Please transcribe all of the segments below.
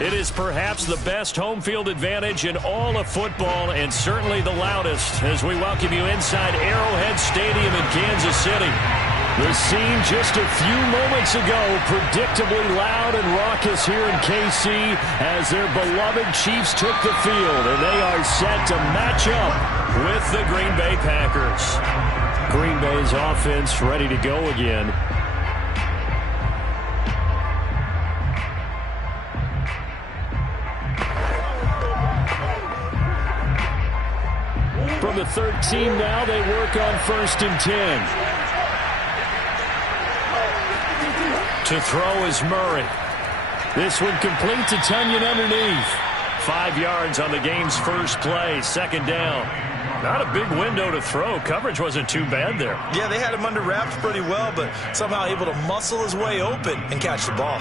It is perhaps the best home field advantage in all of football, and certainly the loudest, as we welcome you inside Arrowhead Stadium in Kansas City. The scene just a few moments ago, predictably loud and raucous here in KC as their beloved Chiefs took the field, and they are set to match up with the Green Bay Packers. Green Bay's offense ready to go again. From the 13 now, they work on 1st and 10. To throw is Murray. This one complete to Tunyon underneath. 5 yards on the game's first play, 2nd down. Not a big window to throw. Coverage wasn't too bad there. Yeah, they had him under wraps pretty well, but somehow able to muscle his way open and catch the ball.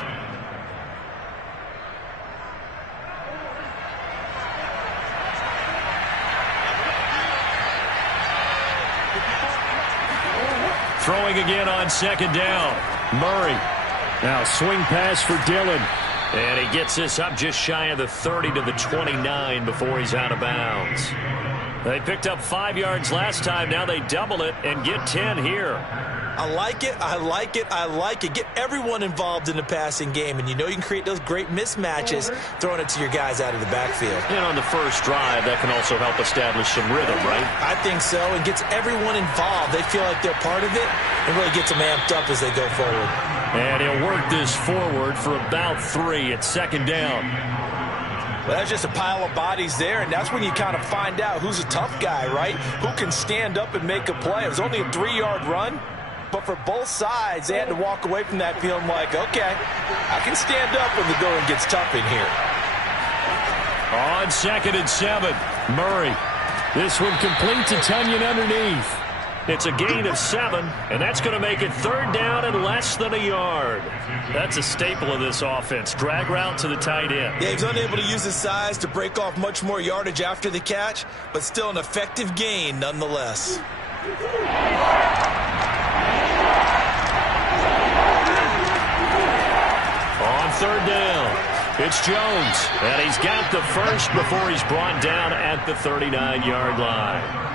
Throwing again on 2nd down. Murray. Now swing pass for Dillon. And he gets this up just shy of the 30 to the 29 before he's out of bounds. They picked up 5 yards last time. Now they double it and get 10 here. I like it. I like it. I like it. Get everyone involved in the passing game. And you know you can create those great mismatches throwing it to your guys out of the backfield. And on the first drive, that can also help establish some rhythm, right? I think so. It gets everyone involved. They feel like they're part of it and really gets them amped up as they go forward. And he'll work this forward for about 3 at 2nd down. Well, that's just a pile of bodies there, and that's when you kind of find out who's a tough guy, right? Who can stand up and make a play. It was only a 3-yard run, but for both sides, they had to walk away from that feeling like, okay, I can stand up when the going gets tough in here. On 2nd and 7, Murray. This one complete to Tunyon underneath. It's a gain of 7, and that's going to make it 3rd down and less than a yard. That's a staple of this offense. Drag route to the tight end. Yeah, he's unable to use his size to break off much more yardage after the catch, but still an effective gain nonetheless. On 3rd down, it's Jones, and he's got the first before he's brought down at the 39-yard line.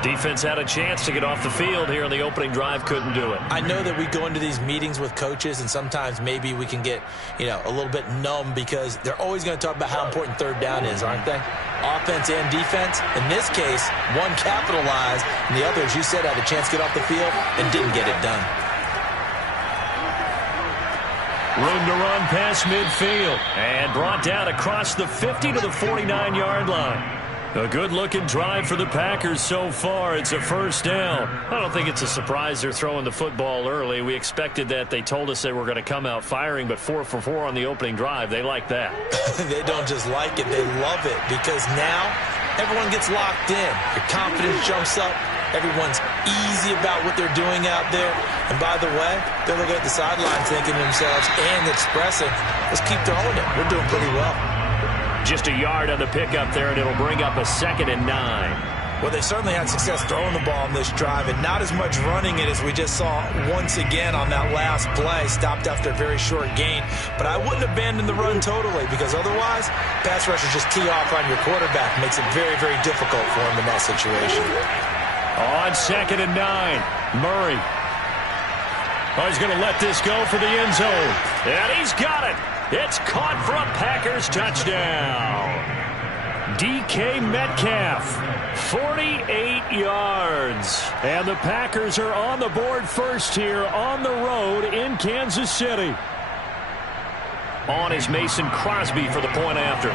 Defense had a chance to get off the field here in the opening drive, couldn't do it. I know that we go into these meetings with coaches, and sometimes maybe we can get, a little bit numb because they're always going to talk about how important 3rd down is, aren't they? Offense and defense. In this case, one capitalized, and the other, as you said, had a chance to get off the field and didn't get it done. Room to run past midfield and brought down across the 50 to the 49-yard line. A good-looking drive for the Packers so far. It's a 1st down. I don't think it's a surprise they're throwing the football early. We expected that. They told us they were going to come out firing, but 4 for 4 on the opening drive. They like that. They don't just like it. They love it because now everyone gets locked in. Your confidence jumps up. Everyone's easy about what they're doing out there. And by the way, they're looking at the sidelines thinking to themselves and expressing, let's keep throwing it. We're doing pretty well. Just a yard on the pickup there, and it'll bring up a 2nd and 9. Well, they certainly had success throwing the ball on this drive, and not as much running it as we just saw once again on that last play. Stopped after a very short gain. But I wouldn't abandon the run totally, because otherwise, pass rushers just tee off on your quarterback. Makes it very, very difficult for him in that situation. On 2nd and 9, Murray. Oh, he's going to let this go for the end zone. And he's got it. It's caught for a Packers touchdown. DK Metcalf, 48 yards. And the Packers are on the board first here on the road in Kansas City. On is Mason Crosby for the point after.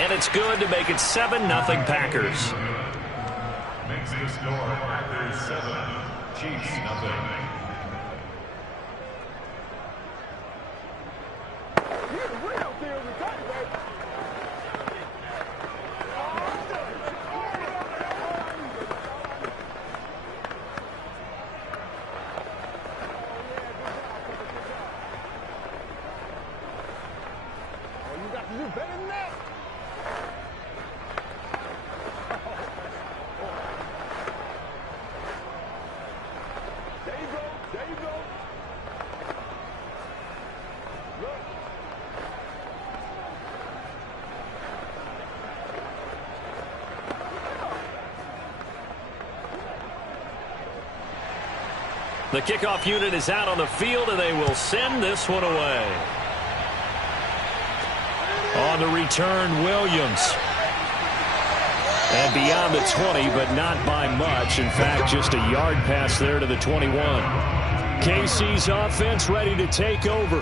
And it's good to make it 7-0 Packers. Makes the score Packers 7. Chiefs, nothing. You got to do better than that. There you go. The kickoff unit is out on the field, and they will send this one away. On the return, Williams. And beyond the 20, but not by much. In fact, just a yard pass there to the 21. KC's offense ready to take over.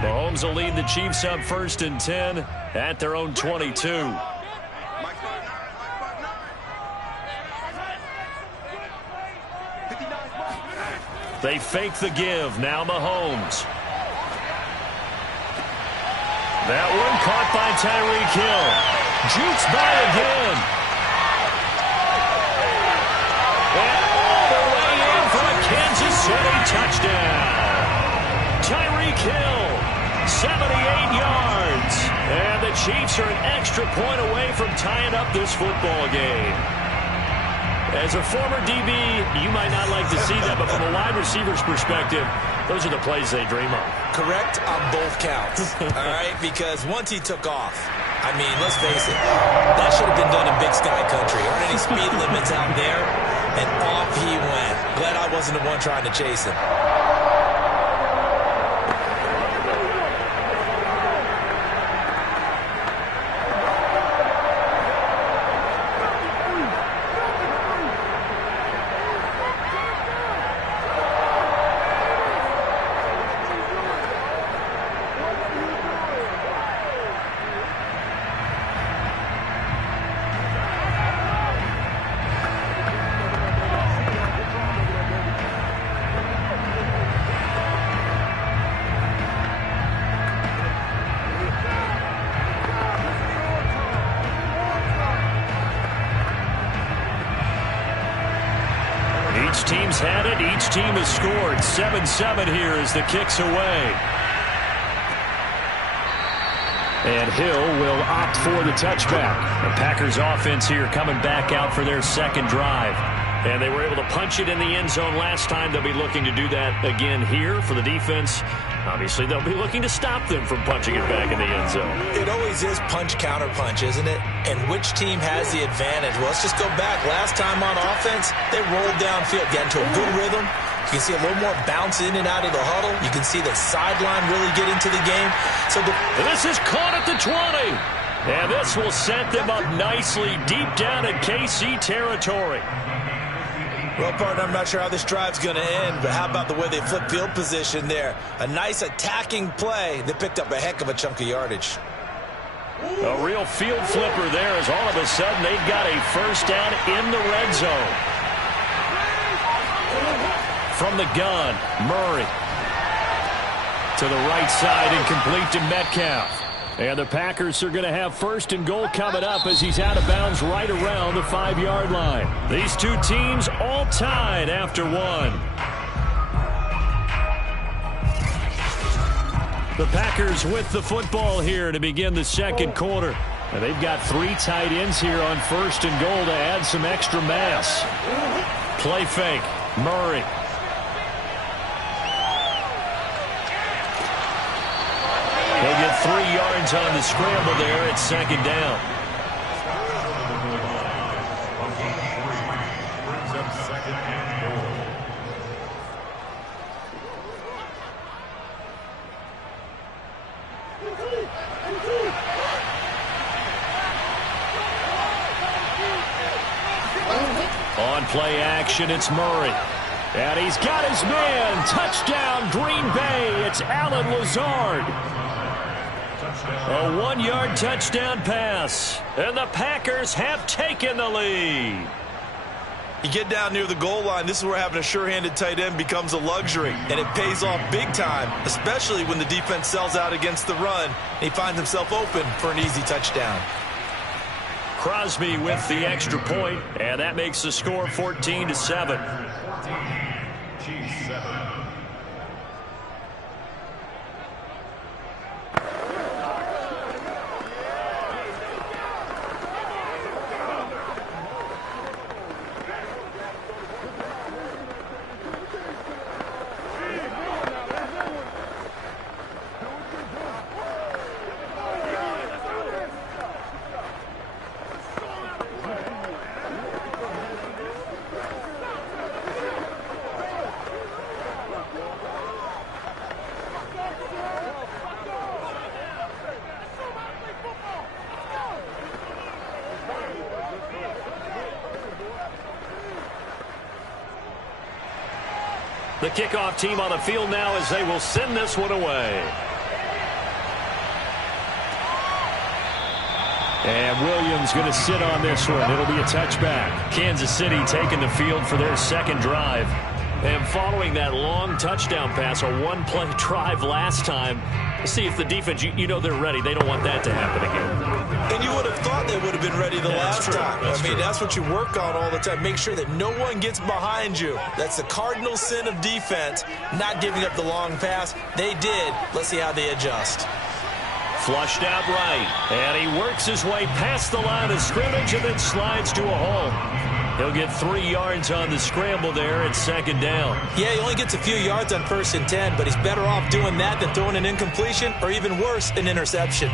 Mahomes will lead the Chiefs up 1st and 10 at their own 22. They fake the give. Now Mahomes. That one caught by Tyreek Hill. Jukes by again. And all the way in for a Kansas City touchdown. Tyreek Hill, 78 yards. And the Chiefs are an extra point away from tying up this football game. As a former DB, you might not like to see that, but from a wide receiver's perspective, those are the plays they dream of. Correct on both counts, all right? Because once he took off, I mean, let's face it, that should have been done in Big Sky Country. Aren't any speed limits out there? And off he went. Glad I wasn't the one trying to chase him. Each team's had it. Each team has scored. 7-7 here as the kick's away. And Hill will opt for the touchback. The Packers offense here coming back out for their second drive. And they were able to punch it in the end zone last time. They'll be looking to do that again here for the defense. Obviously, they'll be looking to stop them from punching it back in the end zone. It always is punch-counter-punch, isn't it? And which team has the advantage? Well, let's just go back. Last time on offense, they rolled downfield, got into a good rhythm. You can see a little more bounce in and out of the huddle. You can see the sideline really get into the game. So this is caught at the 20. And this will set them up nicely deep down in KC territory. Well, partner, I'm not sure how this drive's going to end, but how about the way they flip field position there? A nice attacking play. They picked up a heck of a chunk of yardage. A real field flipper there as all of a sudden they've got a first down in the red zone. From the gun, Murray. To the right side and complete to Metcalf. And the Packers are going to have 1st and goal coming up as he's out of bounds right around the 5-yard line. These two teams all tied after one. The Packers with the football here to begin the second quarter. And they've got 3 tight ends here on 1st and goal to add some extra mass. Play fake, Murray. He'll get 3 yards on the scramble there at 2nd down. On play action, it's Murray. And he's got his man. Touchdown, Green Bay. It's Allen Lazard. A 1-yard touchdown pass. And the Packers have taken the lead. You get down near the goal line, this is where having a sure-handed tight end becomes a luxury. And it pays off big time, especially when the defense sells out against the run. And he finds himself open for an easy touchdown. Crosby with the extra point, and that makes the score 14-7. The kickoff team on the field now as they will send this one away. And Williams going to sit on this one. It'll be a touchback. Kansas City taking the field for their second drive. And following that long touchdown pass, a one-play drive last time, see if the defense, you know they're ready. They don't want that to happen again. And you would have thought they would have been ready the last time. I mean, that's what you work on all the time. Make sure that no one gets behind you. That's the cardinal sin of defense, not giving up the long pass. They did. Let's see how they adjust. Flushed out right. And he works his way past the line of scrimmage and then slides to a hole. He'll get 3 yards on the scramble there at second down. Yeah, he only gets a few yards on 1st and 10, but he's better off doing that than throwing an incompletion or even worse, an interception.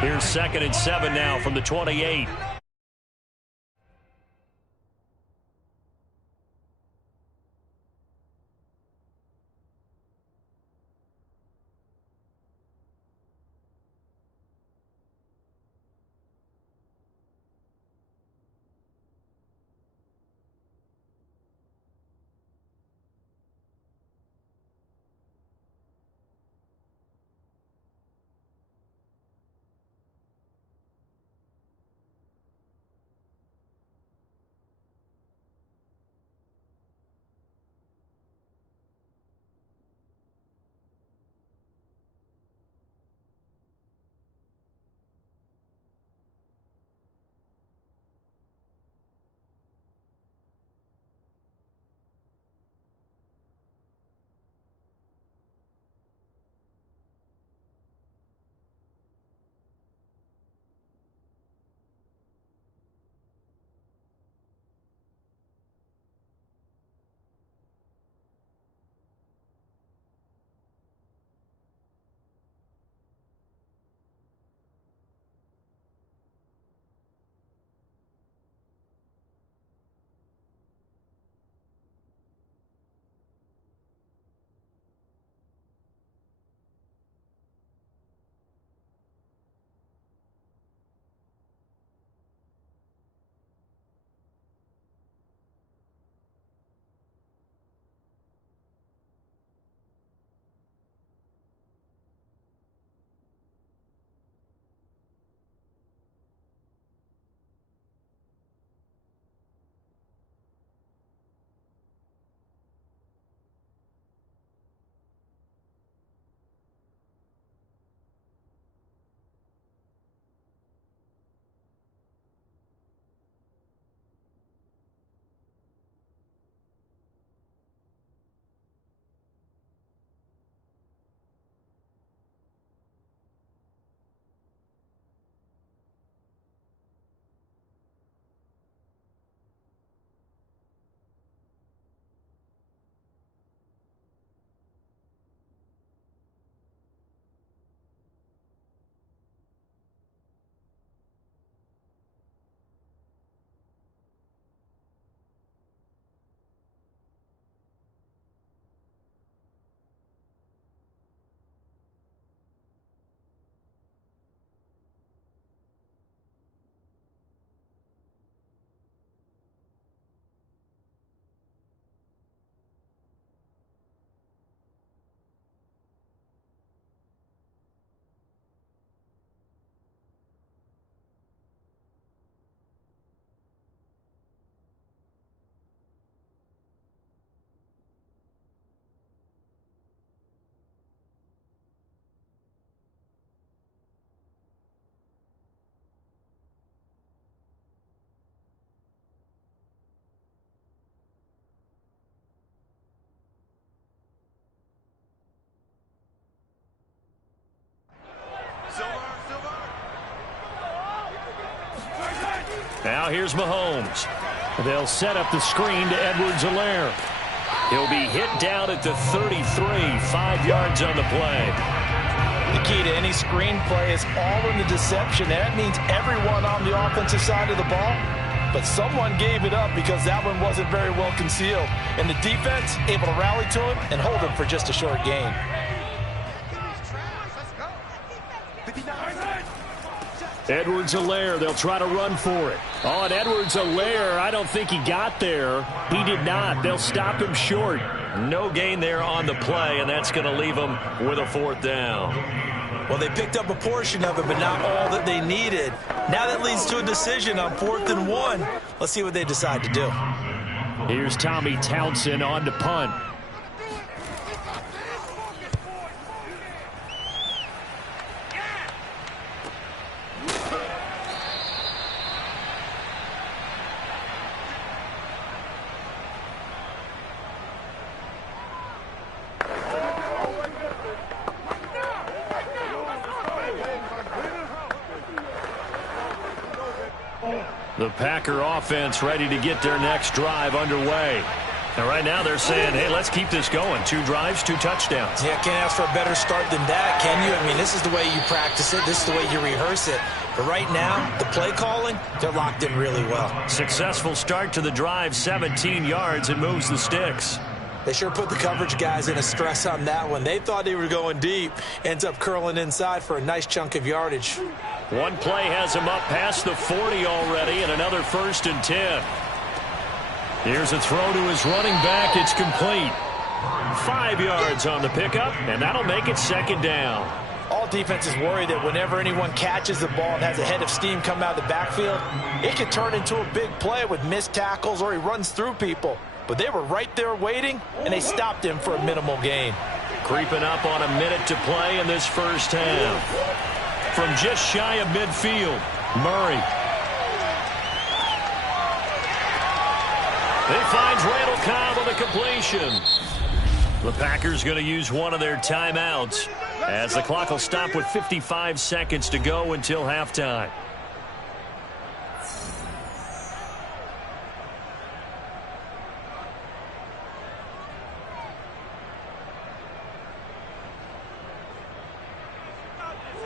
Here's 2nd and 7 now from the 28. Now here's Mahomes. They'll set up the screen to Edwards-Helaire. He'll be hit down at the 33, 5 yards on the play. The key to any screen play is all in the deception. That means everyone on the offensive side of the ball, but someone gave it up because that one wasn't very well concealed. And the defense able to rally to him and hold him for just a short gain. Edwards-Helaire, they'll try to run for it. Oh, and Edwards-Helaire, I don't think he got there. He did not. They'll stop him short. No gain there on the play, and that's going to leave them with a 4th down. Well, they picked up a portion of it, but not all that they needed. Now that leads to a decision on 4th and 1. Let's see what they decide to do. Here's Tommy Townsend on to punt. The Packer offense ready to get their next drive underway. And right now they're saying, hey, let's keep this going. 2 drives, 2 touchdowns. Yeah, can't ask for a better start than that, can you? I mean, this is the way you practice it. This is the way you rehearse it. But right now, the play calling, they're locked in really well. Successful start to the drive, 17 yards, and moves the sticks. They sure put the coverage guys in a stress on that one. They thought they were going deep. Ends up curling inside for a nice chunk of yardage. One play has him up past the 40 already, and another 1st and 10. Here's a throw to his running back. It's complete. 5 yards on the pickup, and that'll make it 2nd down. All defenses worry that whenever anyone catches the ball and has a head of steam come out of the backfield, it could turn into a big play with missed tackles or he runs through people. But they were right there waiting, and they stopped him for a minimal gain. Creeping up on a minute to play in this first half. From just shy of midfield, Murray. He finds Randall Cobb with a completion. The Packers going to use one of their timeouts as the clock will stop with 55 seconds to go until halftime.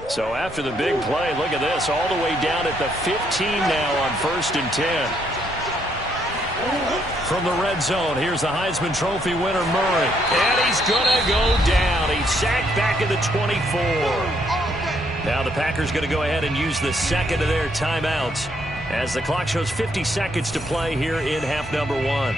So after the big play, look at this, all the way down at the 15 now on 1st and 10. From the red zone, here's the Heisman Trophy winner, Murray. And he's going to go down. He's sacked back at the 24. Now the Packers going to go ahead and use the 2nd of their timeouts as the clock shows 50 seconds to play here in half number 1.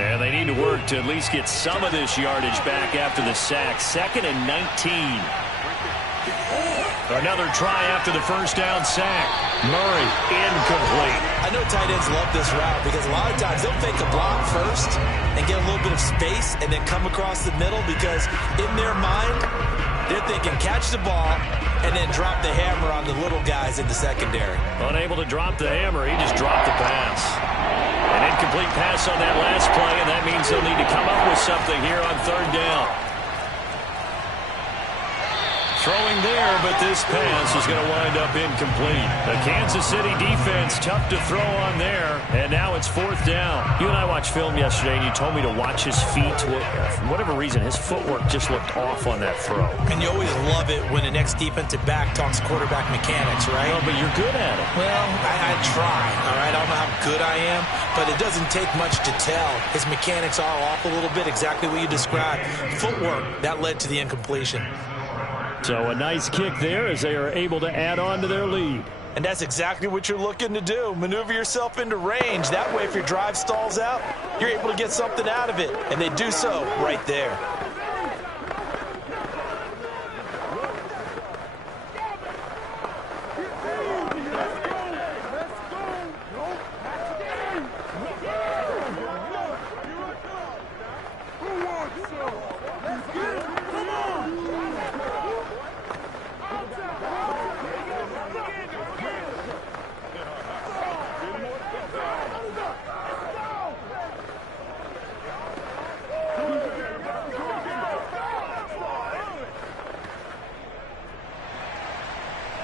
And they need to work to at least get some of this yardage back after the sack. 2nd and 19. Another try after the 1st down sack. Murray incomplete. I know tight ends love this route because a lot of times they'll fake a block first and get a little bit of space and then come across the middle because in their mind they're thinking catch the ball and then drop the hammer on the little guys in the secondary. Unable to drop the hammer, he just dropped the pass. An incomplete pass on that last play, and that means they'll need to come up with something here on 3rd down. Throwing there, but this pass is going to wind up incomplete. The Kansas City defense, tough to throw on there, and now it's 4th down. You and I watched film yesterday, and you told me to watch his feet. For whatever reason, his footwork just looked off on that throw. And you always love it when the next defensive back talks quarterback mechanics, right? Well, but you're good at it. Well, I try, all right? I don't know how good I am, but it doesn't take much to tell. His mechanics are off a little bit, exactly what you described. Footwork, that led to the incompletion. So a nice kick there as they are able to add on to their lead. And that's exactly what you're looking to do. Maneuver yourself into range. That way, if your drive stalls out, you're able to get something out of it. And they do so right there.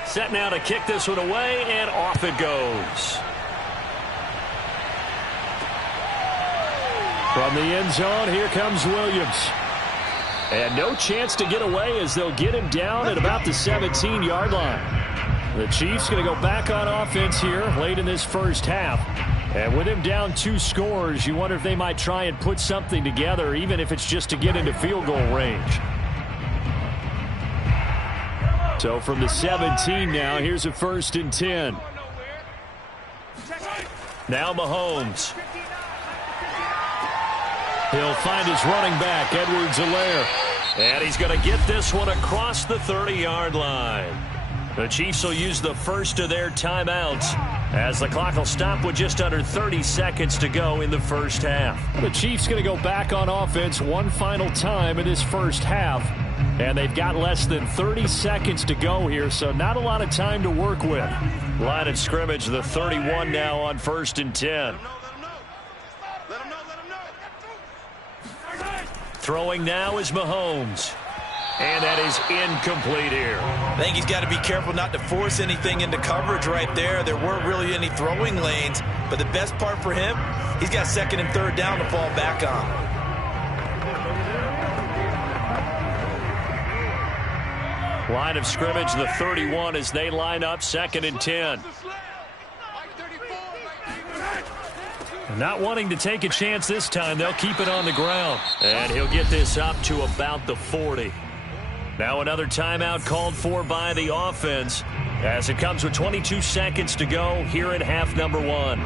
Set now to kick this one away, and off it goes. From the end zone, here comes Williams. And no chance to get away as they'll get him down at about the 17-yard line. The Chiefs going to go back on offense here late in this first half. And with him down 2 scores, you wonder if they might try and put something together, even if it's just to get into field goal range. So from the 17 now, here's a 1st and 10. Now Mahomes. He'll find his running back, Edwards-Helaire. And he's going to get this one across the 30-yard line. The Chiefs will use the first of their timeouts as the clock will stop with just under 30 seconds to go in the first half. The Chiefs going to go back on offense one final time in this first half. And they've got less than 30 seconds to go here, so not a lot of time to work with. Line of scrimmage, the 31 now on 1st and 10. Throwing now is Mahomes. And that is incomplete here. I think he's got to be careful not to force anything into coverage right there. There weren't really any throwing lanes, but the best part for him, he's got 2nd and 3rd down to fall back on. Line of scrimmage, the 31 as they line up 2nd and 10. Not wanting to take a chance this time, they'll keep it on the ground. And he'll get this up to about the 40. Now another timeout called for by the offense as it comes with 22 seconds to go here in half number 1.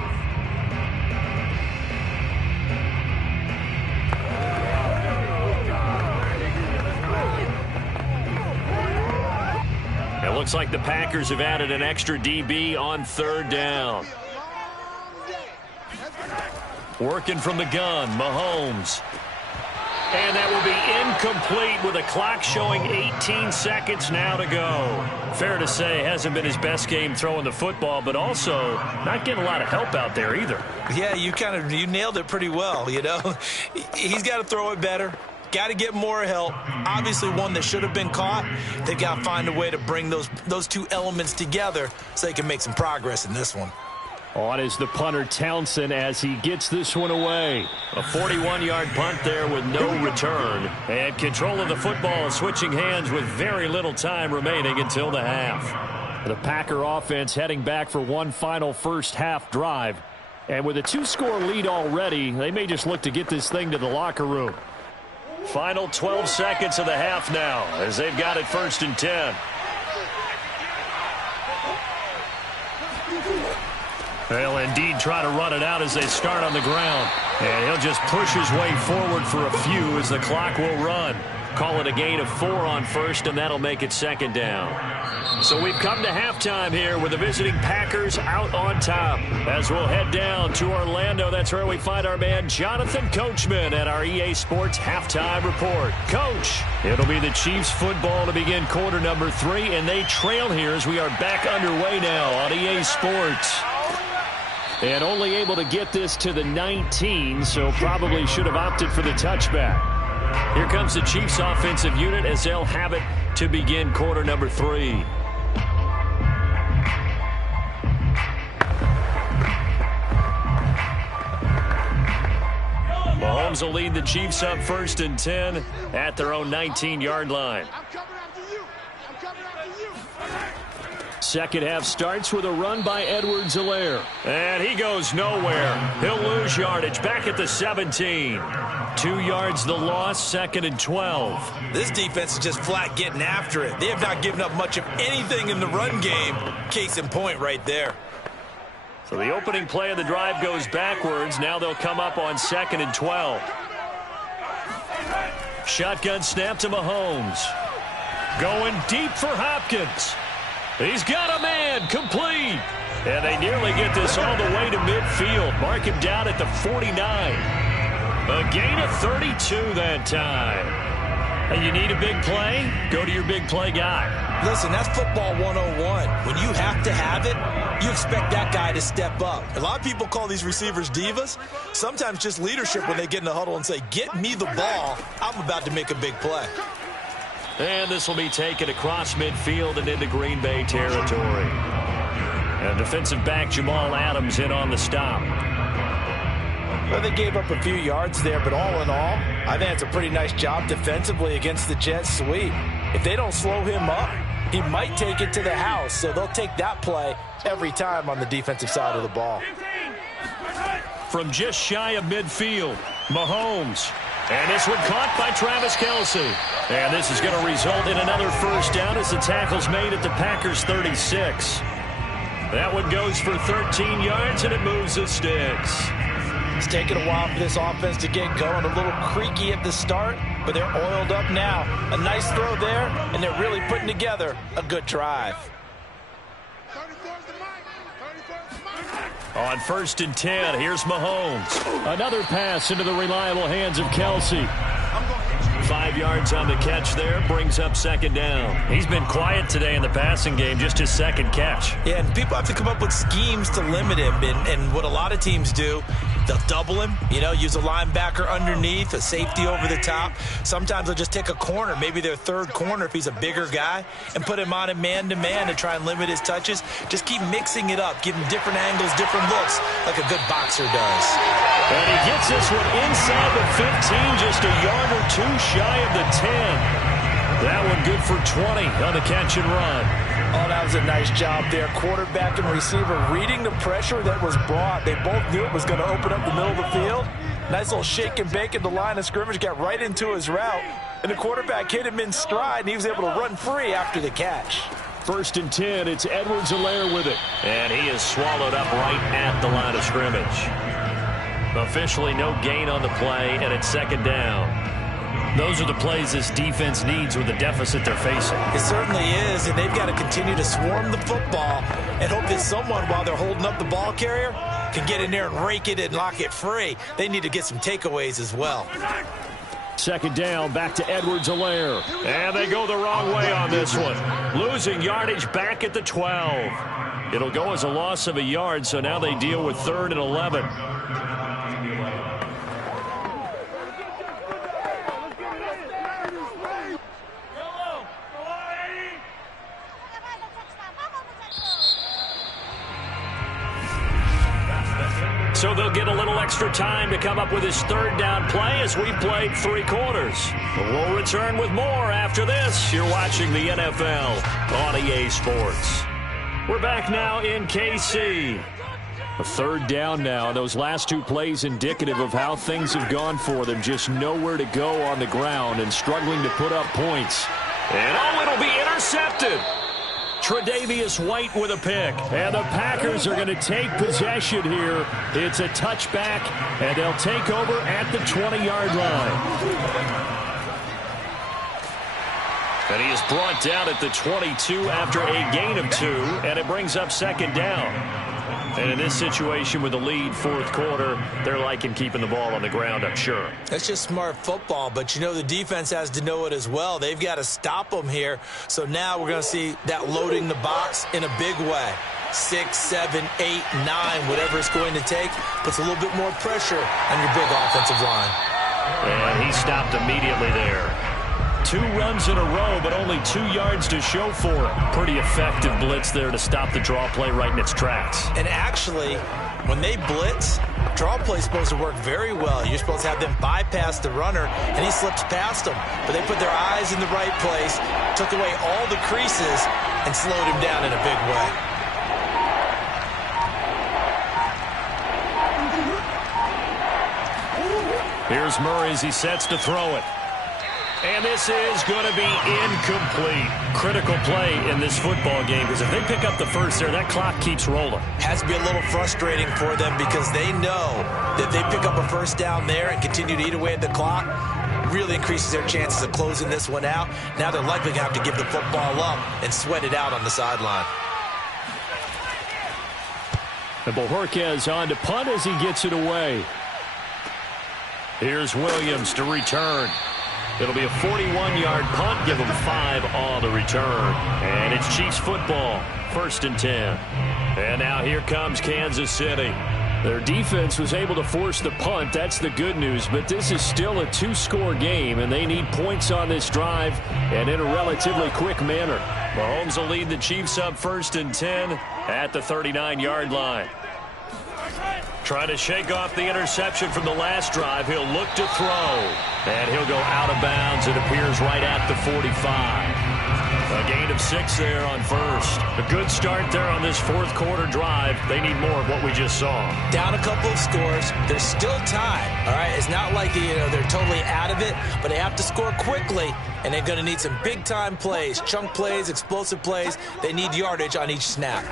It looks like the Packers have added an extra DB on 3rd down. Working from the gun, Mahomes. And that will be incomplete with the clock showing 18 seconds now to go. Fair to say, hasn't been his best game throwing the football, but also not getting a lot of help out there either. Yeah, you nailed it pretty well, you know. He's got to throw it better. Got to get more help. Obviously one that should have been caught. They've got to find a way to bring those two elements together so they can make some progress in this one. On is the punter Townsend as he gets this one away. A 41-yard punt there with no return. And control of the football switching hands with very little time remaining until the half. The Packer offense heading back for one final first half drive. And with a 2-score lead already, they may just look to get this thing to the locker room. Final 12 seconds of the half now as they've got it 1st and 10. They'll indeed try to run it out as they start on the ground. And he'll just push his way forward for a few as the clock will run. Call it a gain of 4 on 1st, and that'll make it 2nd down. So we've come to halftime here with the visiting Packers out on top. As we'll head down to Orlando, that's where we find our man Jonathan Coachman at our EA Sports Halftime Report. Coach, it'll be the Chiefs football to begin quarter number 3, and they trail here as we are back underway now on EA Sports. And only able to get this to the 19, so probably should have opted for the touchback. Here comes the Chiefs offensive unit as they'll have it to begin quarter number 3. Mahomes will lead the Chiefs up 1st and 10 at their own 19-yard line. Second half starts with a run by Edwards-Helaire. And he goes nowhere. He'll lose yardage back at the 17. 2 yards the loss, 2nd and 12. This defense is just flat getting after it. They have not given up much of anything in the run game. Case in point right there. So the opening play of the drive goes backwards. Now they'll come up on 2nd and 12. Shotgun snap to Mahomes. Going deep for Hopkins. He's got a man, complete. And they nearly get this all the way to midfield. Mark him down at the 49. A gain of 32 that time. And you need a big play? Go to your big play guy. Listen, that's football 101. When you have to have it, you expect that guy to step up. A lot of people call these receivers divas. Sometimes just leadership when they get in the huddle and say, get me the ball. I'm about to make a big play. And this will be taken across midfield and into Green Bay territory. And defensive back Jamal Adams in on the stop. Well, they gave up a few yards there, but all in all, I think it's a pretty nice job defensively against the jet sweep. If they don't slow him up, he might take it to the house, so they'll take that play every time on the defensive side of the ball. from just shy of midfield. Mahomes. And this one caught by Travis Kelce. And this is going to result in another first down as the tackle's made at the Packers' 36. That one goes for 13 yards, and it moves the sticks. It's taken a while for this offense to get going. A little creaky at the start, but they're oiled up now. A nice throw there, and they're really putting together a good drive. On 1st and 10, here's Mahomes. Another pass into the reliable hands of Kelce. 5 yards on the catch there, brings up second down. He's been quiet today in the passing game, just his second catch. Yeah, and people have to come up with schemes to limit him, and what a lot of teams do, they'll double him, use a linebacker underneath, a safety over the top. Sometimes they'll just take a corner, maybe their third corner if he's a bigger guy, and put him on a man-to-man to try and limit his touches. Just keep mixing it up, give him different angles, different looks, like a good boxer does. And he gets this one inside the 15, just a yard or two shy of the 10. That one good for 20 on the catch and run. Oh, that was a nice job there. Quarterback and receiver reading the pressure that was brought. They both knew it was going to open up the middle of the field. Nice little shake and bake at the line of scrimmage, got right into his route. And the quarterback hit him in stride, and he was able to run free after the catch. 1st and 10, it's Edwards-Helaire with it. And he is swallowed up right at the line of scrimmage. Officially no gain on the play, and it's second down. Those are the plays this defense needs with the deficit they're facing. It certainly is, and they've got to continue to swarm the football and hope that someone, while they're holding up the ball carrier, can get in there and rake it and lock it free. They need to get some takeaways as well. Second down, back to Edwards-Helaire. And they go the wrong way on this one. Losing yardage back at the 12. It'll go as a loss of a yard, so now they deal with 3rd and 11. So they'll get a little extra time to come up with his 3rd down play as we've played 3 quarters. We'll return with more after this. You're watching the NFL on EA Sports. We're back now in KC. A 3rd down now. Those last 2 plays indicative of how things have gone for them. Just nowhere to go on the ground and struggling to put up points. And it'll be intercepted. Tre'Davious White with a pick. And the Packers are going to take possession here. It's a touchback, and they'll take over at the 20-yard line. And he is brought down at the 22 after a gain of 2, and it brings up second down. And in this situation with the lead 4th quarter, they're liking keeping the ball on the ground, I'm sure. That's just smart football, but the defense has to know it as well. They've got to stop them here. So now we're going to see that loading the box in a big way. 6, 7, 8, 9, whatever it's going to take, puts a little bit more pressure on your big offensive line. And he stopped immediately there. 2 runs in a row, but only 2 yards to show for it. Pretty effective blitz there to stop the draw play right in its tracks. And actually, when they blitz, draw play is supposed to work very well. You're supposed to have them bypass the runner, and he slips past them. But they put their eyes in the right place, took away all the creases, and slowed him down in a big way. Here's Murray as he sets to throw it. And this is going to be incomplete. Critical play in this football game, because if they pick up the first there, that clock keeps rolling. Has to be a little frustrating for them because they know that if they pick up a first down there and continue to eat away at the clock, really increases their chances of closing this one out. Now they're likely going to have to give the football up and sweat it out on the sideline. And Bojorquez on to punt as he gets it away. Here's Williams to return. It'll be a 41-yard punt. Give them 5 on the return. And it's Chiefs football. 1st and 10. And now here comes Kansas City. Their defense was able to force the punt. That's the good news. But this is still a 2-score game, and they need points on this drive and in a relatively quick manner. Mahomes will lead the Chiefs up 1st and 10 at the 39-yard line. Trying to shake off the interception from the last drive. He'll look to throw. And he'll go out of bounds. It appears right at the 45. A gain of 6 there on first. A good start there on this fourth quarter drive. They need more of what we just saw. Down a couple of scores. There's still time. All right, it's not like they're totally out of it, but they have to score quickly, and they're going to need some big-time plays, chunk plays, explosive plays. They need yardage on each snap.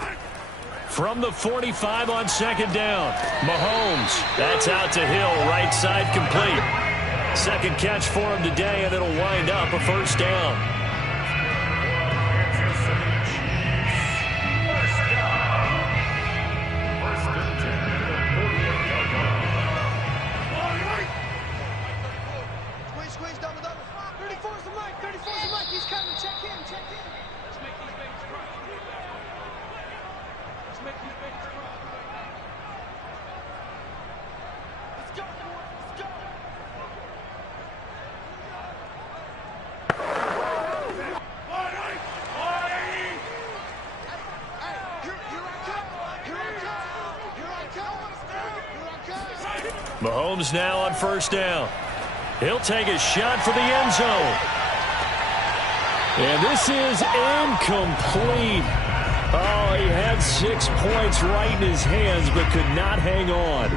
From the 45 on second down, Mahomes. That's out to Hill, right side complete. Second catch for him today, and it'll wind up a first down. Mahomes now on first down. He'll take a shot for the end zone. And this is incomplete. Oh, he had 6 points right in his hands, but could not hang on.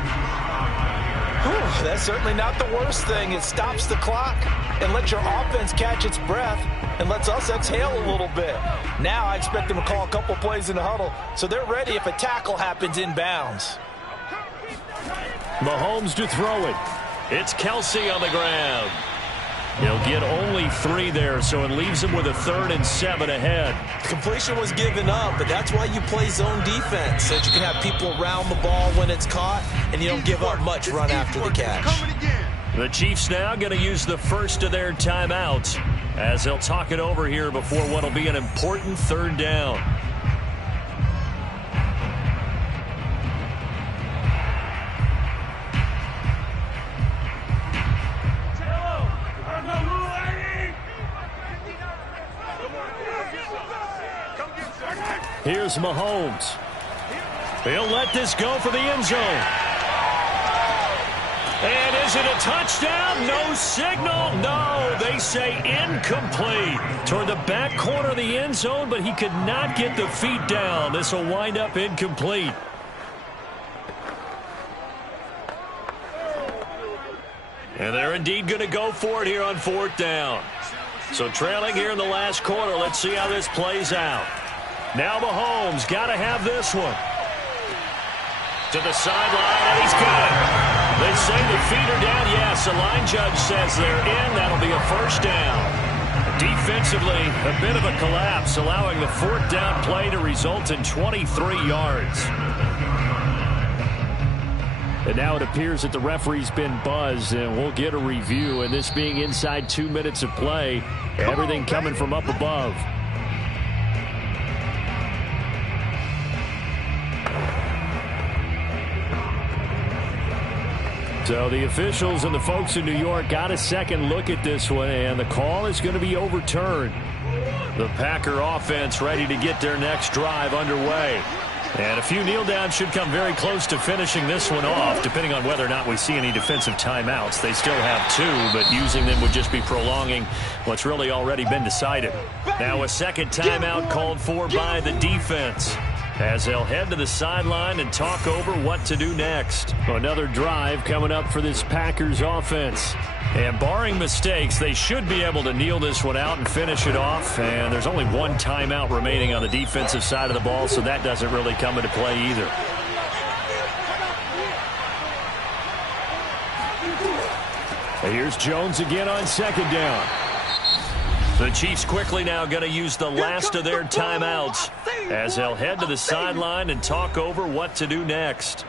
Whew, that's certainly not the worst thing. It stops the clock and lets your offense catch its breath and lets us exhale a little bit. Now I expect them to call a couple plays in the huddle so they're ready if a tackle happens inbounds. Mahomes to throw it. It's Kelsey on the ground. He'll get only 3 there, so it leaves him with a 3rd and 7 ahead. Completion was given up, but that's why you play zone defense, so that you can have people around the ball when it's caught, and you don't give up much run after the catch. The Chiefs now going to use the first of their timeouts as they'll talk it over here before what will be an important 3rd down. Here's Mahomes. He'll let this go for the end zone. And is it a touchdown? No signal. No, they say incomplete. Toward the back corner of the end zone, but he could not get the feet down. This will wind up incomplete. And they're indeed going to go for it here on 4th down. So trailing here in the last quarter. Let's see how this plays out. Now Mahomes got to have this one. To the sideline, and he's got it. They say the feet are down. Yes, the line judge says they're in. That'll be a first down. Defensively, a bit of a collapse, allowing the 4th down play to result in 23 yards. And now it appears that the referee's been buzzed, and we'll get a review. And this being inside 2 minutes of play, everything coming from up above. So the officials and the folks in New York got a second look at this one, and the call is going to be overturned. The Packer offense ready to get their next drive underway. And a few kneel downs should come very close to finishing this one off, depending on whether or not we see any defensive timeouts. They still have 2, but using them would just be prolonging what's really already been decided. Now a second timeout called for by the defense, as they'll head to the sideline and talk over what to do next. Another drive coming up for this Packers offense. And barring mistakes, they should be able to kneel this one out and finish it off. And there's only 1 timeout remaining on the defensive side of the ball, so that doesn't really come into play either. And here's Jones again on second down. The Chiefs quickly now going to use the last of their timeouts as they'll head to the sideline and talk over what to do next.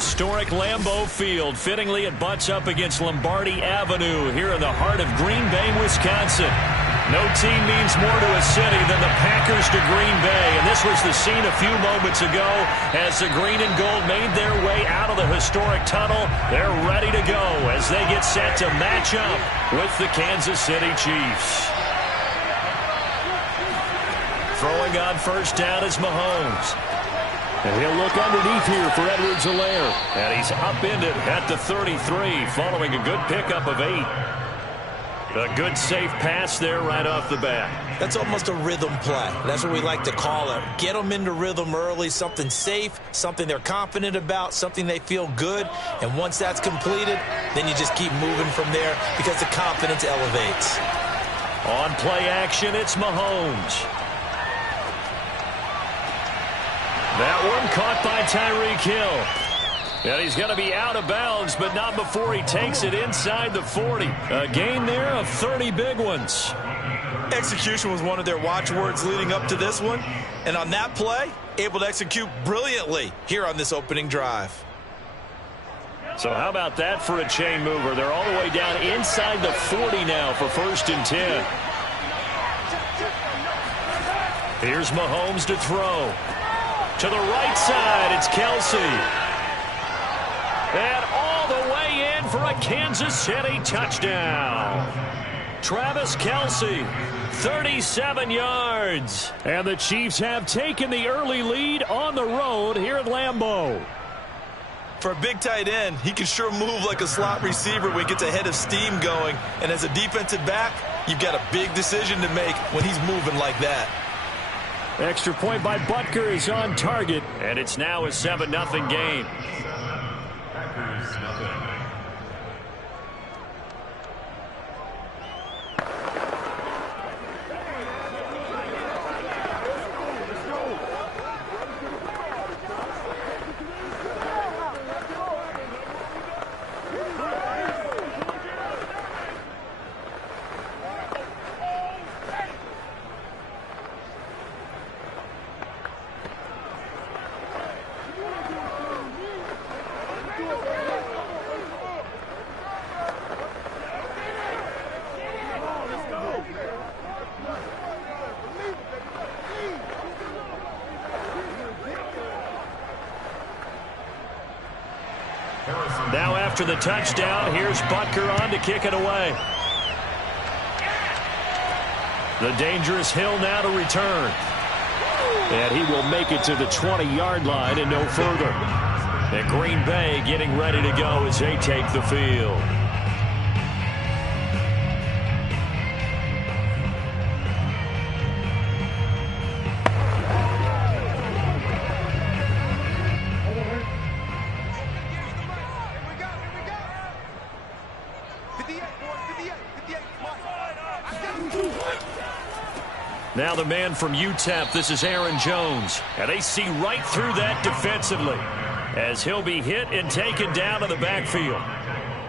historic Lambeau Field. Fittingly, it butts up against Lombardi Avenue here in the heart of Green Bay, Wisconsin. No team means more to a city than the Packers to Green Bay, and this was the scene a few moments ago as the green and gold made their way out of the historic tunnel. They're ready to go as they get set to match up with the Kansas City Chiefs. Throwing on first down is Mahomes. And he'll look underneath here for Edwards-Helaire. And he's upended at the 33 following a good pickup of 8. A good safe pass there right off the bat. That's almost a rhythm play. That's what we like to call it. Get them into rhythm early, something safe, something they're confident about, something they feel good. And once that's completed, then you just keep moving from there because the confidence elevates. On play action, it's Mahomes. That one caught by Tyreek Hill. And he's going to be out of bounds, but not before he takes it inside the 40. A gain there of 30 big ones. Execution was one of their watchwords leading up to this one. And on that play, able to execute brilliantly here on this opening drive. So how about that for a chain mover? They're all the way down inside the 40 now for 1st and 10. Here's Mahomes to throw. To the right side, it's Kelsey. And all the way in for a Kansas City touchdown. Travis Kelsey, 37 yards. And the Chiefs have taken the early lead on the road here at Lambeau. For a big tight end, he can sure move like a slot receiver when he gets a head of steam going. And as a defensive back, you've got a big decision to make when he's moving like that. Extra point by Butker is on target, and it's now a 7-0 game. Packers nothing. Now after the touchdown, here's Butker on to kick it away. The dangerous Hill now to return. And he will make it to the 20-yard line and no further. And Green Bay getting ready to go as they take the field. Now the man from UTEP, this is Aaron Jones. And they see right through that defensively as he'll be hit and taken down to the backfield.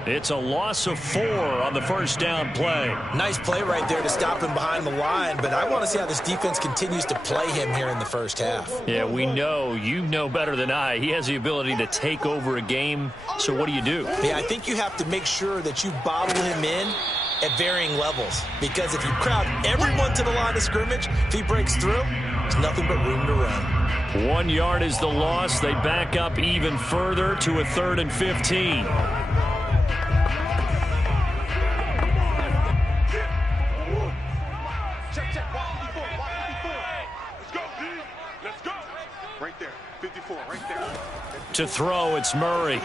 It's a loss of 4 on the first down play. Nice play right there to stop him behind the line, but I want to see how this defense continues to play him here in the first half. Yeah, we know. You know better than I. He has the ability to take over a game, so what do you do? Yeah, I think you have to make sure that you bottle him in at varying levels, because if you crowd everyone to the line of scrimmage, if he breaks through, there's nothing but room to run. 1 yard is the loss. They back up even further to a 3rd and 15. Let's go. Right there. 54, right there. To throw, it's Murray.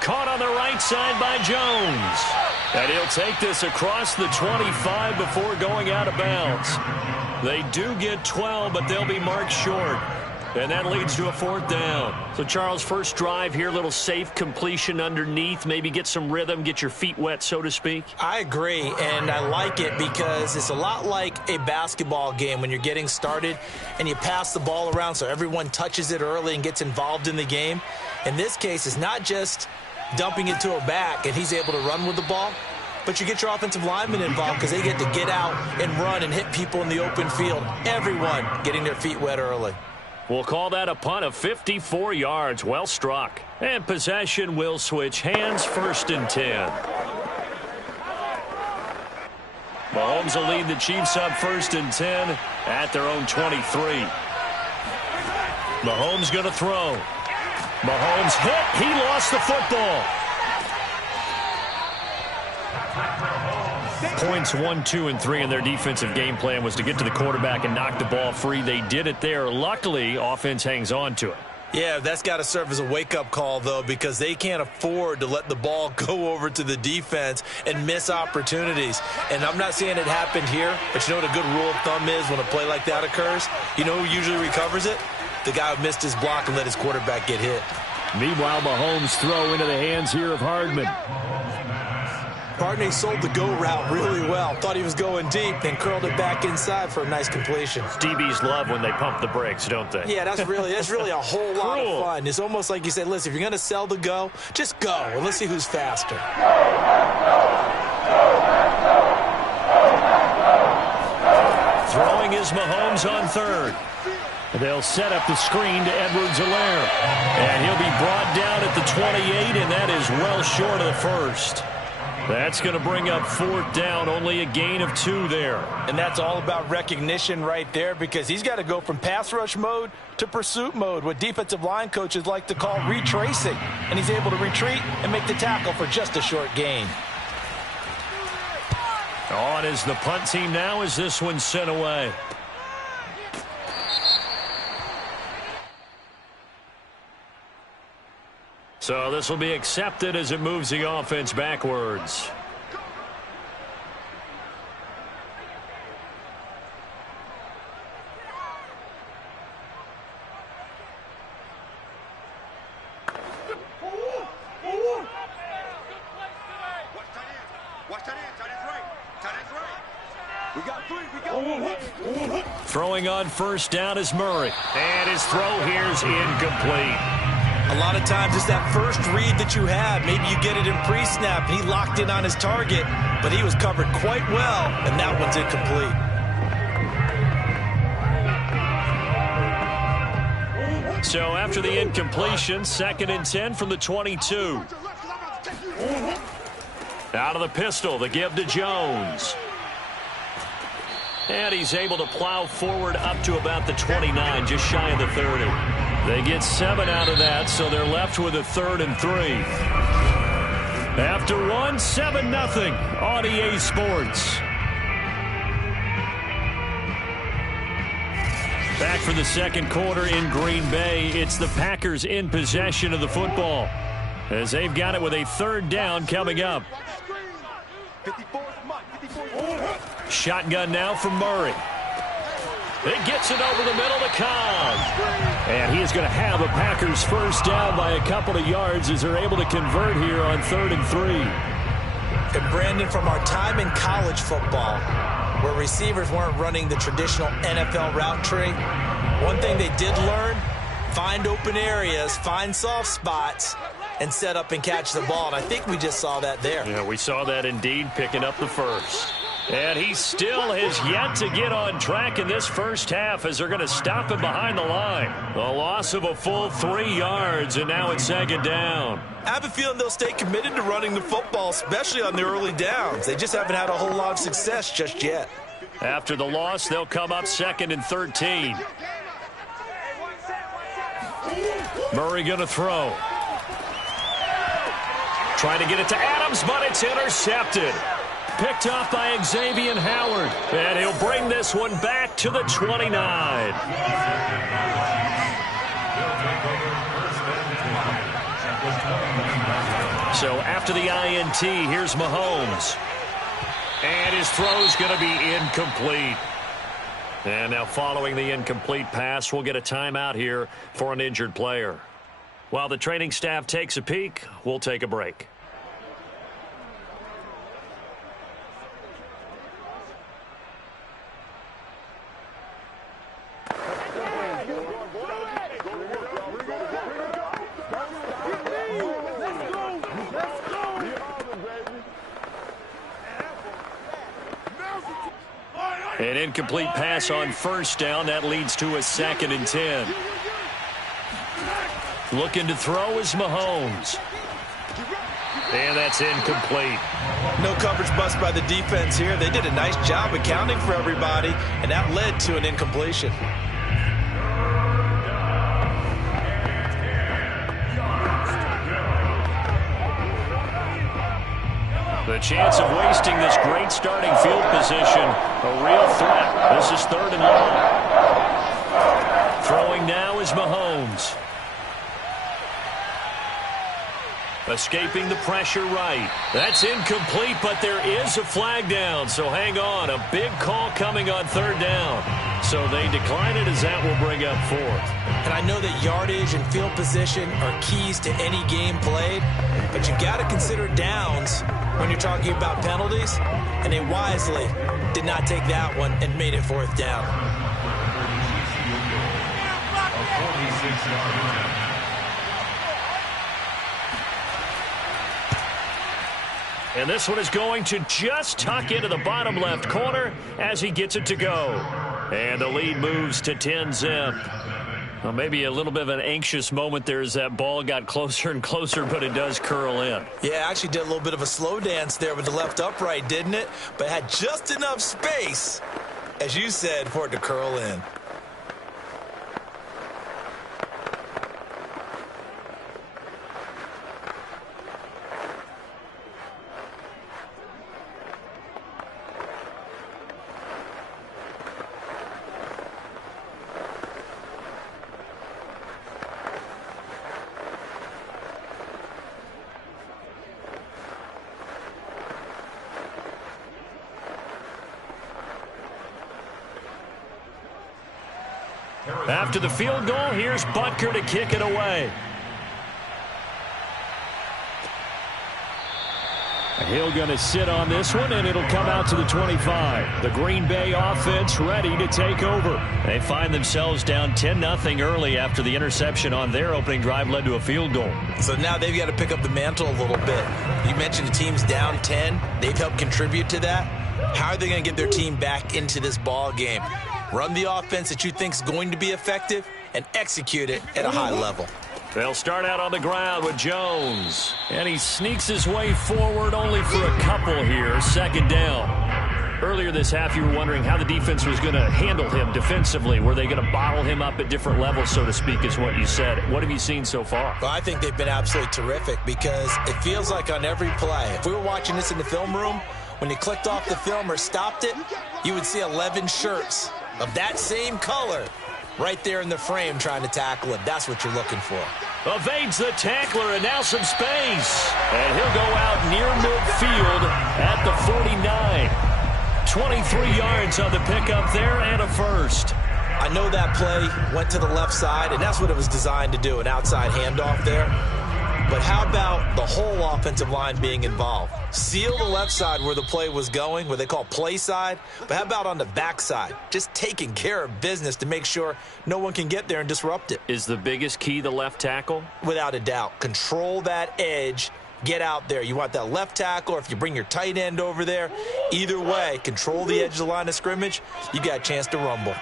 Caught on the right side by Jones. And he'll take this across the 25 before going out of bounds. They do get 12, but they'll be marked short. And that leads to a 4th down. So, Charles, first drive here, little safe completion underneath. Maybe get some rhythm, get your feet wet, so to speak. I agree, and I like it because it's a lot like a basketball game when you're getting started and you pass the ball around so everyone touches it early and gets involved in the game. In this case, it's not just dumping it to a back and he's able to run with the ball, but you get your offensive linemen involved because they get to get out and run and hit people in the open field. Everyone getting their feet wet early. We'll call that a punt of 54 yards. Well struck. And possession will switch hands, 1st and 10. Mahomes will lead the Chiefs up 1st and 10 at their own 23. Mahomes going to throw. Mahomes hit. He lost the football. Points 1, 2, and 3 in their defensive game plan was to get to the quarterback and knock the ball free. They did it there. Luckily, offense hangs on to it. Yeah, that's got to serve as a wake-up call, though, because they can't afford to let the ball go over to the defense and miss opportunities. And I'm not saying it happened here, but you know what a good rule of thumb is when a play like that occurs? You know who usually recovers it? The guy who missed his block and let his quarterback get hit. Meanwhile, Mahomes throw into the hands here of Hardman. Hardman sold the go route really well. Thought he was going deep, then curled it back inside for a nice completion. DBs love when they pump the brakes, don't they? Yeah, that's really a whole lot of fun. It's almost like you said, listen, if you're going to sell the go, just go, and let's see who's faster. Throwing is Mahomes on 3rd. They'll set up the screen to Edwards-Helaire. And he'll be brought down at the 28, and that is well short of the 1st. That's going to bring up 4th down, only a gain of 2 there. And that's all about recognition right there, because he's got to go from pass rush mode to pursuit mode, what defensive line coaches like to call retracing. And he's able to retreat and make the tackle for just a short gain. On is the punt team now as this one's sent away. So this will be accepted as it moves the offense backwards. Throwing on 1st down is Murray. And his throw here's incomplete. A lot of times it's that first read that you have. Maybe you get it in pre-snap, and he locked in on his target, but he was covered quite well, and that one's incomplete. So after the incompletion, 2nd and 10 from the 22. Out of the pistol, the give to Jones. And he's able to plow forward up to about the 29, just shy of the 30. They get 7 out of that, so they're left with a 3rd and 3. After 1, 7-0 on EA Sports. Back for the 2nd quarter in Green Bay. It's the Packers in possession of the football, as they've got it with a 3rd down coming up. Shotgun now from Murray. It gets it over the middle to Cobb. And he is going to have a Packers 1st down by a couple of yards as they're able to convert here on 3rd and 3. And Brandon, from our time in college football, where receivers weren't running the traditional NFL route tree, one thing they did learn, find open areas, find soft spots, and set up and catch the ball. And I think we just saw that there. Yeah, we saw that indeed, picking up the 1st. And he still has yet to get on track in this 1st half as they're going to stop him behind the line. A loss of a full 3 yards, and now it's 2nd down. I have a feeling they'll stay committed to running the football, especially on the early downs. They just haven't had a whole lot of success just yet. After the loss, they'll come up 2nd and 13. Murray going to throw. Trying to get it to Adams, but it's intercepted. Picked off by Xavier Howard. And he'll bring this one back to the 29. So after the INT, here's Mahomes. And his throw's going to be incomplete. And now following the incomplete pass, we'll get a timeout here for an injured player. While the training staff takes a peek, we'll take a break. An incomplete pass on 1st down. That leads to a 2nd and 10. Looking to throw is Mahomes. And that's incomplete. No coverage bust by the defense here. They did a nice job accounting for everybody, and that led to an incompletion. The chance of wasting this great starting field position, a real threat. This is 3rd and long. Throwing now is Mahomes. Escaping the pressure right. That's incomplete, but there is a flag down, so hang on. A big call coming on 3rd down. So they decline it as that will bring up 4th. And I know that yardage and field position are keys to any game played, but you've got to consider downs when you're talking about penalties, and they wisely did not take that one and made it 4th down. And this one is going to just tuck into the bottom left corner as he gets it to go. And the lead moves to 10-zip. Well, maybe a little bit of an anxious moment there as that ball got closer and closer, but it does curl in. Yeah, actually did a little bit of a slow dance there with the left upright, didn't it? But had just enough space, as you said, for it to curl in. After the field goal, here's Butker to kick it away. He'll going to sit on this one, and it'll come out to the 25. The Green Bay offense ready to take over. They find themselves down 10-0 early after the interception on their opening drive led to a field goal. So now they've got to pick up the mantle a little bit. You mentioned the team's down 10. They've helped contribute to that. How are they going to get their team back into this ball game? Run the offense that you think is going to be effective and execute it at a high level. They'll start out on the ground with Jones. And he sneaks his way forward only for a couple here. 2nd down. Earlier this half, you were wondering how the defense was going to handle him defensively. Were they going to bottle him up at different levels, so to speak, is what you said. What have you seen so far? Well, I think they've been absolutely terrific because it feels like on every play, if we were watching this in the film room, when you clicked off the film or stopped it, you would see 11 shirts of that same color right there in the frame trying to tackle him. That's what you're looking for. Evades the tackler, and now some space. And he'll go out near midfield at the 49. 23 yards on the pickup there and a first. I know that play went to the left side, and that's what it was designed to do, an outside handoff there. But how about the whole offensive line being involved? Seal the left side where the play was going, what they call play side. But how about on the back side? Just taking care of business to make sure no one can get there and disrupt it. Is the biggest key the left tackle? Without a doubt. Control that edge. Get out there. You want that left tackle, or if you bring your tight end over there, either way, control the edge of the line of scrimmage. You got a chance to rumble.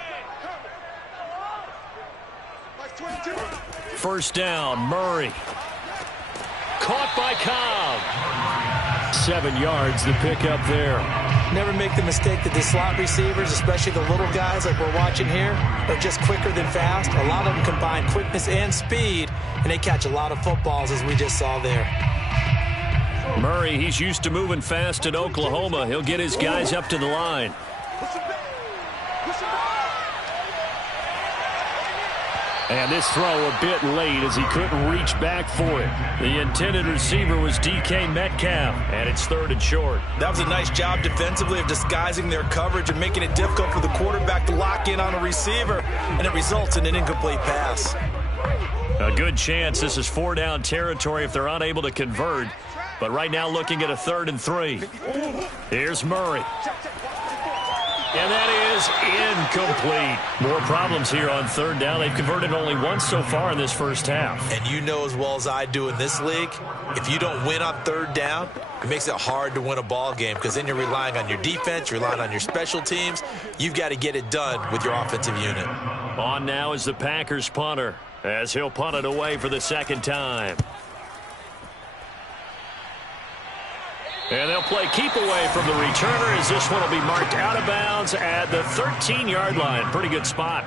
1st down, Murray. Caught by Cobb. 7 yards, the pickup there. Never make the mistake that the slot receivers, especially the little guys like we're watching here, are just quicker than fast. A lot of them combine quickness and speed, and they catch a lot of footballs, as we just saw there. Murray, he's used to moving fast in Oklahoma. He'll get his guys up to the line. And this throw a bit late as he couldn't reach back for it. The intended receiver was DK Metcalf, and it's 3rd and short. That was a nice job defensively of disguising their coverage and making it difficult for the quarterback to lock in on a receiver, and it results in an incomplete pass. A good chance this is 4-down territory if they're unable to convert. But right now looking at a 3rd and 3. Here's Murray. And that is incomplete. More problems here on 3rd down. They've converted only once so far in this first half. And you know as well as I do in this league, if you don't win on 3rd down, it makes it hard to win a ball game because then you're relying on your defense, you're relying on your special teams. You've got to get it done with your offensive unit. On now is the Packers punter. as he'll punt it away for the second time. And they'll play keep away from the returner as this one will be marked out of bounds at the 13-yard line. Pretty good spot.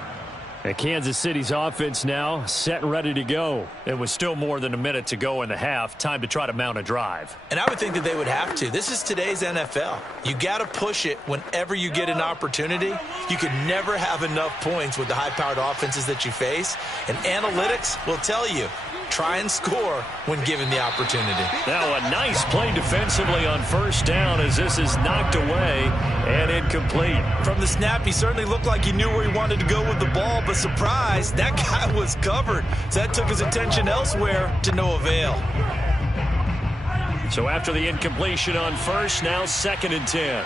And Kansas City's offense now set and ready to go. It was still more than a minute to go in the half. Time to try to mount a drive. And I would think that they would have to. This is today's NFL. You got to push it whenever you get an opportunity. You can never have enough points with the high-powered offenses that you face. And analytics will tell you, try and score when given the opportunity. Now a nice play defensively on first down as this is knocked away and incomplete. From the snap, he certainly looked like he knew where he wanted to go with the ball, but surprise, that guy was covered. So that took his attention elsewhere to no avail. So after the incompletion on first, now 2nd and 10.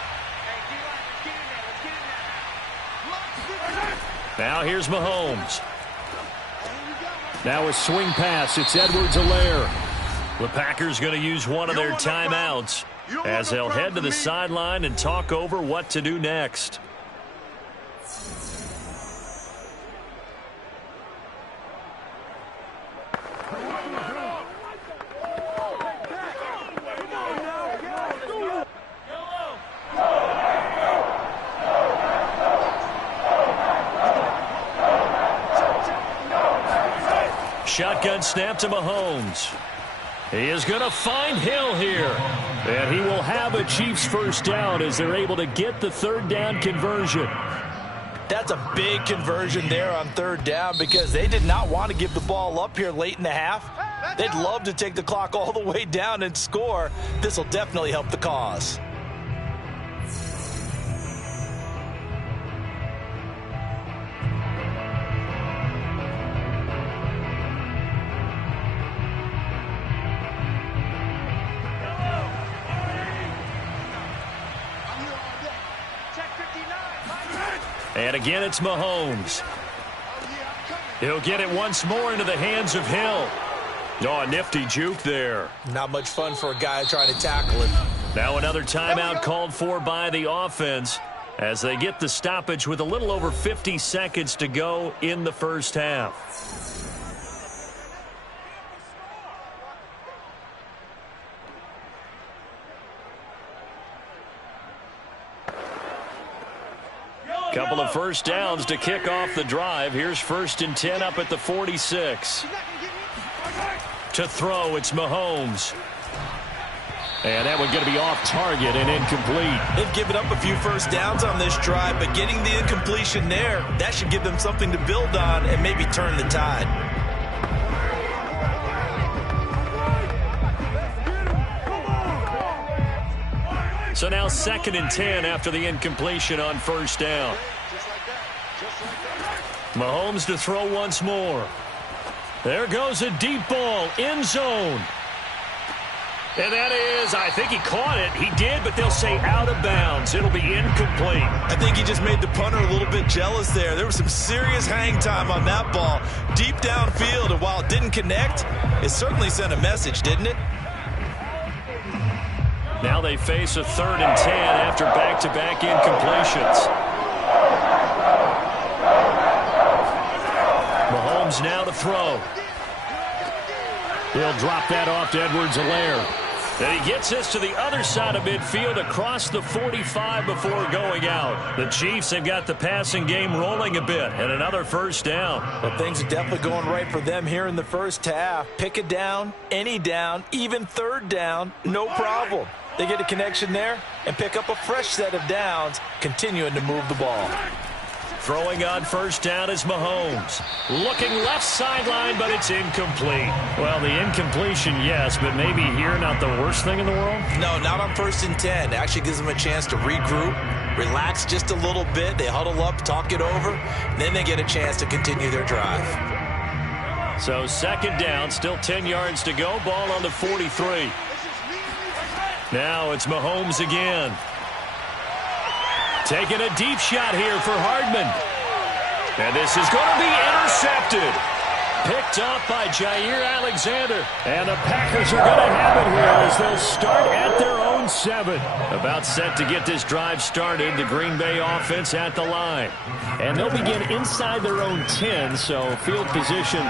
Now here's Mahomes. Now a swing pass. It's Edwards-Helaire. The Packers going to use one of their timeouts as they'll head to the sideline and talk over what to do next. Shotgun snap to Mahomes. He is going to find Hill here. And he will have a Chiefs first down as they're able to get the 3rd down conversion. That's a big conversion there on 3rd down because they did not want to give the ball up here late in the half. They'd love to take the clock all the way down and score. This will definitely help the cause. And again, it's Mahomes. He'll get it once more into the hands of Hill. Oh, a nifty juke there. Not much fun for a guy trying to tackle it. Now another timeout called for by the offense as they get the stoppage with a little over 50 seconds to go in the first half. Couple of first downs to kick off the drive. Here's 1st and 10 up at the 46. To throw, it's Mahomes. And that one going to be off target and incomplete. They've given up a few first downs on this drive, but getting the incompletion there, that should give them something to build on and maybe turn the tide. So now 2nd and 10 after the incompletion on first down. Mahomes to throw once more. There goes a deep ball, end zone. And that is, I think he caught it. He did, but they'll say out of bounds. It'll be incomplete. I think he just made the punter a little bit jealous there. There was some serious hang time on that ball. Deep downfield, and while it didn't connect, it certainly sent a message, didn't it? Now they face a 3rd and 10 after back-to-back incompletions. Mahomes now to throw. He'll drop that off to Edwards-Helaire. And he gets this to the other side of midfield across the 45 before going out. The Chiefs have got the passing game rolling a bit and another first down. Well, things are definitely going right for them here in the first half. Pick a down, any down, even 3rd down, no problem. They get a connection there and pick up a fresh set of downs, continuing to move the ball. Throwing on first down is Mahomes. Looking left sideline, but it's incomplete. Well, the incompletion, yes, but maybe here not the worst thing in the world? No, not on 1st and 10. It actually gives them a chance to regroup, relax just a little bit. They huddle up, talk it over, then they get a chance to continue their drive. So 2nd down, still 10 yards to go. Ball on the 43. Now it's Mahomes again. Taking a deep shot here for Hardman. And this is going to be intercepted. Picked up by Jair Alexander. And the Packers are going to have it here as they'll start at their own 7. About set to get this drive started. The Green Bay offense at the line. And they'll begin inside their own 10, so field position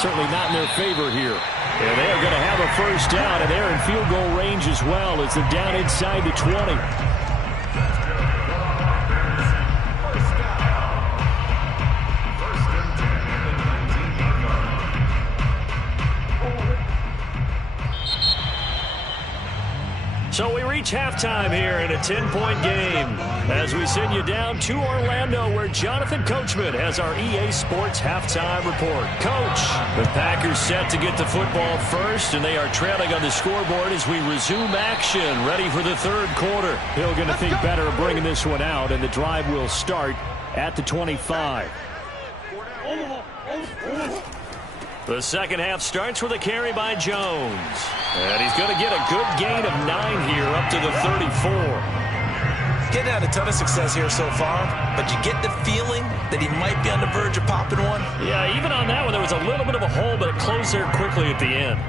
certainly not in their favor here. And they are going to have a first down, and they're in field goal range as well as they're down inside the 20. So we reach halftime here in a 10-point game as we send you down to Orlando where Jonathan Coachman has our EA Sports halftime report. Coach, the Packers set to get the football first, and they are trailing on the scoreboard as we resume action, ready for the third quarter. Hill going to think better of bringing this one out, and the drive will start at the 25. The second half starts with a carry by Jones. And he's going to get a good gain of 9 here up to the 34. Getting had a ton of success here so far, but you get the feeling that he might be on the verge of popping one. Yeah, even on that one, there was a little bit of a hole, but it closed there quickly at the end.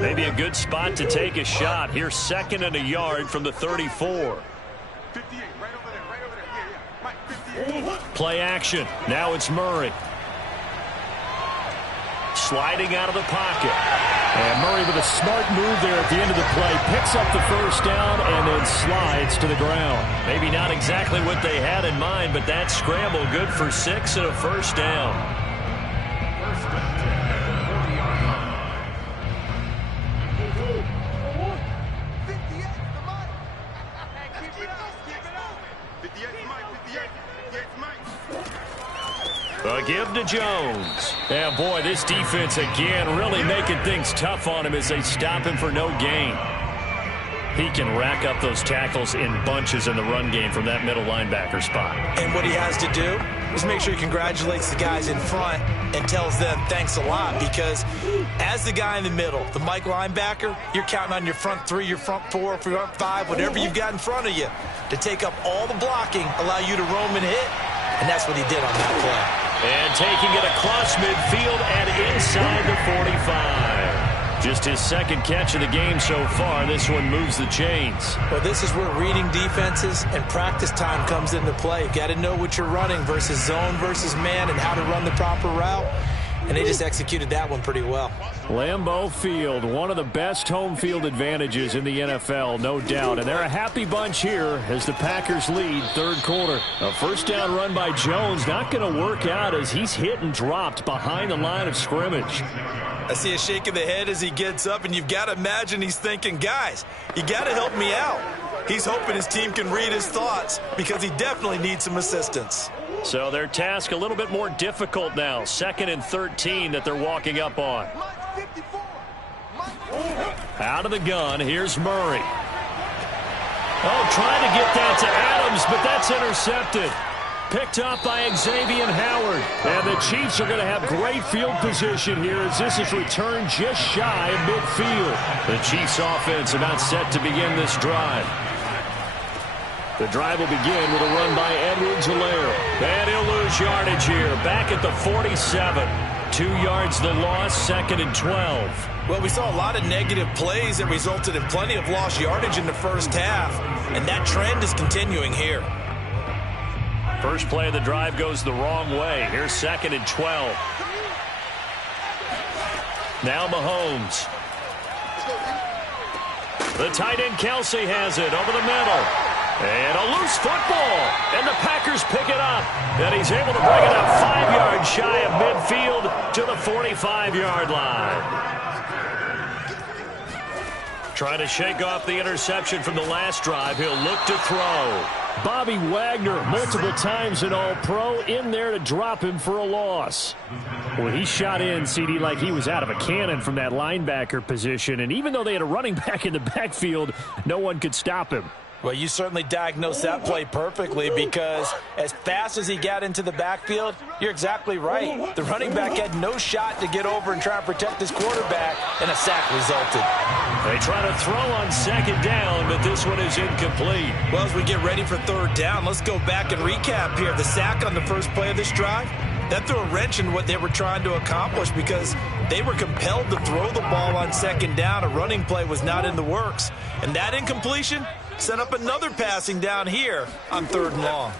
Maybe a good spot to take a shot. Here's 2nd and a yard from the 34. 58, right over there, right over there. Yeah, yeah. Mike, 58. Play action. Now it's Murray. Sliding out of the pocket. And Murray with a smart move there at the end of the play. Picks up the first down and then slides to the ground. Maybe not exactly what they had in mind, but that scramble good for 6 and a first down. First and 10 at the 40-yard line. 58, the Mike. Keep it up, keep it up. 58, Mike, 58. 58, Mike. A give to Jones. Yeah, boy, this defense again really making things tough on him as they stop him for no gain. He can rack up those tackles in bunches in the run game from that middle linebacker spot. And what he has to do is make sure he congratulates the guys in front and tells them thanks a lot, because as the guy in the middle, the Mike linebacker, you're counting on your front 3, your front 4, front 5, whatever you've got in front of you to take up all the blocking, allow you to roam and hit, and that's what he did on that play. And taking it across midfield and inside the 45. Just his second catch of the game so far. This one moves the chains. Well, this is where reading defenses and practice time comes into play. You've got to know what you're running versus zone versus man and how to run the proper route. And they just executed that one pretty well. Lambeau Field, one of the best home field advantages in the NFL, no doubt. And they're a happy bunch here as the Packers lead third quarter. A first down run by Jones, not going to work out as he's hit and dropped behind the line of scrimmage. I see a shake of the head as he gets up, and you've got to imagine he's thinking, guys, you got to help me out. He's hoping his team can read his thoughts because he definitely needs some assistance. So their task a little bit more difficult now. 2nd and 13 that they're walking up on. Out of the gun, here's Murray. Oh, trying to get that to Adams, but that's intercepted. Picked up by Xavier Howard. And the Chiefs are going to have great field position here as this is returned just shy of midfield. The Chiefs offense about set to begin this drive. The drive will begin with a run by Edwards-Helaire. And he'll lose yardage here. Back at the 47. 2 yards the loss, 2nd and 12. Well, we saw a lot of negative plays that resulted in plenty of lost yardage in the first half. And that trend is continuing here. First play of the drive goes the wrong way. Here's 2nd and 12. Now Mahomes. The tight end Kelsey has it over the middle. And a loose football. And the Packers pick it up. And he's able to bring it up 5 yards shy of midfield to the 45-yard line. Trying to shake off the interception from the last drive. He'll look to throw. Bobby Wagner, multiple times an All-Pro, in there to drop him for a loss. Well, he shot in, CD, like he was out of a cannon from that linebacker position. And even though they had a running back in the backfield, no one could stop him. Well, you certainly diagnosed that play perfectly, because as fast as he got into the backfield, you're exactly right. The running back had no shot to get over and try and protect his quarterback, and a sack resulted. They try to throw on 2nd down, but this one is incomplete. Well, as we get ready for 3rd down, let's go back and recap here. The sack on the first play of this drive, That threw a wrench in what they were trying to accomplish because they were compelled to throw the ball on second down. A running play was not in the works. And that incompletion set up another passing down here on 3rd and long.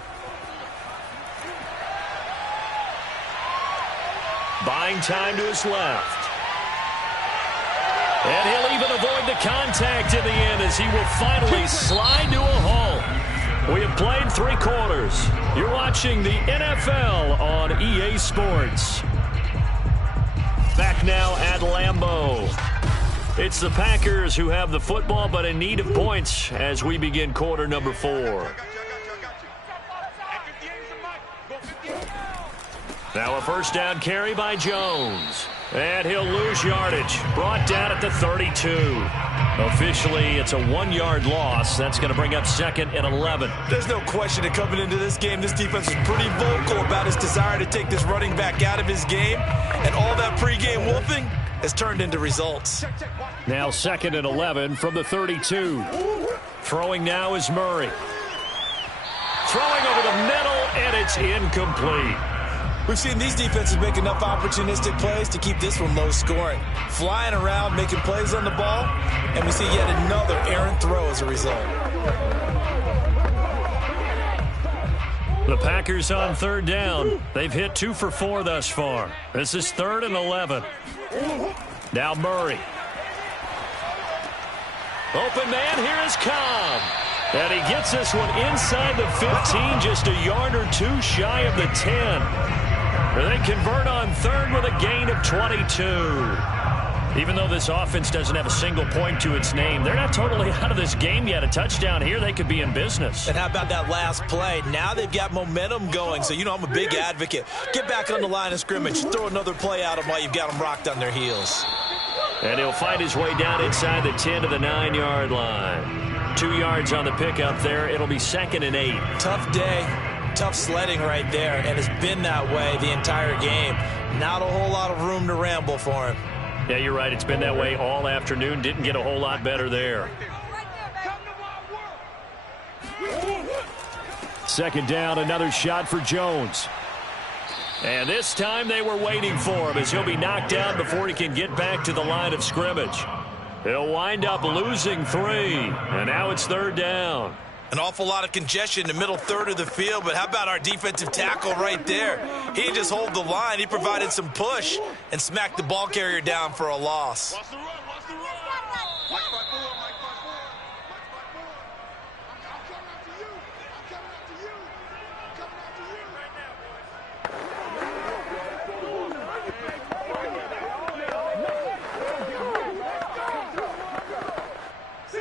Buying time to his left. And he'll even avoid the contact in the end as he will finally slide to a halt. We have played 3 quarters. You're watching the NFL on EA Sports. Back now at Lambeau. It's the Packers who have the football but in need of points as we begin quarter number 4. Now a first down carry by Jones. And he'll lose yardage. Brought down at the 32. Officially, it's a 1-yard loss. That's going to bring up 2nd and 11. There's no question that coming into this game, this defense is pretty vocal about his desire to take this running back out of his game. And all that pregame wolfing has turned into results. Now 2nd and 11 from the 32. Throwing now is Murray. Throwing over the middle, and it's incomplete. We've seen these defenses make enough opportunistic plays to keep this one low scoring. Flying around, making plays on the ball, and we see yet another errant throw as a result. The Packers on 3rd down. They've hit 2 for 4 thus far. This is 3rd and 11. Now Murray. Open man, here is Cobb. And he gets this one inside the 15, just a yard or 2 shy of the 10. They convert on 3rd with a gain of 22. Even though this offense doesn't have a single point to its name, they're not totally out of this game yet. A touchdown here, they could be in business. And how about that last play? Now they've got momentum going, so you know I'm a big advocate. Get back on the line of scrimmage. Throw another play at them while you've got them rocked on their heels. And he'll fight his way down inside the 10 to the 9-yard line. 2 yards on the pickup there. It'll be 2nd and 8. Tough day. Tough sledding right there, and it's been that way the entire game. Not a whole lot of room to ramble for him. Yeah, you're right. It's been that way all afternoon. Didn't get a whole lot better there. 2nd down, another shot for Jones. And this time they were waiting for him as he'll be knocked down before he can get back to the line of scrimmage. He'll wind up losing 3, and now it's 3rd down. An awful lot of congestion in the middle 3rd of the field, but how about our defensive tackle right there? He didn't just hold the line. He provided some push and smacked the ball carrier down for a loss. Watch the run, watch the run. Mike 5-4, Mike 5-4. I'm coming after you. I'm coming after you. I'm coming after you right now,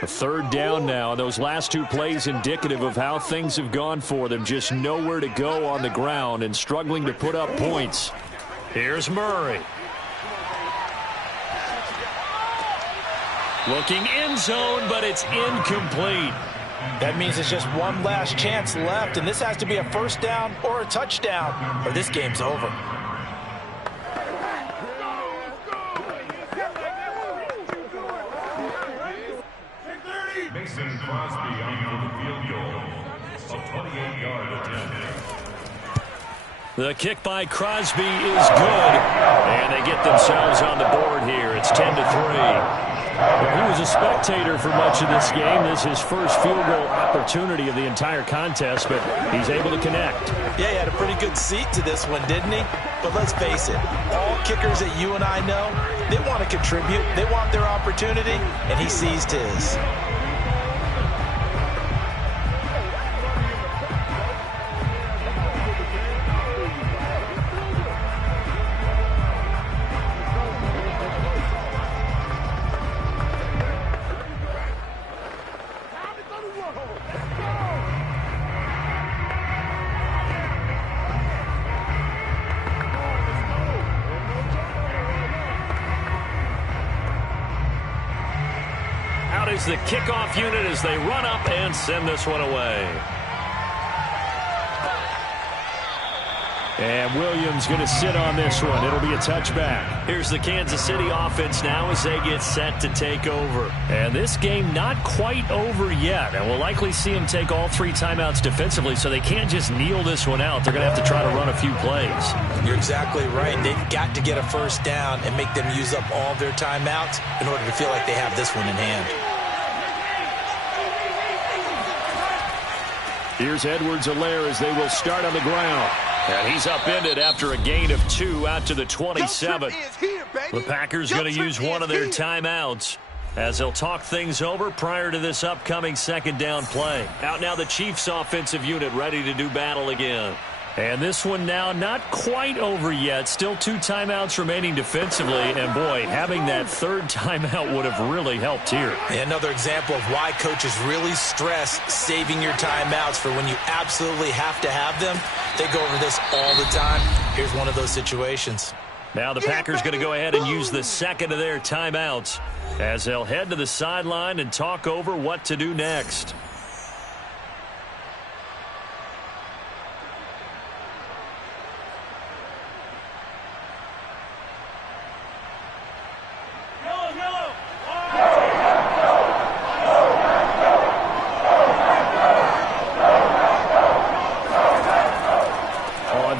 A 3rd down now. Those last 2 plays indicative of how things have gone for them. Just nowhere to go on the ground and struggling to put up points. Here's Murray. Looking end zone, but it's incomplete. That means it's just one last chance left, and this has to be a first down or a touchdown, or this game's over. Mason Crosby on for the field goal. A 28-yard attempt. The kick by Crosby is good, and they get themselves on the board here. It's 10-3. He was a spectator for much of this game. This is his first field goal opportunity of the entire contest, but he's able to connect. Yeah, he had a pretty good seat to this one, didn't he? But let's face it, all kickers that you and I know, they want to contribute. They want their opportunity, and he seized his. Is the kickoff unit as they run up and send this one away. And Williams going to sit on this one. It'll be a touchback. Here's the Kansas City offense now as they get set to take over. And this game not quite over yet. And we'll likely see them take all 3 timeouts defensively, so they can't just kneel this one out. They're going to have to try to run a few plays. You're exactly right. They've got to get a first down and make them use up all their timeouts in order to feel like they have this one in hand. Here's Edwards-Helaire as they will start on the ground. And he's upended after a gain of 2 out to the 27. The Packers going to use one of their timeouts as they'll talk things over prior to this upcoming second down play. Out now the Chiefs offensive unit ready to do battle again. And this one now not quite over yet. Still 2 timeouts remaining defensively. And, boy, having that 3rd timeout would have really helped here. Another example of why coaches really stress saving your timeouts for when you absolutely have to have them. They go over this all the time. Here's one of those situations. Now the Packers going to go ahead and use the second of their timeouts as they'll head to the sideline and talk over what to do next.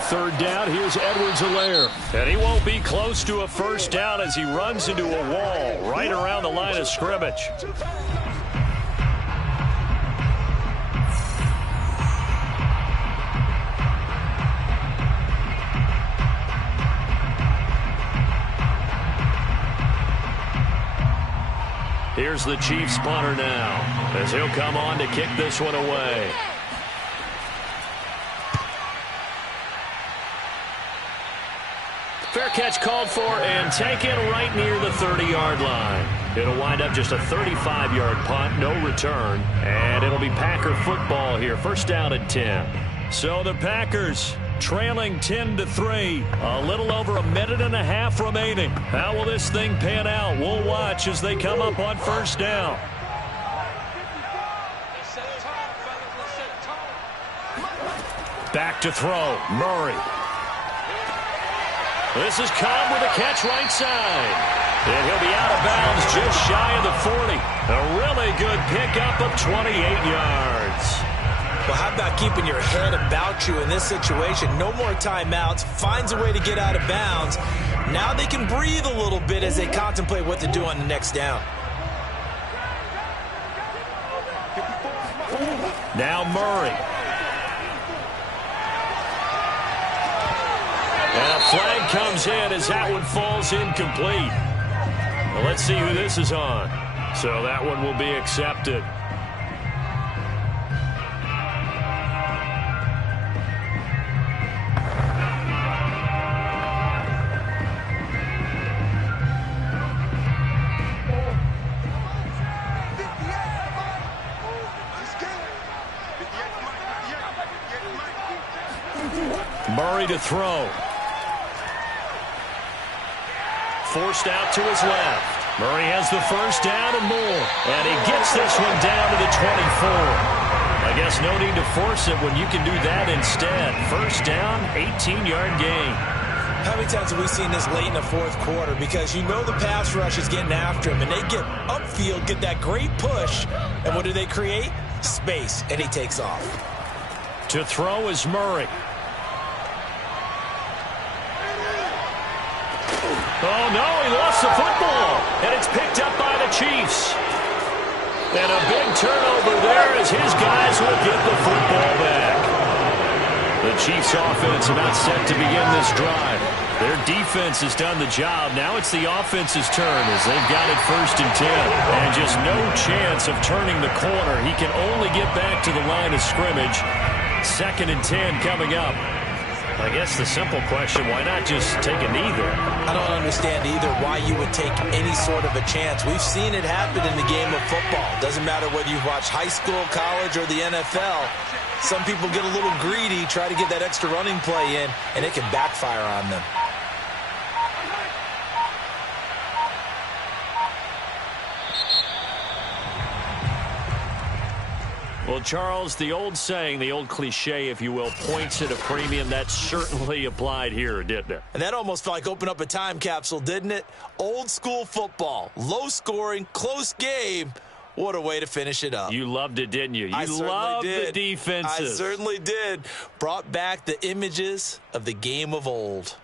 Third down, here's Edwards-Helaire. And he won't be close to a first down as he runs into a wall right around the line of scrimmage. Here's the Chiefs punter now as he'll come on to kick this one away. Fair catch called for and taken right near the 30-yard line. It'll wind up just a 35-yard punt, no return, and it'll be Packer football here. First down at 10. So the Packers trailing 10-3. A little over a minute and a half remaining. How will this thing pan out? We'll watch as they come up on first down. Back to throw. Murray. This is Cobb with a catch right side. And he'll be out of bounds just shy of the 40. A really good pickup of 28 yards. Well, how about keeping your head about you in this situation? No more timeouts. Finds a way to get out of bounds. Now they can breathe a little bit as they contemplate what to do on the next down. Now Murray. And a flag comes in as that one falls incomplete. Well, let's see who this is on. So that one will be accepted. Murray to throw. Forced out to his left. Murray has the first down and more. And he gets this one down to the 24. I guess no need to force it when you can do that instead. First down, 18-yard gain. How many times have we seen this late in the fourth quarter? Because you know the pass rush is getting after him, and they get upfield, get that great push, and what do they create? Space, and he takes off. To throw is Murray. Oh, no, he lost the football, and it's picked up by the Chiefs. And a big turnover there as his guys will get the football back. The Chiefs offense about set to begin this drive. Their defense has done the job. Now it's the offense's turn as they've got it first and 10. And just no chance of turning the corner. He can only get back to the line of scrimmage. Second and 10 coming up. I guess the simple question, why not just take a knee there? I don't understand either why you would take any sort of a chance. We've seen it happen in the game of football. Doesn't matter whether you've watched high school, college, or the NFL. Some people get a little greedy, try to get that extra running play in, and it can backfire on them. Well, Well, Charles, the old saying, the old cliche, if you will, points at a premium, that certainly applied here, didn't it? And that almost felt like opened up a time capsule, didn't it? Old school football, low scoring, close game. What a way to finish it up. You loved it, didn't you? You loved the defenses. I certainly did. Brought back the images of the game of old.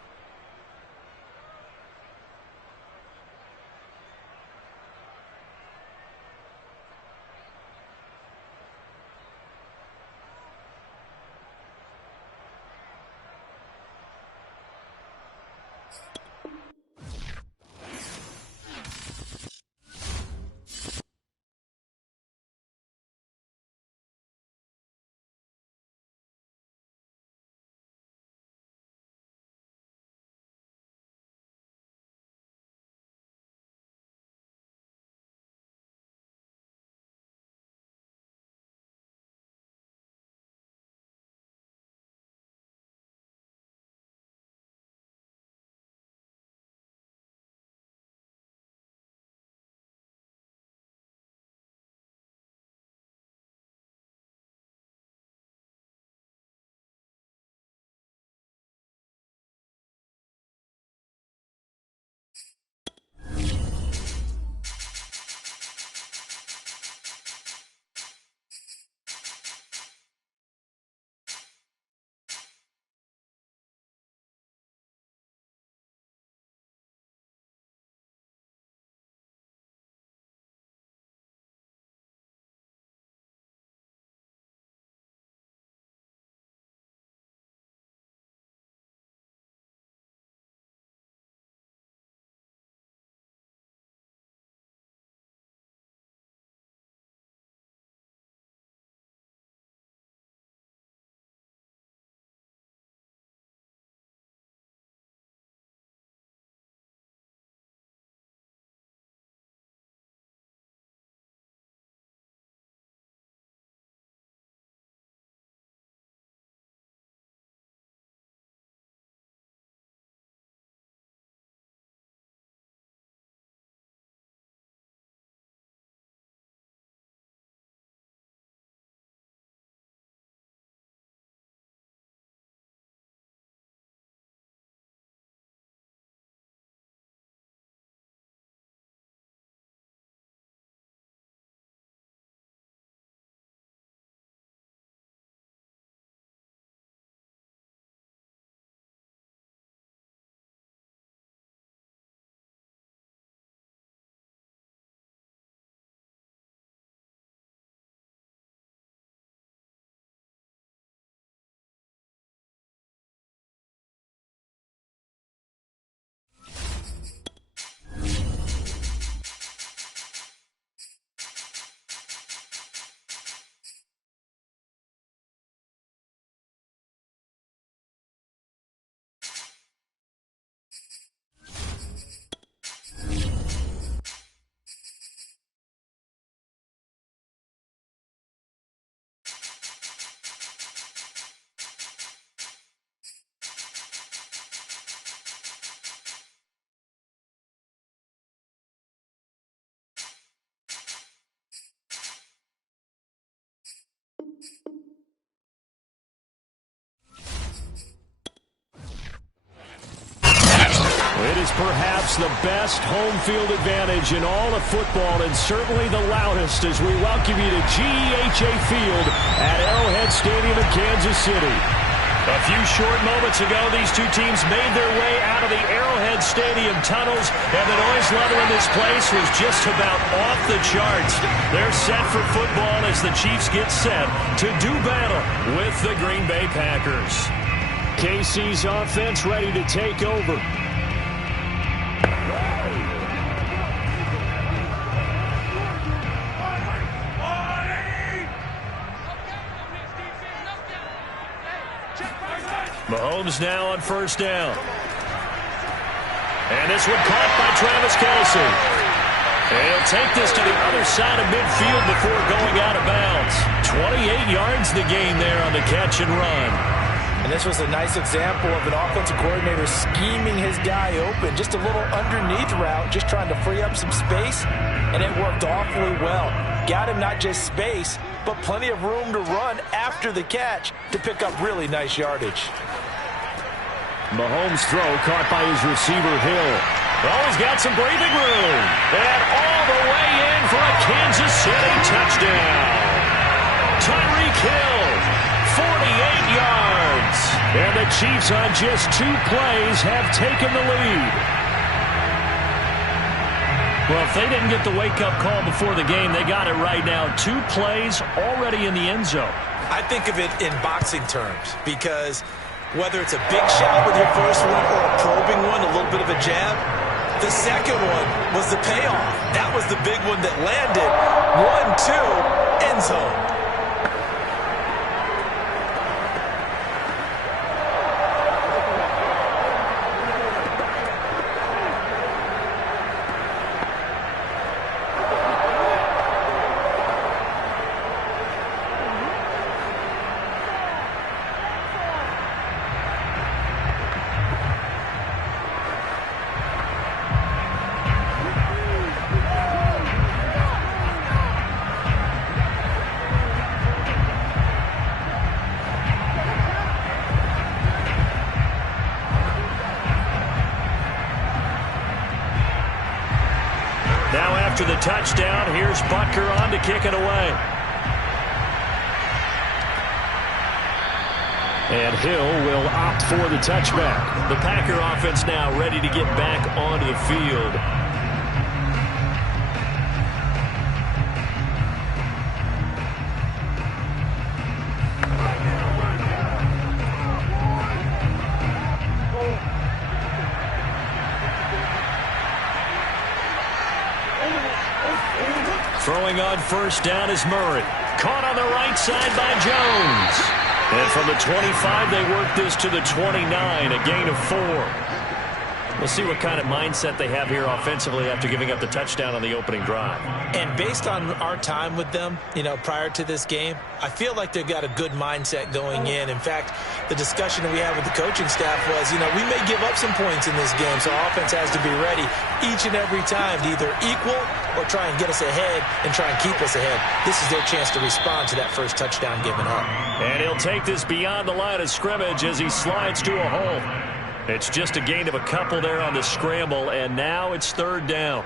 It is perhaps the best home field advantage in all of football, and certainly the loudest, as we welcome you to GEHA Field at Arrowhead Stadium in Kansas City. A few short moments ago, these two teams made their way out of the Arrowhead Stadium tunnels, and the noise level in this place was just about off the charts. They're set for football as the Chiefs get set to do battle with the Green Bay Packers. KC's offense ready to take over. Mahomes now on first down. And this one caught by Travis Kelce. And he'll take this to the other side of midfield before going out of bounds. 28 yards the gain there on the catch and run. And this was a nice example of an offensive coordinator scheming his guy open. Just a little underneath route, just trying to free up some space, and it worked awfully well. got him not just space, but plenty of room to run after the catch to pick up really nice yardage. Mahomes' throw caught by his receiver, Hill. Oh, he's got some breathing room. And all the way in for a Kansas City touchdown. Tyreek Hill, 48 yards. And the Chiefs on just 2 plays have taken the lead. Well, if they didn't get the wake-up call before the game, they got it right now. 2 plays already in the end zone. I think of it in boxing terms because whether it's a big shot with your first one or a probing one, a little bit of a jab, the second one was the payoff. That was the big one that landed. 1-2, end zone. Now after the touchdown, here's Butker on to kick it away. And Hill will opt for the touchback. The Packer offense now ready to get back onto the field. Throwing on first down is Murray. Caught on the right side by Jones. And from the 25, they work this to the 29, a gain of 4. We'll see what kind of mindset they have here offensively after giving up the touchdown on the opening drive. And based on our time with them, prior to this game, I feel like they've got a good mindset going in. In fact, the discussion that we had with the coaching staff was, we may give up some points in this game, so our offense has to be ready each and every time to either equal or try and get us ahead and try and keep us ahead. This is their chance to respond to that first touchdown given up. And he'll take this beyond the line of scrimmage as he slides to a hole. It's just a gain of a couple there on the scramble, and now it's third down.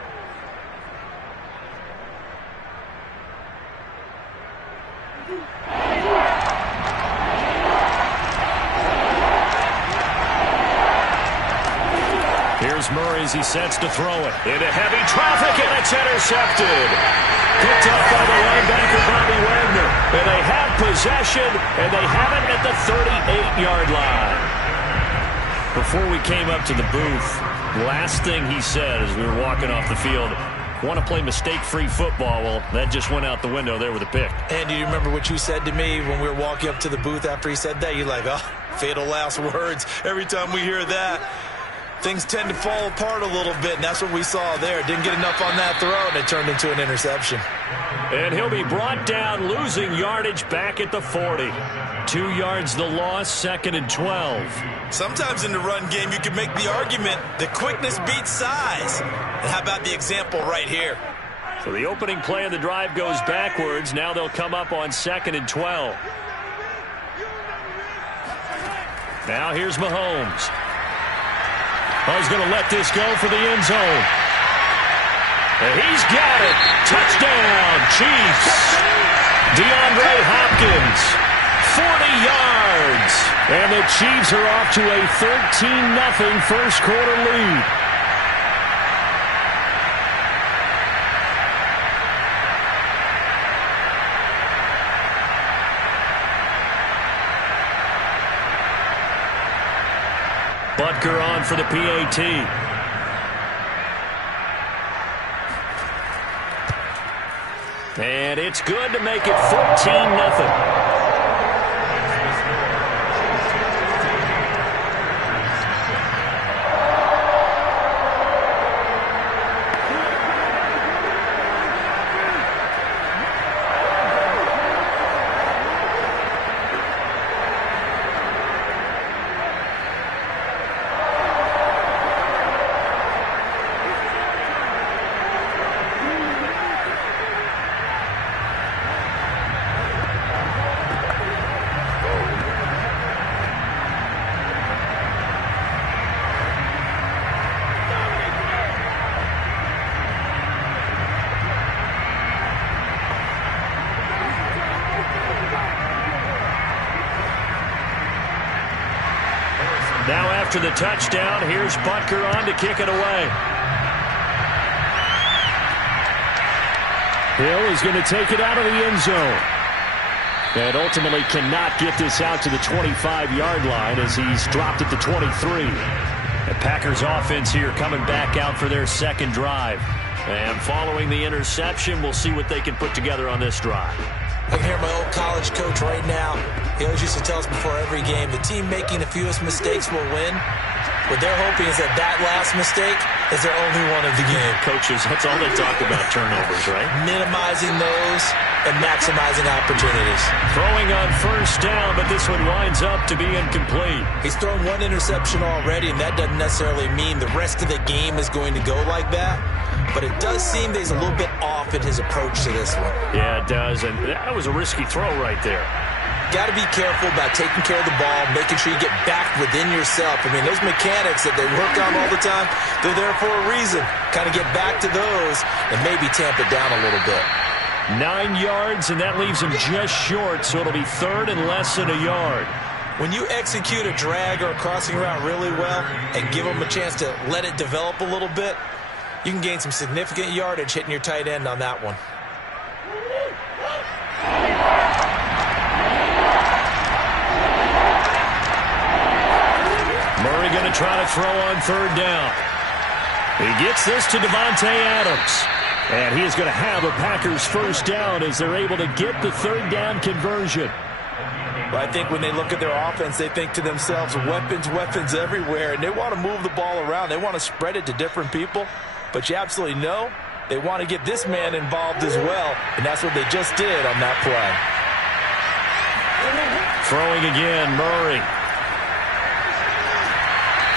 Here's Murray as he sets to throw it. Into heavy traffic, and it's intercepted. Picked up by the linebacker, Bobby Wagner. And they have possession, and they have it at the 38-yard line. Before we came up to the booth, last thing he said as we were walking off the field, want to play mistake-free football. Well, that just went out the window there with a pick. And do you remember what you said to me when we were walking up to the booth after he said that? You're like, oh, fatal last words. Every time we hear that, things tend to fall apart a little bit, and that's what we saw there. Didn't get enough on that throw, and it turned into an interception. And he'll be brought down, losing yardage back at the 40. 2 yards the loss, 2nd and 12. Sometimes in the run game, you can make the argument that quickness beats size. And how about the example right here? So the opening play of the drive goes backwards. Now they'll come up on 2nd and 12. Now here's Mahomes. Oh, he's going to let this go for the end zone. And he's got it. Touchdown, Chiefs. DeAndre Hopkins, 40 yards. And the Chiefs are off to a 13-0 first quarter lead. Butker on for the PAT. And it's good to make it 14-0. Now after the touchdown, here's Butker on to kick it away. Hill is going to take it out of the end zone. And ultimately cannot get this out to the 25-yard line as he's dropped at the 23. The Packers offense here coming back out for their second drive. And following the interception, we'll see what they can put together on this drive. I can hear my old college coach right now. He always used to tell us before every game, the team making the fewest mistakes will win. What they're hoping is that that last mistake is their only one of the game. Coaches, that's all they talk about, turnovers, right? Minimizing those and maximizing opportunities. Throwing on first down, but this one winds up to be incomplete. He's thrown one interception already, and that doesn't necessarily mean the rest of the game is going to go like that. But it does seem that he's a little bit off in his approach to this one. Yeah, it does, and that was a risky throw right there. Got to be careful about taking care of the ball, making sure you get back within yourself. I mean, those mechanics that they work on all the time, they're there for a reason. Kind of get back to those and maybe tamp it down a little bit. 9 yards, and that leaves him just short, so it'll be third and less than a yard. When you execute a drag or a crossing route really well and give them a chance to let it develop a little bit, you can gain some significant yardage hitting your tight end on that one. Murray going to try to throw on third down. He gets this to Davante Adams. And he is going to have a Packers first down as they're able to get the third down conversion. Well, I think when they look at their offense, they think to themselves, weapons everywhere, and they want to move the ball around. They want to spread it to different people. But you absolutely know they want to get this man involved as well, and that's what they just did on that play. Throwing again, Murray.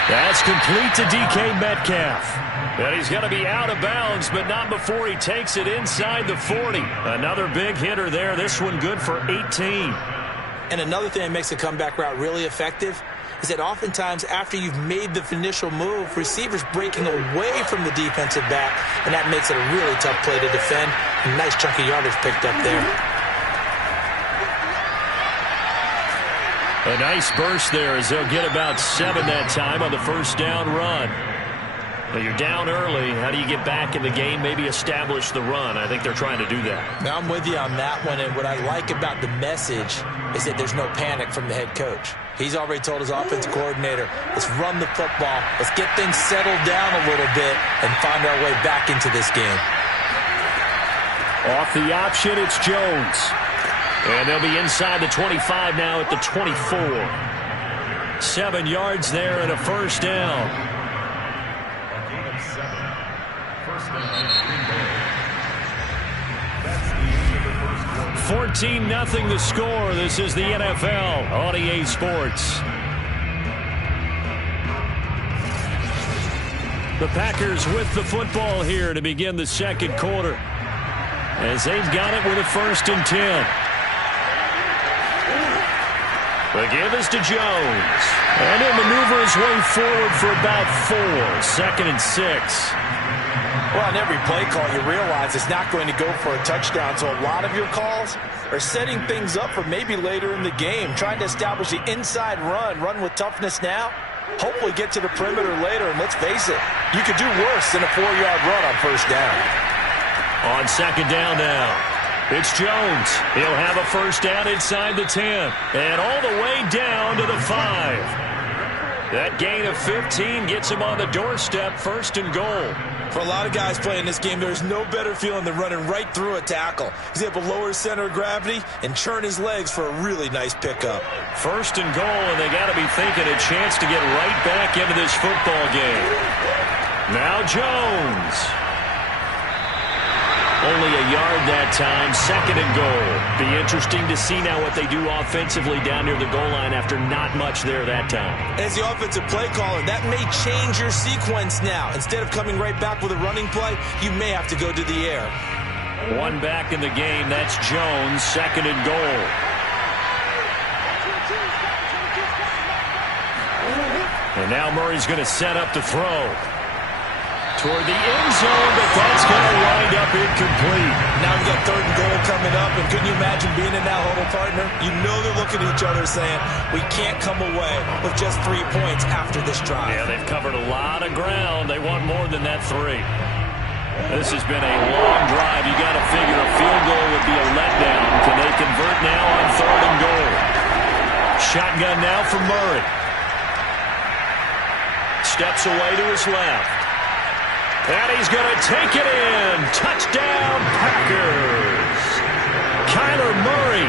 That's complete to DK Metcalf. And he's going to be out of bounds, but not before he takes it inside the 40. Another big hitter there. This one good for 18. And another thing that makes a comeback route really effective is that oftentimes after you've made the initial move, receivers breaking away from the defensive back, and that makes it a really tough play to defend. A nice chunk of yardage picked up there. A nice burst there as they'll get about 7 that time on the first down run. Now you're down early. How do you get back in the game? Maybe establish the run. I think they're trying to do that. Now I'm with you on that one, and what I like about the message is that there's no panic from the head coach. He's already told his offensive coordinator, let's run the football, let's get things settled down a little bit and find our way back into this game. Off the option, it's Jones. And they'll be inside the 25 now at the 24. 7 yards there and a first down. 14-0 the score. This is the NFL on EA Sports. The Packers with the football here to begin the second quarter, as they've got it with a 1st and 10. The give is to Jones. And he'll maneuver his way forward for about 4. 2nd and 6. Well, on every play call, you realize it's not going to go for a touchdown. So a lot of your calls are setting things up for maybe later in the game, trying to establish the inside run with toughness now, hopefully get to the perimeter later. And let's face it, you could do worse than a 4-yard run on first down. On 2nd down now, it's Jones. He'll have a first down inside the 10 and all the way down to the 5. That gain of 15 gets him on the doorstep, 1st and goal. For a lot of guys playing this game, there's no better feeling than running right through a tackle. He's able to lower his center of gravity and churn his legs for a really nice pickup. 1st and goal, and they got to be thinking a chance to get right back into this football game. Now Jones. Only a yard that time, 2nd and goal. Be interesting to see now what they do offensively down near the goal line after not much there that time. As the offensive play caller, that may change your sequence now. Instead of coming right back with a running play, you may have to go to the air. One back in the game, that's Jones, 2nd and goal. And now Murray's going to set up the throw. toward the end zone, but that's going to wind up incomplete. Now we got 3rd and goal coming up, and couldn't you imagine being in that huddle, partner? You know they're looking at each other saying, we can't come away with just 3 points after this drive. Yeah, they've covered a lot of ground. They want more than that 3. This has been a long drive. You got to figure a field goal would be a letdown. Can they convert now on 3rd and goal? Shotgun now from Murray. Steps away to his left. And he's going to take it in. Touchdown, Packers. Kyler Murray,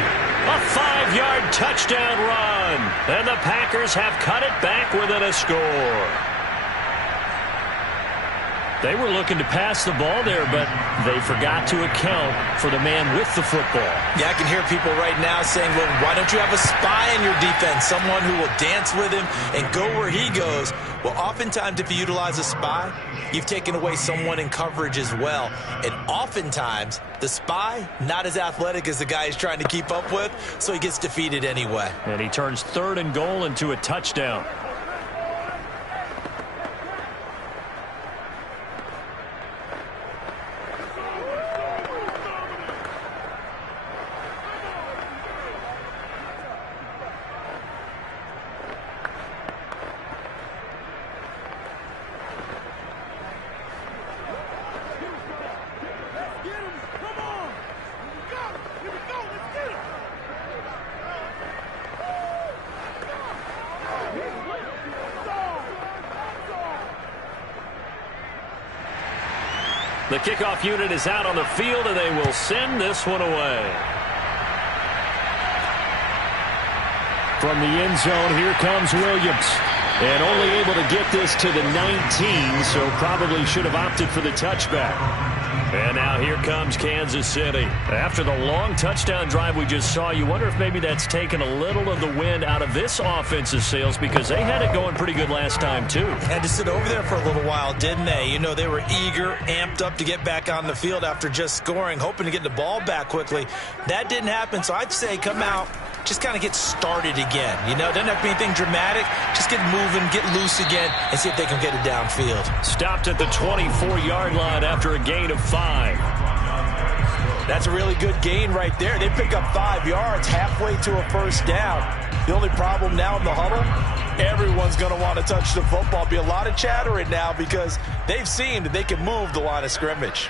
a 5-yard touchdown run. And the Packers have cut it back within a score. They were looking to pass the ball there, but they forgot to account for the man with the football. Yeah, I can hear people right now saying, well, why don't you have a spy in your defense, someone who will dance with him and go where he goes? Well, oftentimes if you utilize a spy, you've taken away someone in coverage as well. And oftentimes, the spy, not as athletic as the guy he's trying to keep up with, so he gets defeated anyway. And he turns 3rd and goal into a touchdown. The kickoff unit is out on the field, and they will send this one away. From the end zone, here comes Williams. And only able to get this to the 19, so probably should have opted for the touchback. And now here comes Kansas City. After the long touchdown drive we just saw, you wonder if maybe that's taken a little of the wind out of this offense's sails, because they had it going pretty good last time, too. Had to sit over there for a little while, didn't they? You know, they were eager, amped up to get back on the field after just scoring, hoping to get the ball back quickly. That didn't happen, so I'd say come out, just kind of get started again. You know, doesn't have to be anything dramatic. Just get moving, get loose again, and see if they can get it downfield. Stopped at the 24-yard line after a gain of 5. That's a really good gain right there. They pick up 5 yards halfway to a first down. The only problem now in the huddle, everyone's going to want to touch the football. Be a lot of chattering now because they've seen that they can move the line of scrimmage.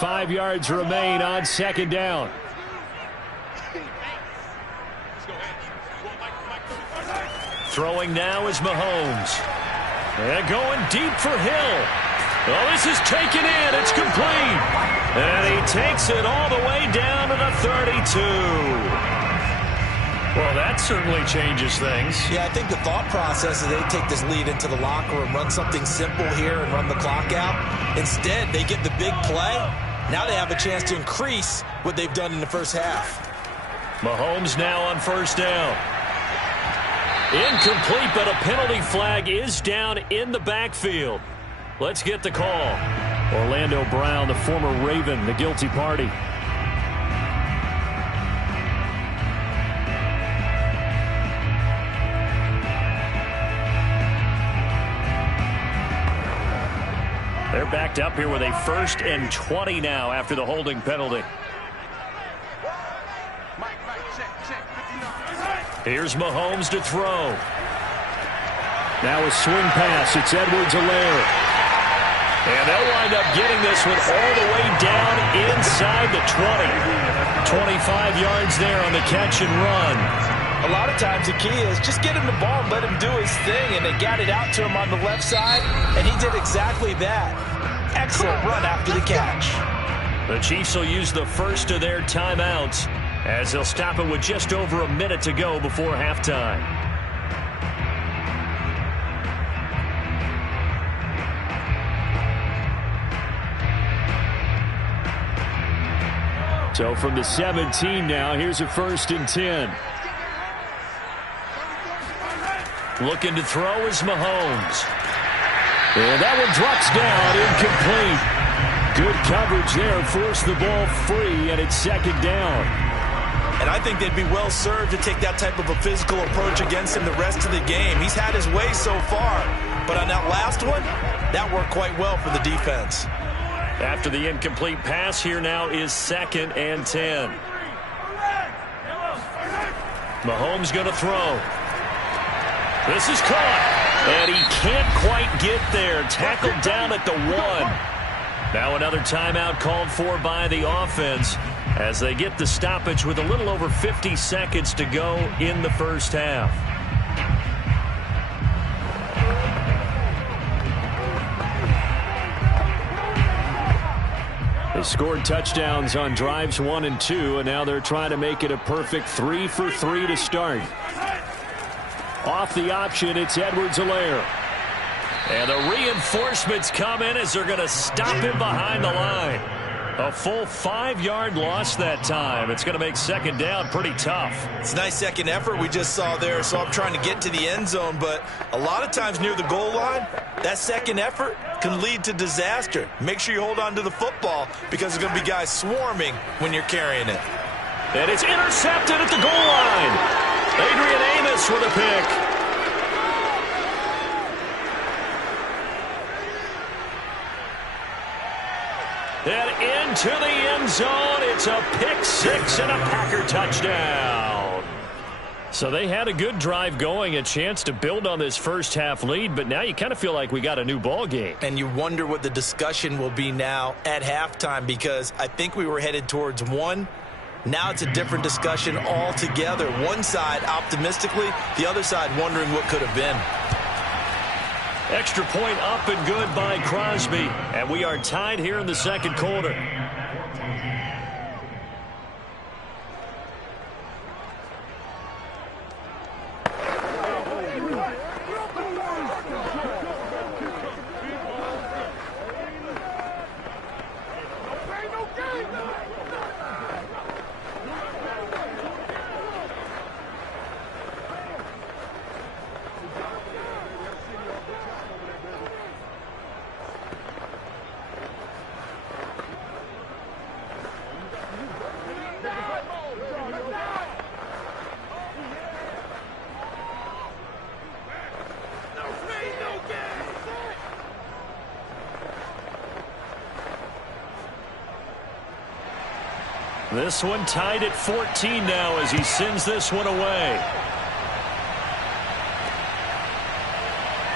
5 yards remain on 2nd down. Throwing now is Mahomes. And going deep for Hill. Oh, this is taken in. It's complete. And he takes it all the way down to the 32. Well, that certainly changes things. Yeah, I think the thought process is they take this lead into the locker room, run something simple here and run the clock out. Instead, they get the big play. Now they have a chance to increase what they've done in the first half. Mahomes now on 1st down. Incomplete, but a penalty flag is down in the backfield. Let's get the call. Orlando Brown, the former Raven, the guilty party. They're backed up here with a 1st and 20 now after the holding penalty. Here's Mahomes to throw. Now a swing pass. It's Edwards-Helaire. And they'll wind up getting this one all the way down inside the 20. 25 yards there on the catch and run. A lot of times the key is just get him the ball and let him do his thing, and they got it out to him on the left side, and he did exactly that. Excellent run after the catch. The Chiefs will use the first of their timeouts as they'll stop it with just over a minute to go before halftime. So from the 17 now, here's a 1st and 10. Looking to throw is Mahomes. And that one drops down, incomplete. Good coverage there, forced the ball free, and it's second down. And I think they'd be well served to take that type of a physical approach against him the rest of the game. He's had his way so far, but on that last one, that worked quite well for the defense. After the incomplete pass, here now is 2nd and 10. Mahomes going to throw. This is caught, and he can't quite get there. Tackled down at the 1. Now another timeout called for by the offense as they get the stoppage with a little over 50 seconds to go in the first half. They scored touchdowns on drives 1 and 2, and now they're trying to make it a perfect 3 for 3 to start. Off the option, it's Edwards-Helaire. And the reinforcements come in as they're going to stop him behind the line. A full 5-yard loss that time. It's going to make second down pretty tough. It's a nice second effort we just saw there. So I'm trying to get to the end zone, but a lot of times near the goal line, that second effort can lead to disaster. Make sure you hold on to the football because there's going to be guys swarming when you're carrying it. And it's intercepted at the goal line. Adrian Amos with a pick. And into the end zone, it's a pick six and a Packer touchdown. So they had a good drive going, a chance to build on this first half lead, but now you kind of feel like we got a new ball game. And you wonder what the discussion will be now at halftime, because I think we were headed towards one. Now it's a different discussion altogether. One side optimistically, the other side wondering what could have been. Extra point up and good by Crosby. And we are tied here in the second quarter. This one tied at 14 now as he sends this one away.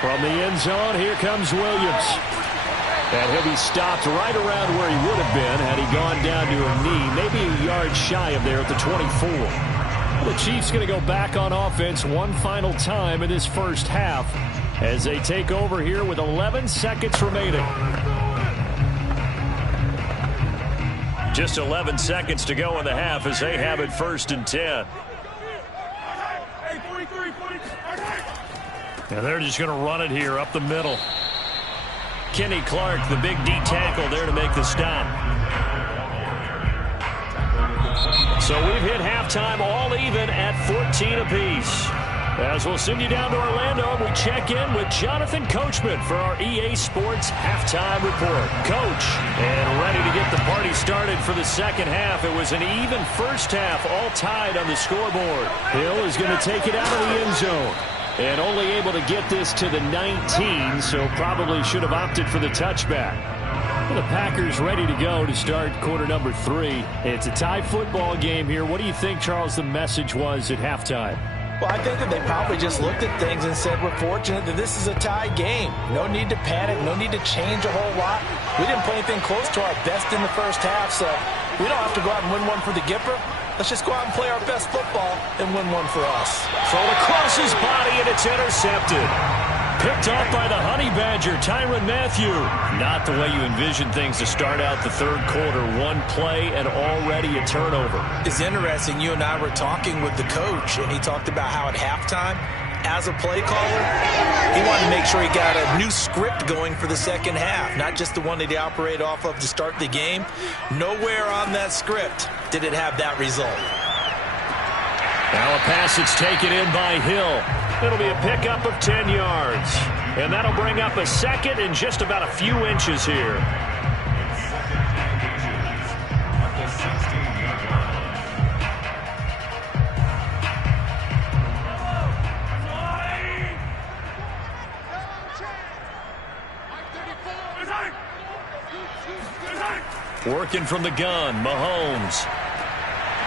From the end zone, here comes Williams. And he'll be stopped right around where he would have been had he gone down to a knee, maybe a yard shy of there at the 24. The Chiefs going to go back on offense one final time in this first half as they take over here with 11 seconds remaining. Just 11 seconds to go in the half as they have it 1st and 10. And they're just going to run it here up the middle. Kenny Clark, the big D tackle there to make the stop. So we've hit halftime all even at 14 apiece. As we'll send you down to Orlando, we check in with Jonathan Coachman for our EA Sports Halftime Report. Coach, and ready to get the party started for the second half. It was an even first half, all tied on the scoreboard. Hill is going to take it out of the end zone. And only able to get this to the 19, so probably should have opted for the touchback. The Packers ready to go to start quarter number 3. It's a tie football game here. What do you think, Charles, the message was at halftime? Well, I think that they probably just looked at things and said, we're fortunate that this is a tie game. No need to panic. No need to change a whole lot. We didn't play anything close to our best in the first half, so we don't have to go out and win one for the Gipper. Let's just go out and play our best football and win one for us. Thrown across his body, and it's intercepted. Picked off by the Honey Badger, Tyrann Mathieu. Not the way you envision things to start out the third quarter. One play and already a turnover. It's interesting. You and I were talking with the coach, and he talked about how at halftime, as a play caller, he wanted to make sure he got a new script going for the second half, not just the one that he operated off of to start the game. Nowhere on that script did it have that result. Now a pass that's taken in by Hill. It'll be a pickup of 10 yards. And that'll bring up a second and just about a few inches here. Working from the gun, Mahomes.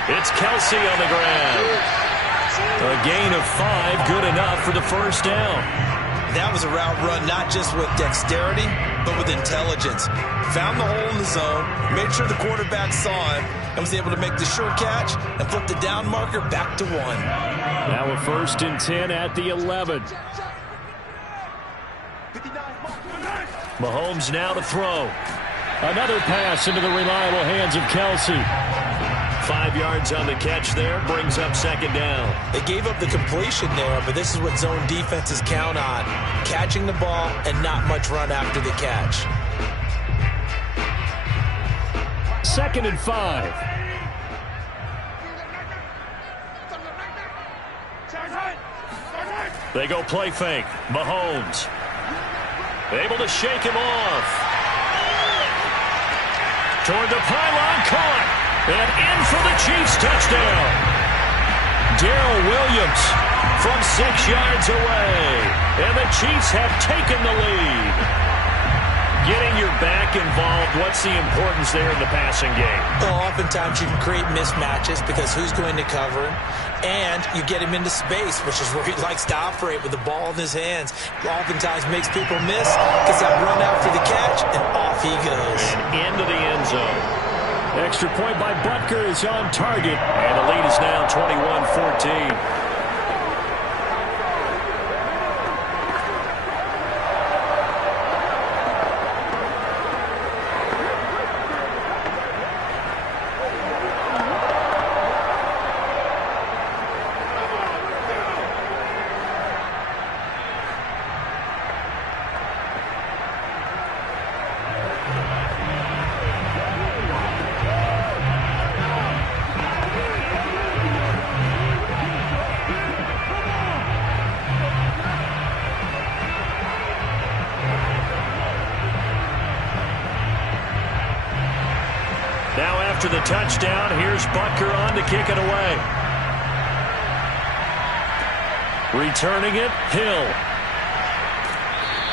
It's Kelsey on the ground. A gain of 5, good enough for the first down. That was a route run not just with dexterity, but with intelligence. Found the hole in the zone, made sure the quarterback saw him, and was able to make the sure catch and flip the down marker back to 1. Now a 1st and 10 at the 11. Mahomes now to throw. Another pass into the reliable hands of Kelsey. 5 yards on the catch there, brings up 2nd down. They gave up the completion there, but this is what zone defenses count on. Catching the ball and not much run after the catch. 2nd and 5. They go play fake. Mahomes able to shake him off. Toward the pylon, caught. And in for the Chiefs touchdown. Darrell Williams from 6 yards away. And the Chiefs have taken the lead. Getting your back involved, what's the importance there in the passing game? Well, oftentimes you can create mismatches because who's going to cover him? And you get him into space, which is where he likes to operate with the ball in his hands. Oftentimes makes people miss, gets that run out for the catch, and off he goes. And into the end zone. Extra point by Butker is on target. And the lead is now 21-14. Now after the touchdown, here's Butker on to kick it away. Returning it, Hill.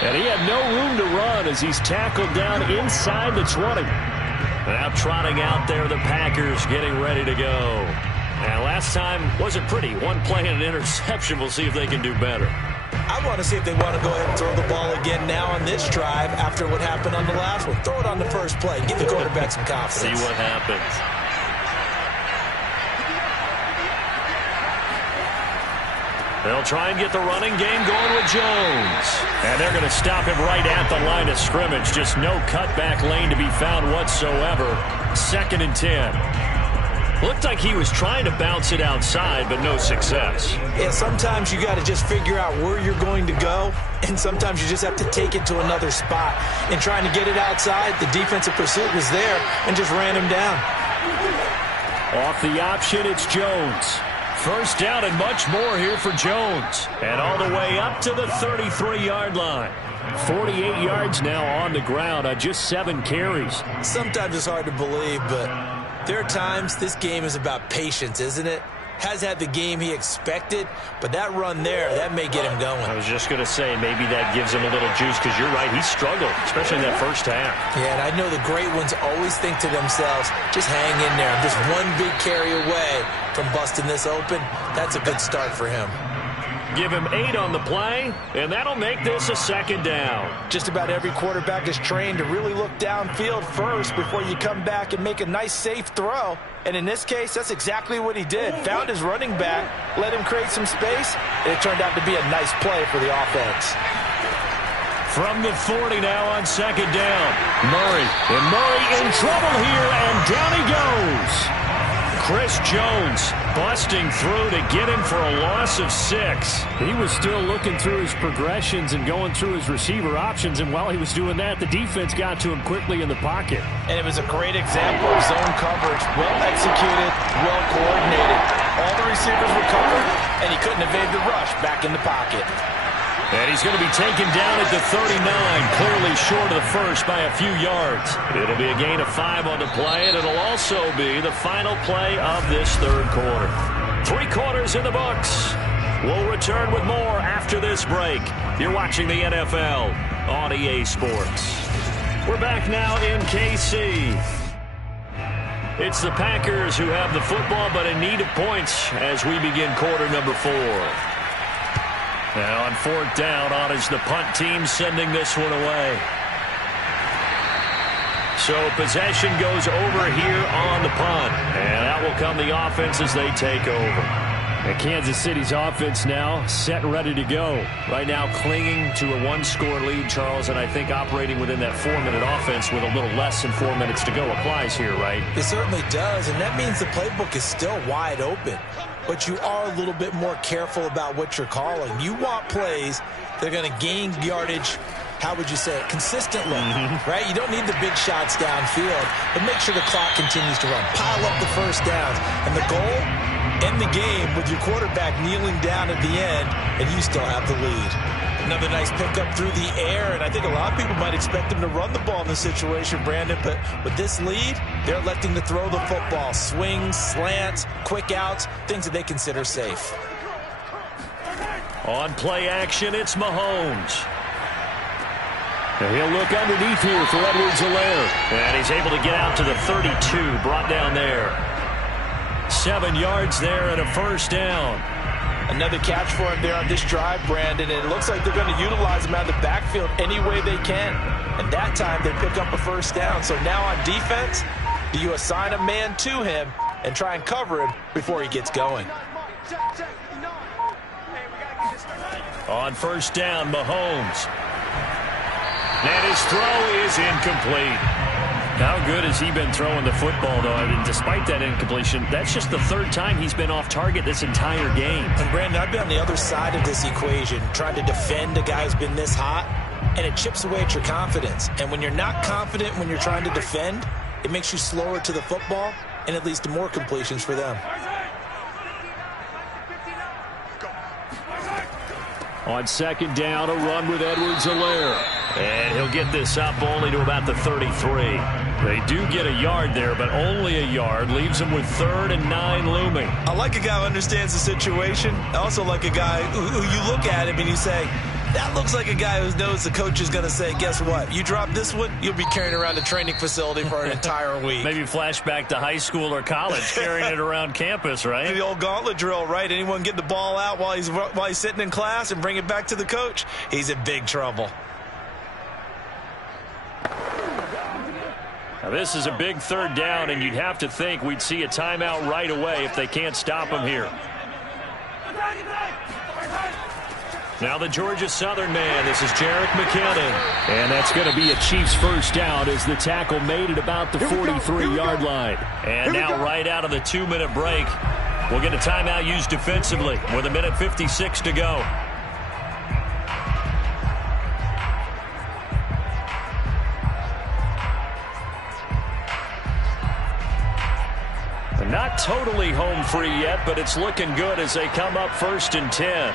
And he had no room to run as he's tackled down inside the 20. Now trotting out there, the Packers getting ready to go. And last time wasn't pretty. One play and an interception. We'll see if they can do better. I want to see if they want to go ahead and throw the ball again now on this drive after what happened on the last one. Throw it on the first play. Give the quarterback some confidence. See what happens. They'll try and get the running game going with Jones. And they're going to stop him right at the line of scrimmage. Just no cutback lane to be found whatsoever. 2nd and 10. Looked like he was trying to bounce it outside, but no success. Yeah, sometimes you got to just figure out where you're going to go, and sometimes you just have to take it to another spot. And trying to get it outside, the defensive pursuit was there and just ran him down. Off the option, it's Jones. 1st down and much more here for Jones. And all the way up to the 33-yard line. 48 yards now on the ground on just 7 carries. Sometimes it's hard to believe, but there are times this game is about patience, isn't it? Has had the game he expected, but that run there, that may get him going. I was just going to say, maybe that gives him a little juice, because you're right, he struggled, especially in that first half. Yeah, and I know the great ones always think to themselves, just hang in there. I'm just one big carry away from busting this open. That's a good start for him. Give him 8 on the play, and that'll make this a 2nd down. Just about every quarterback is trained to really look downfield first before you come back and make a nice, safe throw. And in this case, that's exactly what he did. Found his running back, let him create some space, and it turned out to be a nice play for the offense. From the 40 now on 2nd down. Murray. And Murray in trouble here, and down he goes. Chris Jones busting through to get him for a loss of 6. He was still looking through his progressions and going through his receiver options, and while he was doing that, the defense got to him quickly in the pocket. And it was a great example of zone coverage. Well executed, well coordinated. All the receivers were covered, and he couldn't evade the rush back in the pocket. And he's going to be taken down at the 39, clearly short of the first by a few yards. It'll be a gain of 5 on the play, and it'll also be the final play of this third quarter. 3 quarters in the books. We'll return with more after this break. You're watching the NFL on EA Sports. We're back now in KC. It's the Packers who have the football, but in need of points as we begin quarter number 4. Now on 4th down, on is the punt team sending this one away. So possession goes over here on the punt, and out will come the offense as they take over. And Kansas City's offense now set and ready to go. Right now clinging to a 1-score lead, Charles, and I think operating within that 4-minute offense with a little less than 4 minutes to go applies here, right? It certainly does, and that means the playbook is still wide open. But you are a little bit more careful about what you're calling. You want plays that are going to gain yardage, how would you say it, consistently, right? You don't need the big shots downfield, but make sure the clock continues to run. Pile up the first downs, and the goal, end the game with your quarterback kneeling down at the end, and you still have the lead. Another nice pickup through the air, and I think a lot of people might expect him to run the ball in this situation, Brandon, but with this lead, they're electing to throw the football. Swings, slants, quick outs, things that they consider safe. On play action, it's Mahomes. And he'll look underneath here for Edwards-Helaire. And he's able to get out to the 32, brought down there. 7 yards there and a first down. Another catch for him there on this drive, Brandon, and it looks like they're going to utilize him out of the backfield any way they can. And that time they pick up a first down. So now on defense, do you assign a man to him and try and cover him before he gets going? On first down, Mahomes. And his throw is incomplete. How good has he been throwing the football, though? I mean, despite that incompletion, that's just the 3rd time he's been off target this entire game. And, Brandon, I've been on the other side of this equation, trying to defend a guy who's been this hot, and it chips away at your confidence. And when you're not confident when you're trying to defend, it makes you slower to the football, and it leads to more completions for them. On 2nd down, a run with Edwards-Helaire. And he'll get this up only to about the 33. They do get a yard there, but only a yard. Leaves them with 3rd and 9 looming. I like a guy who understands the situation. I also like a guy who you look at him and you say, that looks like a guy who knows the coach is going to say, guess what? You drop this one, you'll be carrying around a training facility for an entire week. Maybe flashback to high school or college, carrying it around campus, right? The old gauntlet drill, right? Anyone get the ball out while he's sitting in class and bring it back to the coach? He's in big trouble. Now this is a big 3rd down, and you'd have to think we'd see a timeout right away if they can't stop him here. Now the Georgia Southern man, this is Jerick McKinnon. And that's going to be a Chiefs first down as the tackle made it about the 43-yard line. And now right out of the 2-minute break, we'll get a timeout used defensively with 1:56 to go. Not totally home free yet, but it's looking good as they come up 1st and 10.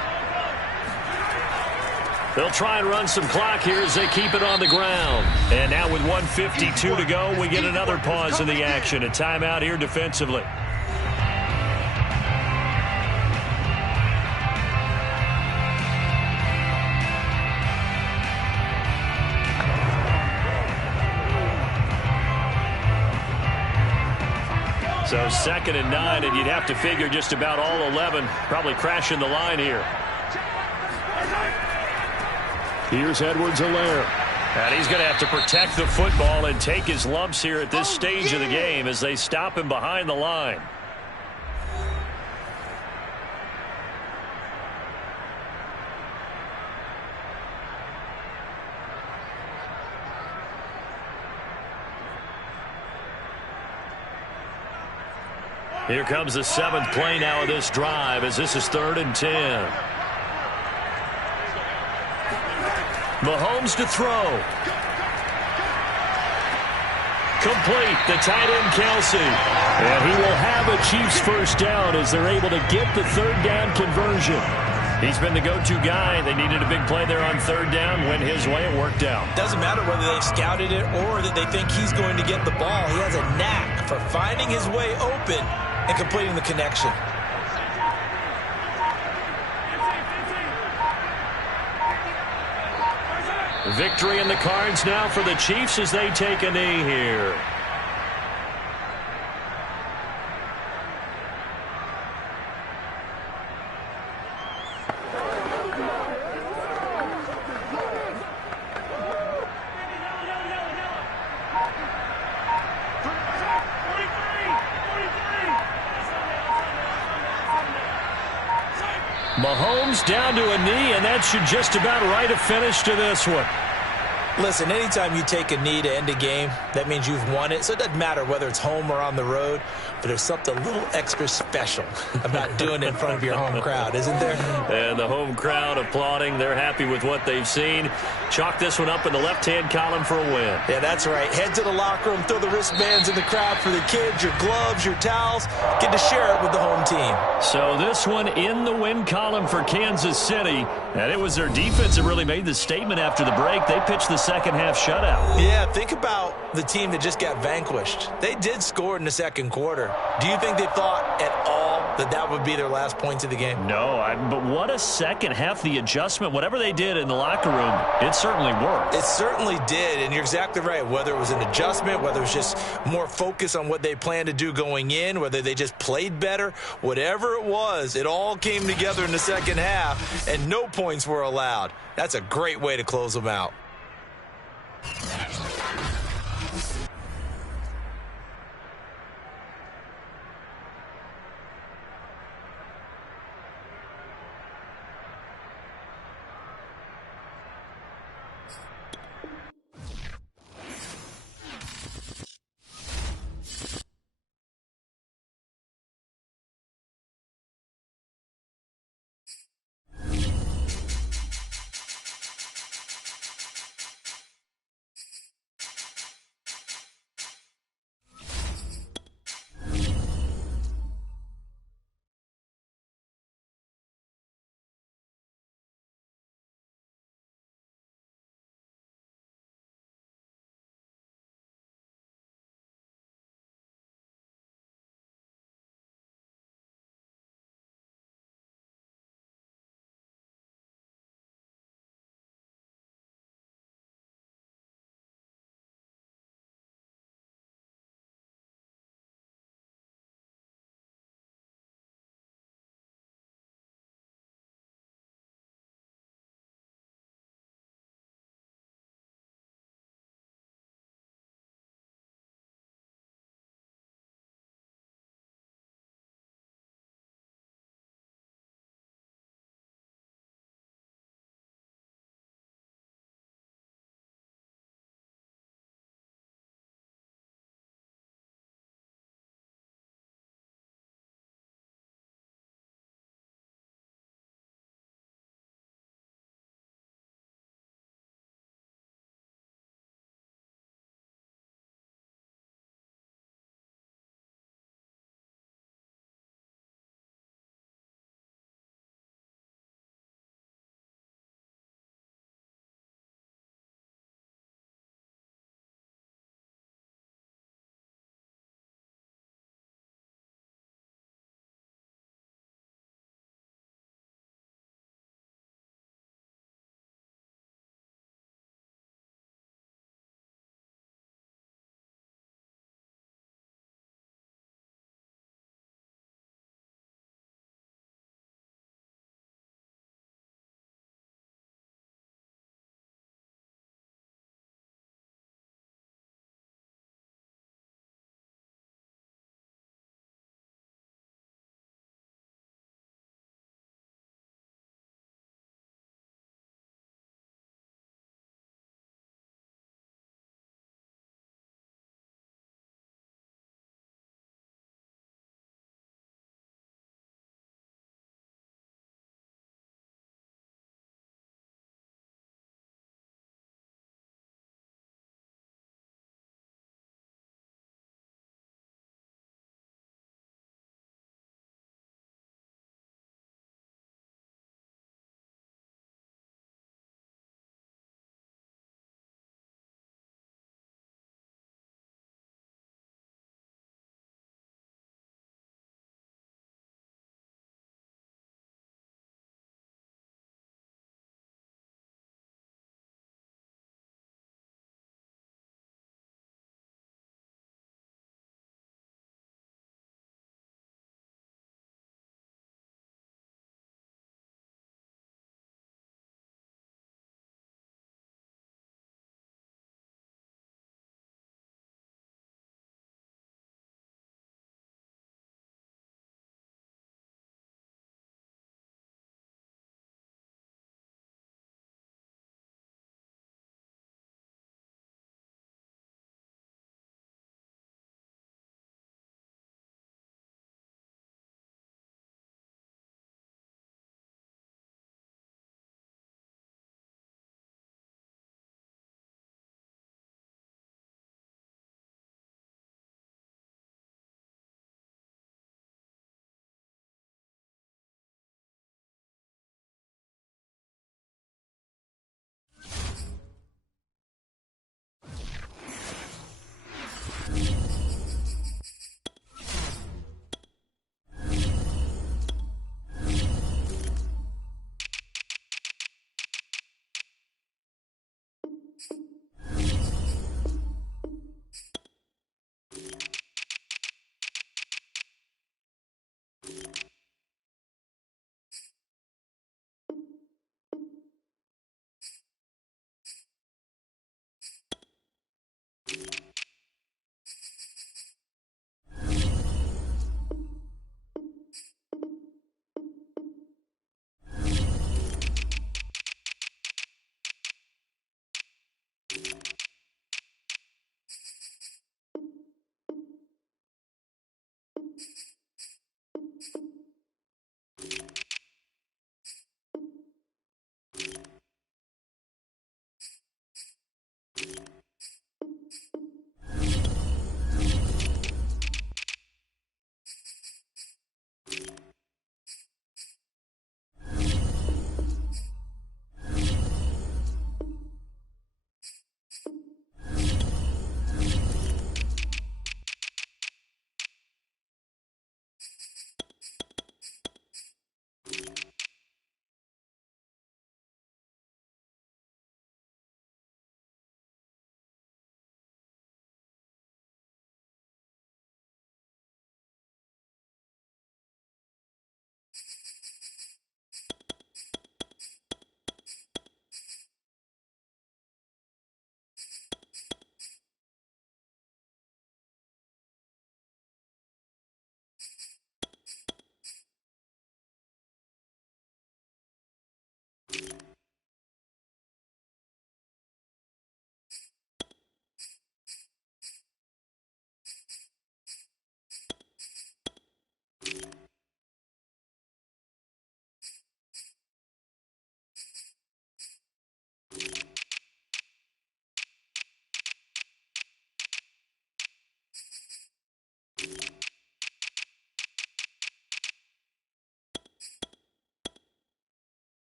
They'll try and run some clock here as they keep it on the ground. And now with 1:52 to go, we get another pause in the action. A timeout here defensively. So 2nd and 9, and you'd have to figure just about all 11 probably crashing the line here. Here's Edwards-Helaire. And he's going to have to protect the football and take his lumps here at this stage of the game as they stop him behind the line. Here comes the 7th play now of this drive as this is 3rd and 10. Mahomes to throw. Complete. The tight end, Kelsey. And he will have a Chiefs first down as they're able to get the 3rd down conversion. He's been the go-to guy. They needed a big play there on third down. Went his way. It worked out. Doesn't matter whether they've scouted it or that they think he's going to get the ball. He has a knack for finding his way open and completing the connection. Victory in the cards now for the Chiefs as they take a knee here. Mahomes down to a knee, and that should just about write a finish to this one. Listen, anytime you take a knee to end a game, that means you've won it. So it doesn't matter whether it's home or on the road, but there's something a little extra special about doing it in front of your home crowd, isn't there? And the home crowd applauding. They're happy with what they've seen. Chalk this one up in the left-hand column for a win. Yeah, that's right. Head to the locker room, throw the wristbands in the crowd for the kids, your gloves, your towels. Get to share it with the home team. So this one in the win column for Kansas City. And it was their defense that really made the statement after the break. They pitched the second half shutout. Yeah, think about the team that just got vanquished. They did score in the second quarter. Do you think they thought at all that that would be their last points of the game? No, but what a second half. The adjustment, whatever they did in the locker room, it certainly worked. It certainly did, and you're exactly right. Whether it was an adjustment, whether it was just more focus on what they planned to do going in, whether they just played better, whatever it was, it all came together in the second half, and no points were allowed. That's a great way to close them out.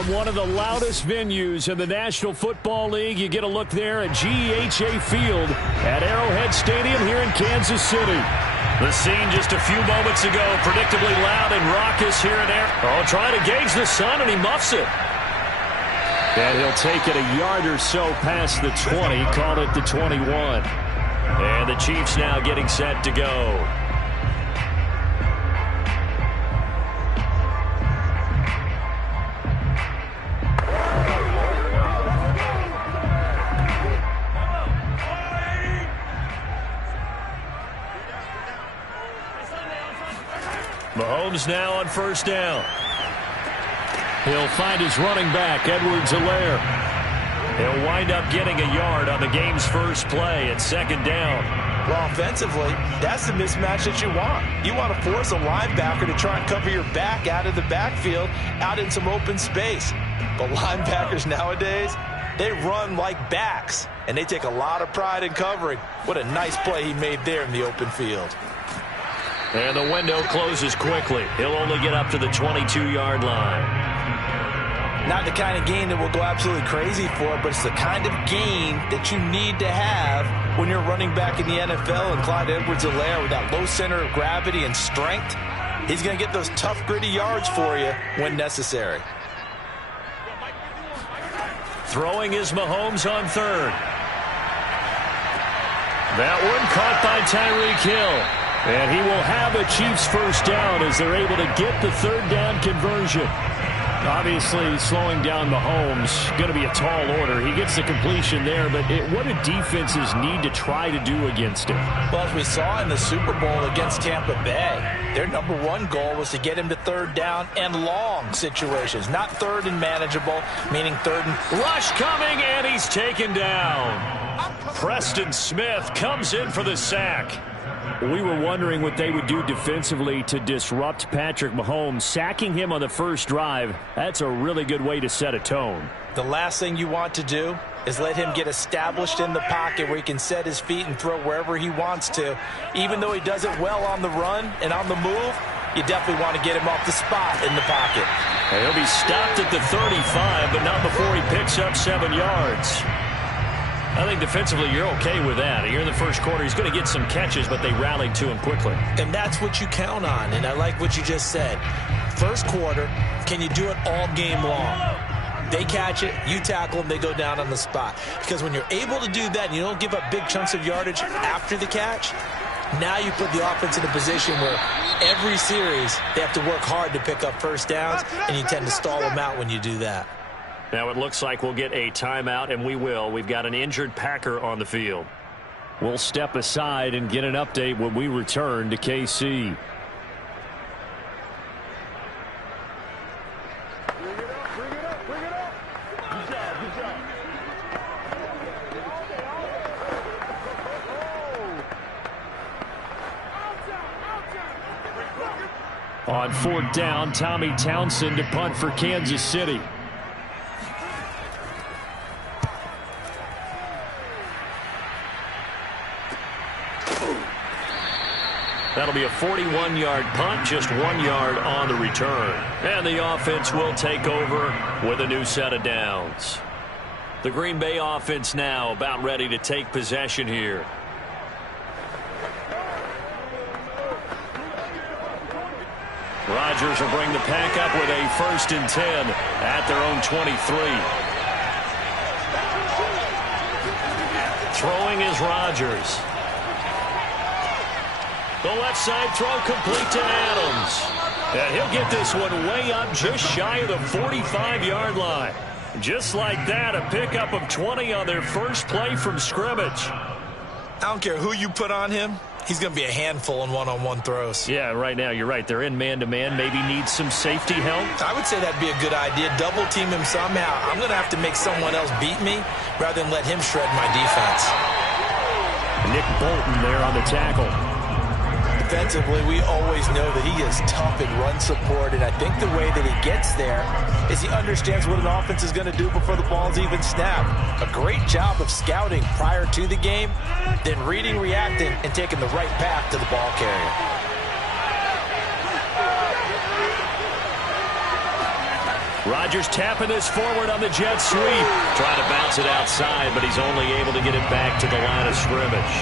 From one of the loudest venues in the National Football League, you get a look there at GEHA Field at Arrowhead Stadium here in Kansas City. The scene just a few moments ago, predictably loud and raucous here in Arrowhead. Trying to gauge the sun, and he muffs it. And he'll take it a yard or so past the 20, call it the 21. And the Chiefs now getting set to go. Mahomes now on first down. He'll find his running back, Edwards-Helaire. He'll wind up getting a yard on the game's first play at second down. Well, offensively, that's the mismatch that you want. You want to force a linebacker to try and cover your back out of the backfield, out in some open space. But linebackers nowadays, they run like backs, and they take a lot of pride in covering. What a nice play he made there in the open field. And the window closes quickly. He'll only get up to the 22-yard line. Not the kind of gain that will go absolutely crazy for, but it's the kind of gain that you need to have when you're running back in the NFL. And Clyde Edwards-Helaire, with that low center of gravity and strength, he's going to get those tough, gritty yards for you when necessary. Throwing is Mahomes on third. That one caught by Tyreek Hill. And he will have a Chiefs first down as they're able to get the third down conversion. Obviously, slowing down Mahomes, going to be a tall order. He gets the completion there, but what do defenses need to try to do against him? Well, as we saw in the Super Bowl against Tampa Bay, their number one goal was to get him to third down and long situations, not third and manageable, meaning third and... Rush coming, and he's taken down. Preston Smith comes in for the sack. We were wondering what they would do defensively to disrupt Patrick Mahomes. Sacking him on the first drive, that's a really good way to set a tone. The last thing you want to do is let him get established in the pocket where he can set his feet and throw wherever he wants to. Even though he does it well on the run and on the move, you definitely want to get him off the spot in the pocket. And he'll be stopped at the 35, but not before he picks up 7 yards. I think defensively you're okay with that. Here in the first quarter, he's going to get some catches, but they rallied to him quickly. And that's what you count on, and I like what you just said. First quarter, can you do it all game long? They catch it, you tackle them, they go down on the spot. Because when you're able to do that and you don't give up big chunks of yardage after the catch, now you put the offense in a position where every series they have to work hard to pick up first downs, and you tend to stall them out when you do that. Now it looks like we'll get a timeout, and we will. We've got an injured Packer on the field. We'll step aside and get an update when we return to KC. On fourth down, Tommy Townsend to punt for Kansas City. That'll be a 41-yard punt, just 1 yard on the return. And the offense will take over with a new set of downs. The Green Bay offense now about ready to take possession here. Rodgers will bring the pack up with a 1st and 10 at their own 23. Throwing is Rodgers. The left side throw complete to Adams. And he'll get this one way up just shy of the 45-yard line. Just like that, a pickup of 20 on their first play from scrimmage. I don't care who you put on him. He's going to be a handful in one-on-one throws. Yeah, right now, you're right. They're in man-to-man. Maybe need some safety help. I would say that'd be a good idea. Double team him somehow. I'm going to have to make someone else beat me rather than let him shred my defense. Nick Bolton there on the tackle. Defensively, we always know that he is tough in run support, and I think the way that he gets there is he understands what an offense is going to do before the ball's even snapped. A great job of scouting prior to the game, then reading, reacting, and taking the right path to the ball carrier. Rodgers tapping this forward on the jet sweep. Trying to bounce it outside, but he's only able to get it back to the line of scrimmage.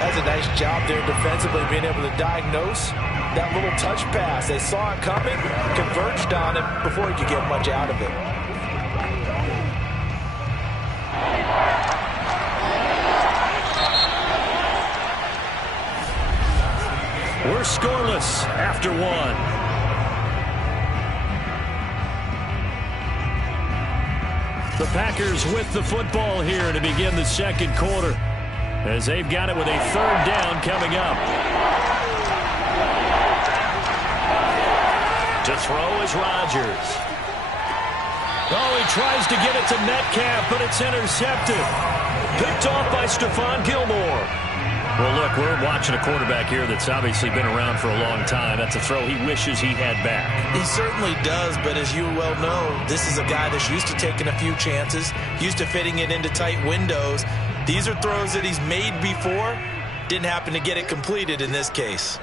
That's a nice job there defensively, being able to diagnose that little touch pass. They saw it coming, converged on it before he could get much out of it. We're scoreless after one. The Packers with the football here to begin the second quarter, as they've got it with a third down coming up. To throw is Rodgers. Oh, he tries to get it to Metcalf, but it's intercepted. Picked off by Stephon Gilmore. Well, look, we're watching a quarterback here that's obviously been around for a long time. That's a throw he wishes he had back. He certainly does, but as you well know, this is a guy that's used to taking a few chances, used to fitting it into tight windows. These are throws that he's made before. Didn't happen to get it completed in this case.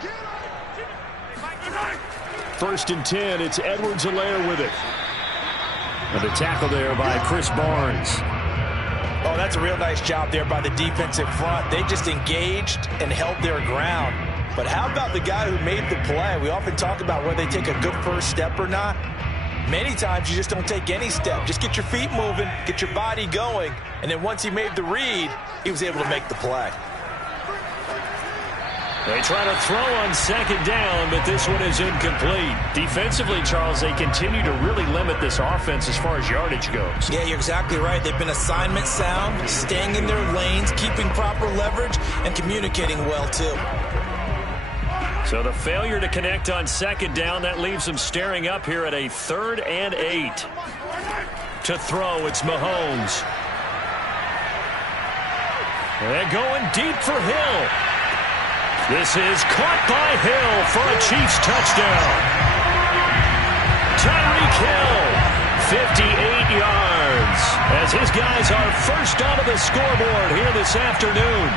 1st and 10, it's Edwards-Helaire with it. And the tackle there by Chris Barnes. Oh, that's a real nice job there by the defensive front. They just engaged and held their ground. But how about the guy who made the play? We often talk about whether they take a good first step or not. Many times you just don't take any step. Just get your feet moving, get your body going, and then once he made the read, he was able to make the play. They try to throw on 2nd down, but this one is incomplete. Defensively, Charles, they continue to really limit this offense as far as yardage goes. Yeah, you're exactly right. They've been assignment sound, staying in their lanes, keeping proper leverage, and communicating well, too. So the failure to connect on 2nd down, that leaves them staring up here at a 3rd and 8. To throw, it's Mahomes. They're going deep for Hill. This is caught by Hill for a Chiefs touchdown. Tyreek Hill, 58 yards, as his guys are first onto the scoreboard here this afternoon.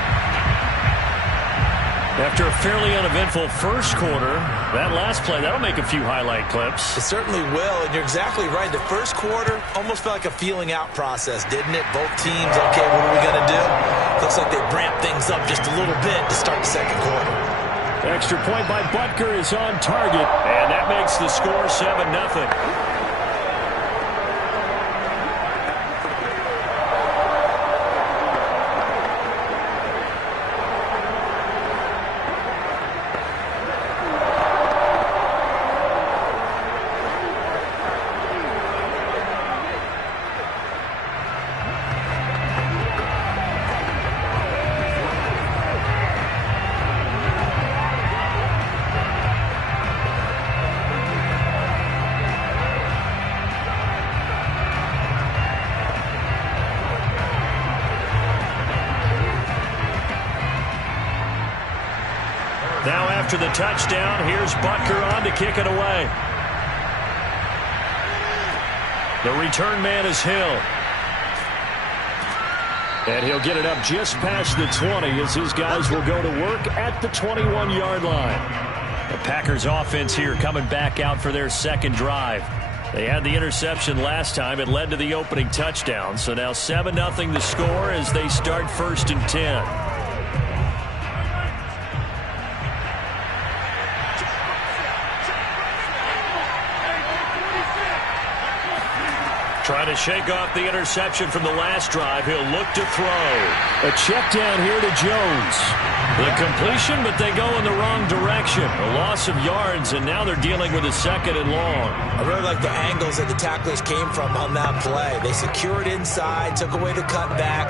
After a fairly uneventful first quarter, that last play, that'll make a few highlight clips. It certainly will, and you're exactly right. The first quarter almost felt like a feeling out process, didn't it? Both teams, okay, what are we going to do? Looks like they ramped things up just a little bit to start the second quarter. Extra point by Butker is on target, and that makes the score 7-0. Now after the touchdown, here's Butker on to kick it away. The return man is Hill. And he'll get it up just past the 20 as his guys will go to work at the 21-yard line. The Packers offense here coming back out for their second drive. They had the interception last time. It led to the opening touchdown. So now 7-0 the score as they start 1st and 10. Trying to shake off the interception from the last drive. He'll look to throw. A check down here to Jones. The completion, but they go in the wrong direction. A loss of yards, and now they're dealing with a 2nd and long. I really like the angles that the tacklers came from on that play. They secured inside, took away the cutback.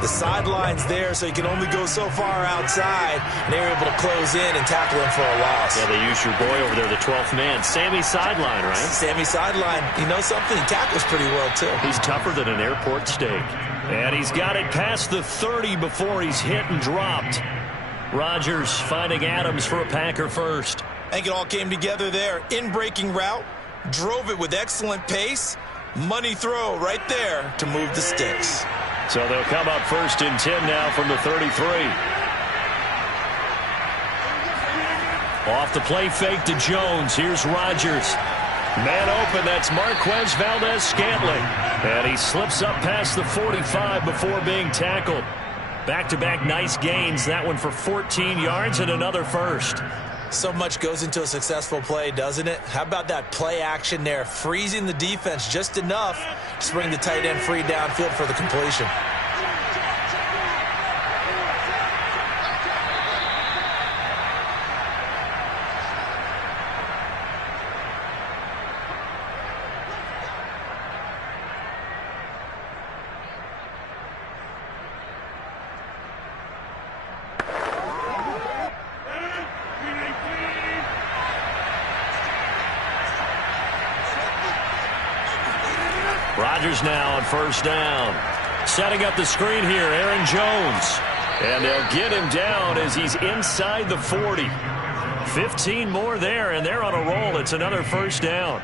The sideline's there, so you can only go so far outside, and they were able to close in and tackle him for a loss. Yeah, they used your boy over there, the 12th man. Sammy Sideline, right? Sammy Sideline. You know something? He tackles pretty well, too. He's tougher than an airport steak. And he's got it past the 30 before he's hit and dropped. Rodgers finding Adams for a Packer first. I think it all came together there. In-breaking route, drove it with excellent pace. Money throw right there to move the sticks. So they'll come up 1st and 10 now from the 33. Off the play fake to Jones. Here's Rodgers. Man open, that's Marquez Valdez-Scantling. And he slips up past the 45 before being tackled. Back-to-back nice gains, that one for 14 yards and another first. So much goes into a successful play, doesn't it? How about that play action there, freezing the defense just enough to bring the tight end free downfield for the completion. Rodgers now on first down. Setting up the screen here, Aaron Jones. And they'll get him down as he's inside the 40. 15 more there, and they're on a roll. It's another first down.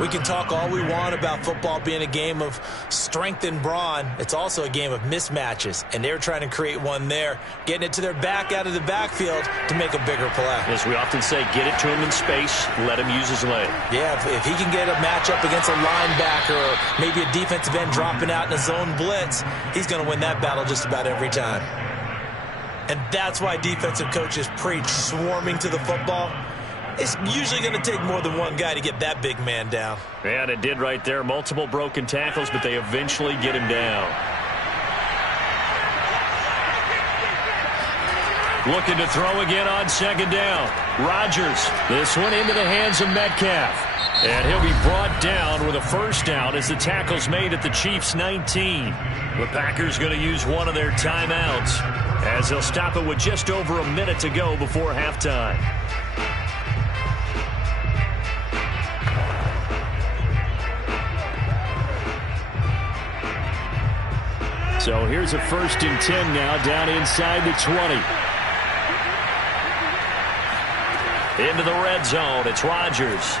We can talk all we want about football being a game of strength and brawn. It's also a game of mismatches, and they're trying to create one there, getting it to their back out of the backfield to make a bigger play. As we often say, get it to him in space, let him use his leg. Yeah, if he can get a matchup against a linebacker or maybe a defensive end dropping out in a zone blitz, he's going to win that battle just about every time. And that's why defensive coaches preach swarming to the football. It's usually going to take more than one guy to get that big man down. And it did right there. Multiple broken tackles, but they eventually get him down. Looking to throw again on second down. Rodgers. This one into the hands of Metcalf. And he'll be brought down with a first down as the tackle's made at the Chiefs' 19. The Packers going to use one of their timeouts as they'll stop it with just over a minute to go before halftime. So here's a 1st and 10 now down inside the 20. Into the red zone. It's Rodgers.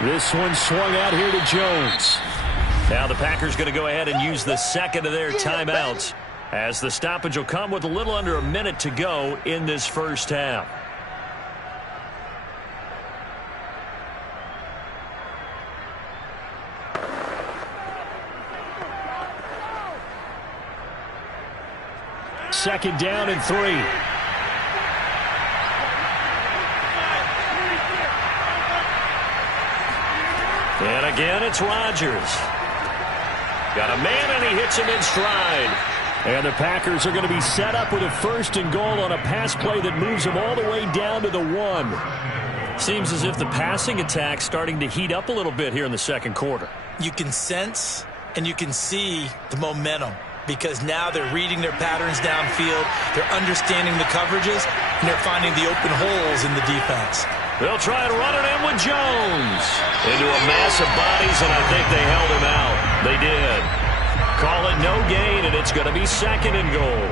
This one swung out here to Jones. Now the Packers going to go ahead and use the second of their timeouts as the stoppage will come with a little under a minute to go in this first half. Second down and 3. And again, it's Rodgers. Got a man, and he hits him in stride. And the Packers are going to be set up with a 1st and goal on a pass play that moves them all the way down to the 1. Seems as if the passing attack's starting to heat up a little bit here in the second quarter. You can sense and you can see the momentum, because now they're reading their patterns downfield, they're understanding the coverages, and they're finding the open holes in the defense. They'll try and run it in with Jones. Into a mass of bodies, and I think they held him out. They did. Call it no gain, and it's going to be 2nd and goal.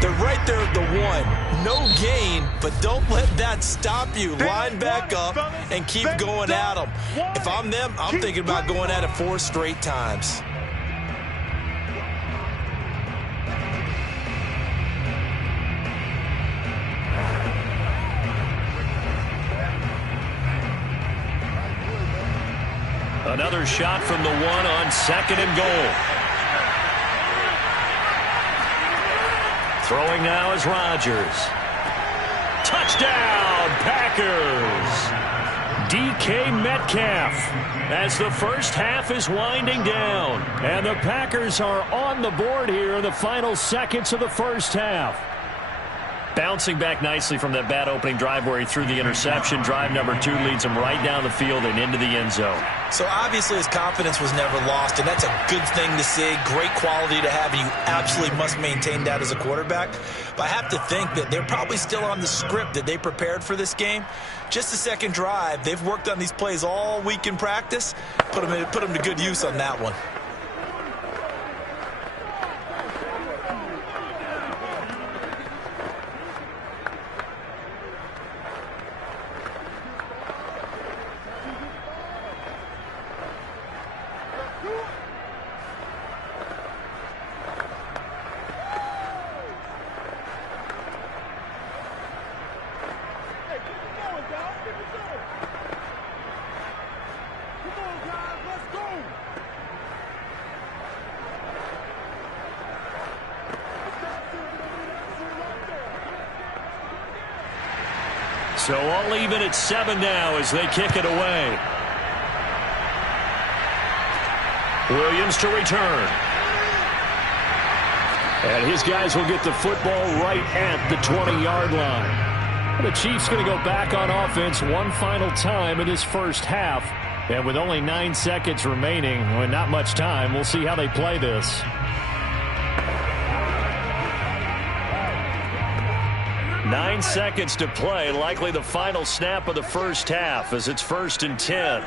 They're right there at the 1. No gain, but don't let that stop you. Line back up and keep going at them. If I'm them, I'm thinking about going at it 4 straight times. Another shot from the 1 on 2nd and goal. Throwing now is Rodgers. Touchdown, Packers! DK Metcalf as the first half is winding down. And the Packers are on the board here in the final seconds of the first half. Bouncing back nicely from that bad opening drive where he threw the interception. Drive number 2 leads him right down the field and into the end zone. So obviously his confidence was never lost, and that's a good thing to see. Great quality to have, and you absolutely must maintain that as a quarterback. But I have to think that they're probably still on the script that they prepared for this game. Just the second drive. They've worked on these plays all week in practice. Put them to good use on that one. So all even at 7 now as they kick it away. Williams to return. And his guys will get the football right at the 20-yard line. The Chiefs going to go back on offense one final time in this first half. And with only 9 seconds remaining, well, not much time, we'll see how they play this. Nine seconds to play, likely the final snap of the first half as it's 1st and 10.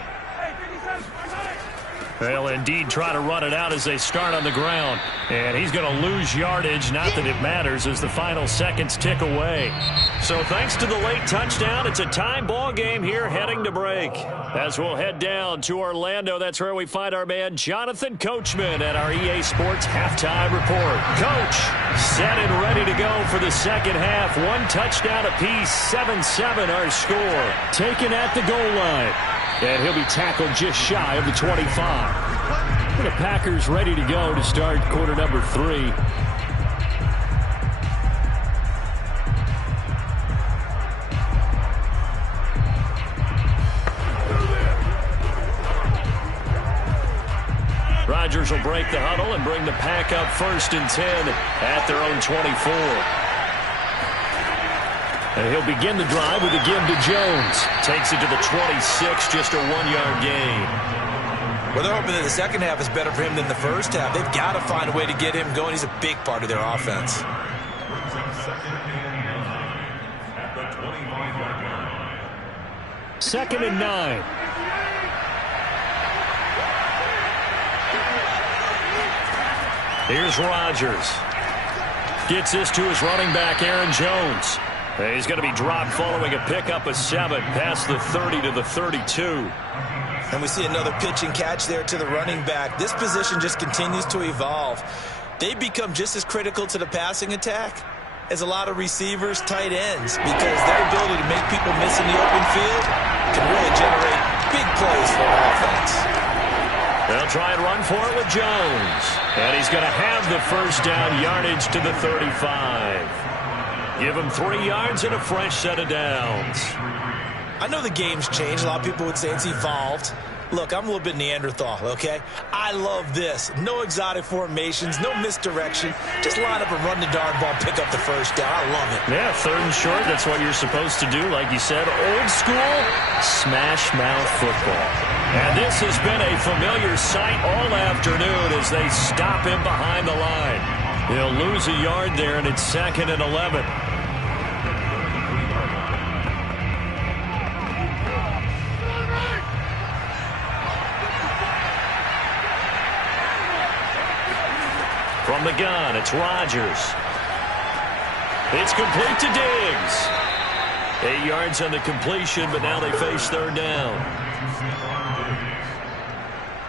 They'll indeed try to run it out as they start on the ground. And he's going to lose yardage. Not that it matters as the final seconds tick away. So thanks to the late touchdown, it's a time ball game here heading to break. As we'll head down to Orlando, that's where we find our man Jonathan Coachman at our EA Sports Halftime Report. Coach, set and ready to go for the second half. One touchdown apiece, 7-7 our score. Taken at the goal line. And he'll be tackled just shy of the 25. The Packers ready to go to start quarter number 3. Rodgers will break the huddle and bring the Pack up 1st and 10 at their own 24. And he'll begin the drive with a give to Jones. Takes it to the 26, just a 1-yard gain. Well, they're hoping that the second half is better for him than the first half. They've got to find a way to get him going. He's a big part of their offense. Second and 9. Here's Rodgers. Gets this to his running back, Aaron Jones. He's going to be dropped following a pickup of 7 past the 30 to the 32. And we see another pitch and catch there to the running back. This position just continues to evolve. They become just as critical to the passing attack as a lot of receivers, tight ends, because their ability to make people miss in the open field can really generate big plays for an offense. They'll try and run for it with Jones. And he's going to have the first down, yardage to the 35. Give him 3 yards and a fresh set of downs. I know the game's changed. A lot of people would say it's evolved. Look, I'm a little bit Neanderthal, okay? I love this. No exotic formations, no misdirection. Just line up and run the darn ball, pick up the first down. I love it. Yeah, 3rd and short, that's what you're supposed to do. Like you said, old school, smash mouth football. And this has been a familiar sight all afternoon as they stop him behind the line. He'll lose a yard there, and it's 2nd and 11. From the gun, it's Rodgers. It's complete to Diggs. 8 yards on the completion, but now they face 3rd down.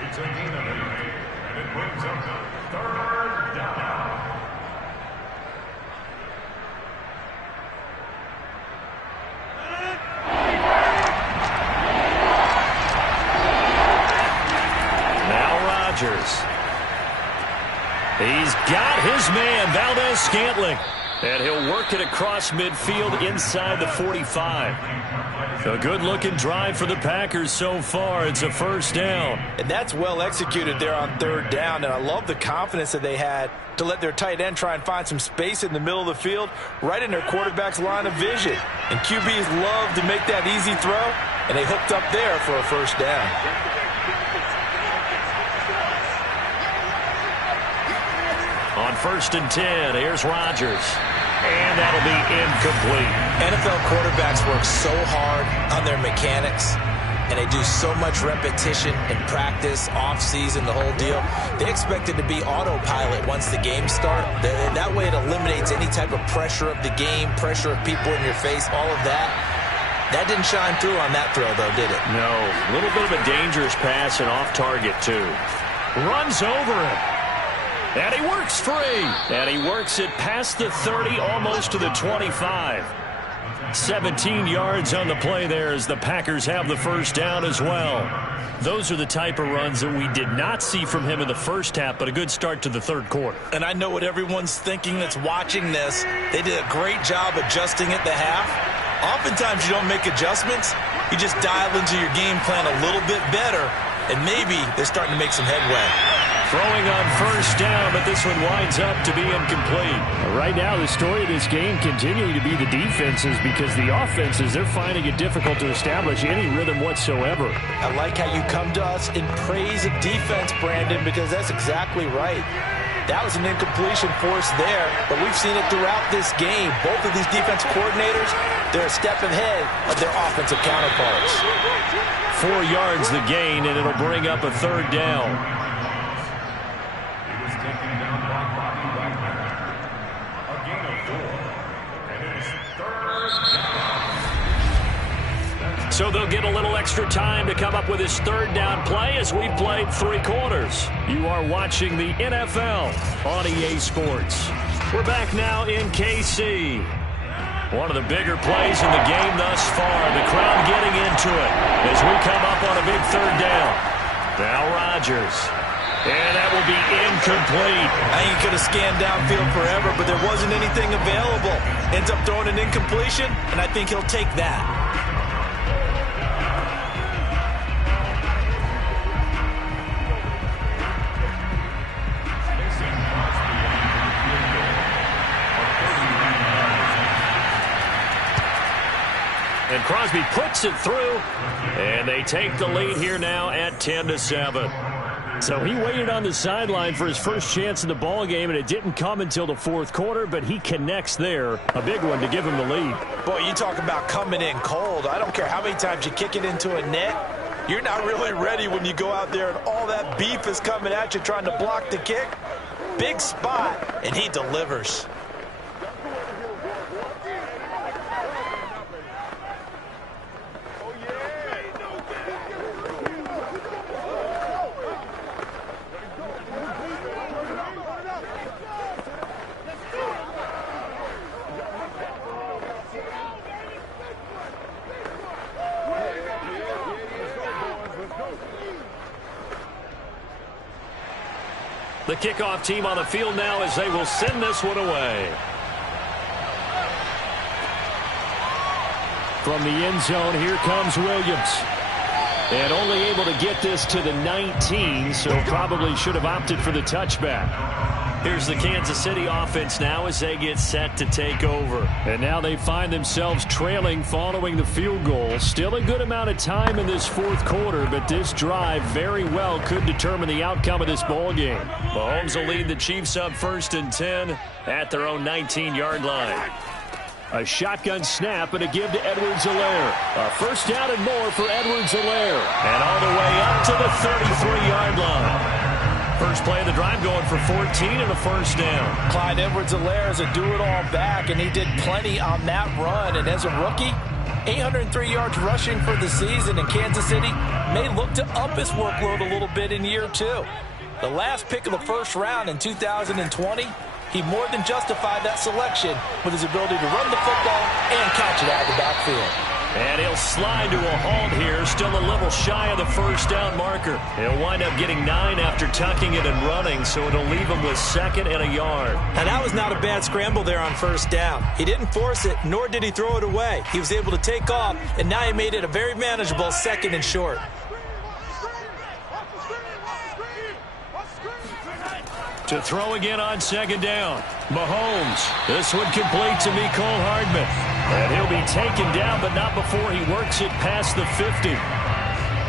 It's a gain of 8, and it brings up 3rd down. Now Rodgers. He's got his man, Valdez-Scantling. And he'll work it across midfield inside the 45. A good-looking drive for the Packers so far. It's a first down. And that's well executed there on 3rd down. And I love the confidence that they had to let their tight end try and find some space in the middle of the field, right in their quarterback's line of vision. And QBs love to make that easy throw, and they hooked up there for a first down. On 1st and 10, here's Rodgers. And that'll be incomplete. NFL quarterbacks work so hard on their mechanics, and they do so much repetition in practice, off-season, the whole deal. They expect it to be autopilot once the games start. That way it eliminates any type of pressure of the game, pressure of people in your face, all of that. That didn't shine through on that throw, though, did it? No. A little bit of a dangerous pass and off target, too. Runs over him. And he works free. And he works it past the 30, almost to the 25. 17 yards on the play there as the Packers have the first down as well. Those are the type of runs that we did not see from him in the first half, but a good start to the 3rd quarter. And I know what everyone's thinking that's watching this. They did a great job adjusting at the half. Oftentimes you don't make adjustments. You just dial into your game plan a little bit better, and maybe they're starting to make some headway. Throwing on first down, but this one winds up to be incomplete. Right now, the story of this game continuing to be the defenses, because the offenses, they're finding it difficult to establish any rhythm whatsoever. I like how you come to us in praise of defense, Brandon, because that's exactly right. That was an incompletion force there, but we've seen it throughout this game. Both of these defense coordinators, they're a step ahead of their offensive counterparts. 4 yards the gain, and it'll bring up a third down. So they'll get a little extra time to come up with his third down play as we played 3 quarters. You are watching the NFL on EA Sports. We're back now in KC. One of the bigger plays in the game thus far. The crowd getting into it as we come up on a big third down. Now Rodgers. And that will be incomplete. I think he could have scanned downfield forever, but there wasn't anything available. Ends up throwing an incompletion, and I think he'll take that. And Crosby puts it through, and they take the lead here now at 10-7. So he waited on the sideline for his first chance in the ball game, and it didn't come until the fourth quarter, but he connects there. A big one to give him the lead. Boy, you talk about coming in cold. I don't care how many times you kick it into a net. You're not really ready when you go out there and all that beef is coming at you trying to block the kick. Big spot, and he delivers. The kickoff team on the field now as they will send this one away. From the end zone, here comes Williams. And only able to get this to the 19, so probably should have opted for the touchback. Here's the Kansas City offense now as they get set to take over. And now they find themselves trailing following the field goal. Still a good amount of time in this fourth quarter, but this drive very well could determine the outcome of this ball game. Mahomes will lead the Chiefs up 1st and 10 at their own 19-yard line. A shotgun snap and a give to Edwards-Helaire. A first down and more for Edwards-Helaire. And all the way up to the 33-yard line. First play of the drive going for 14 and a first down. Clyde Edwards-Helaire is a do-it-all back, and he did plenty on that run. And as a rookie, 803 yards rushing for the season, and Kansas City may look to up his workload a little bit in year 2. The last pick of the first round in 2020, he more than justified that selection with his ability to run the football and catch it out of the backfield. And he'll slide to a halt here, still a little shy of the first down marker. He'll wind up getting 9 after tucking it and running, so it'll leave him with 2nd and a yard. Now, that was not a bad scramble there on first down. He didn't force it, nor did he throw it away. He was able to take off, and now he made it a very manageable 2nd and short. To throw again on 2nd down. Mahomes. This one complete to Mecole Hardman. And he'll be taken down, but not before he works it past the 50.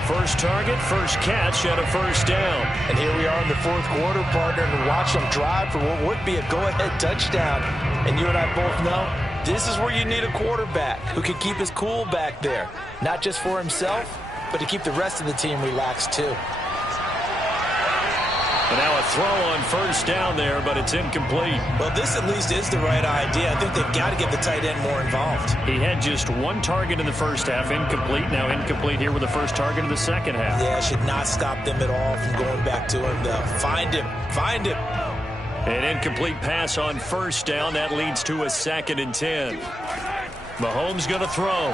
First target, first catch, and a first down. And here we are in the fourth quarter, partner, and watch them drive for what would be a go-ahead touchdown. And you and I both know this is where you need a quarterback who can keep his cool back there. Not just for himself, but to keep the rest of the team relaxed too. And now a throw on first down there, but it's incomplete. Well, this at least is the right idea. I think they've got to get the tight end more involved. He had just 1 target in the first half, incomplete. Now incomplete here with the first target of the second half. Yeah, should not stop them at all from going back to him, though. Find him. Find him. An incomplete pass on first down. That leads to a 2nd and 10. Mahomes going to throw.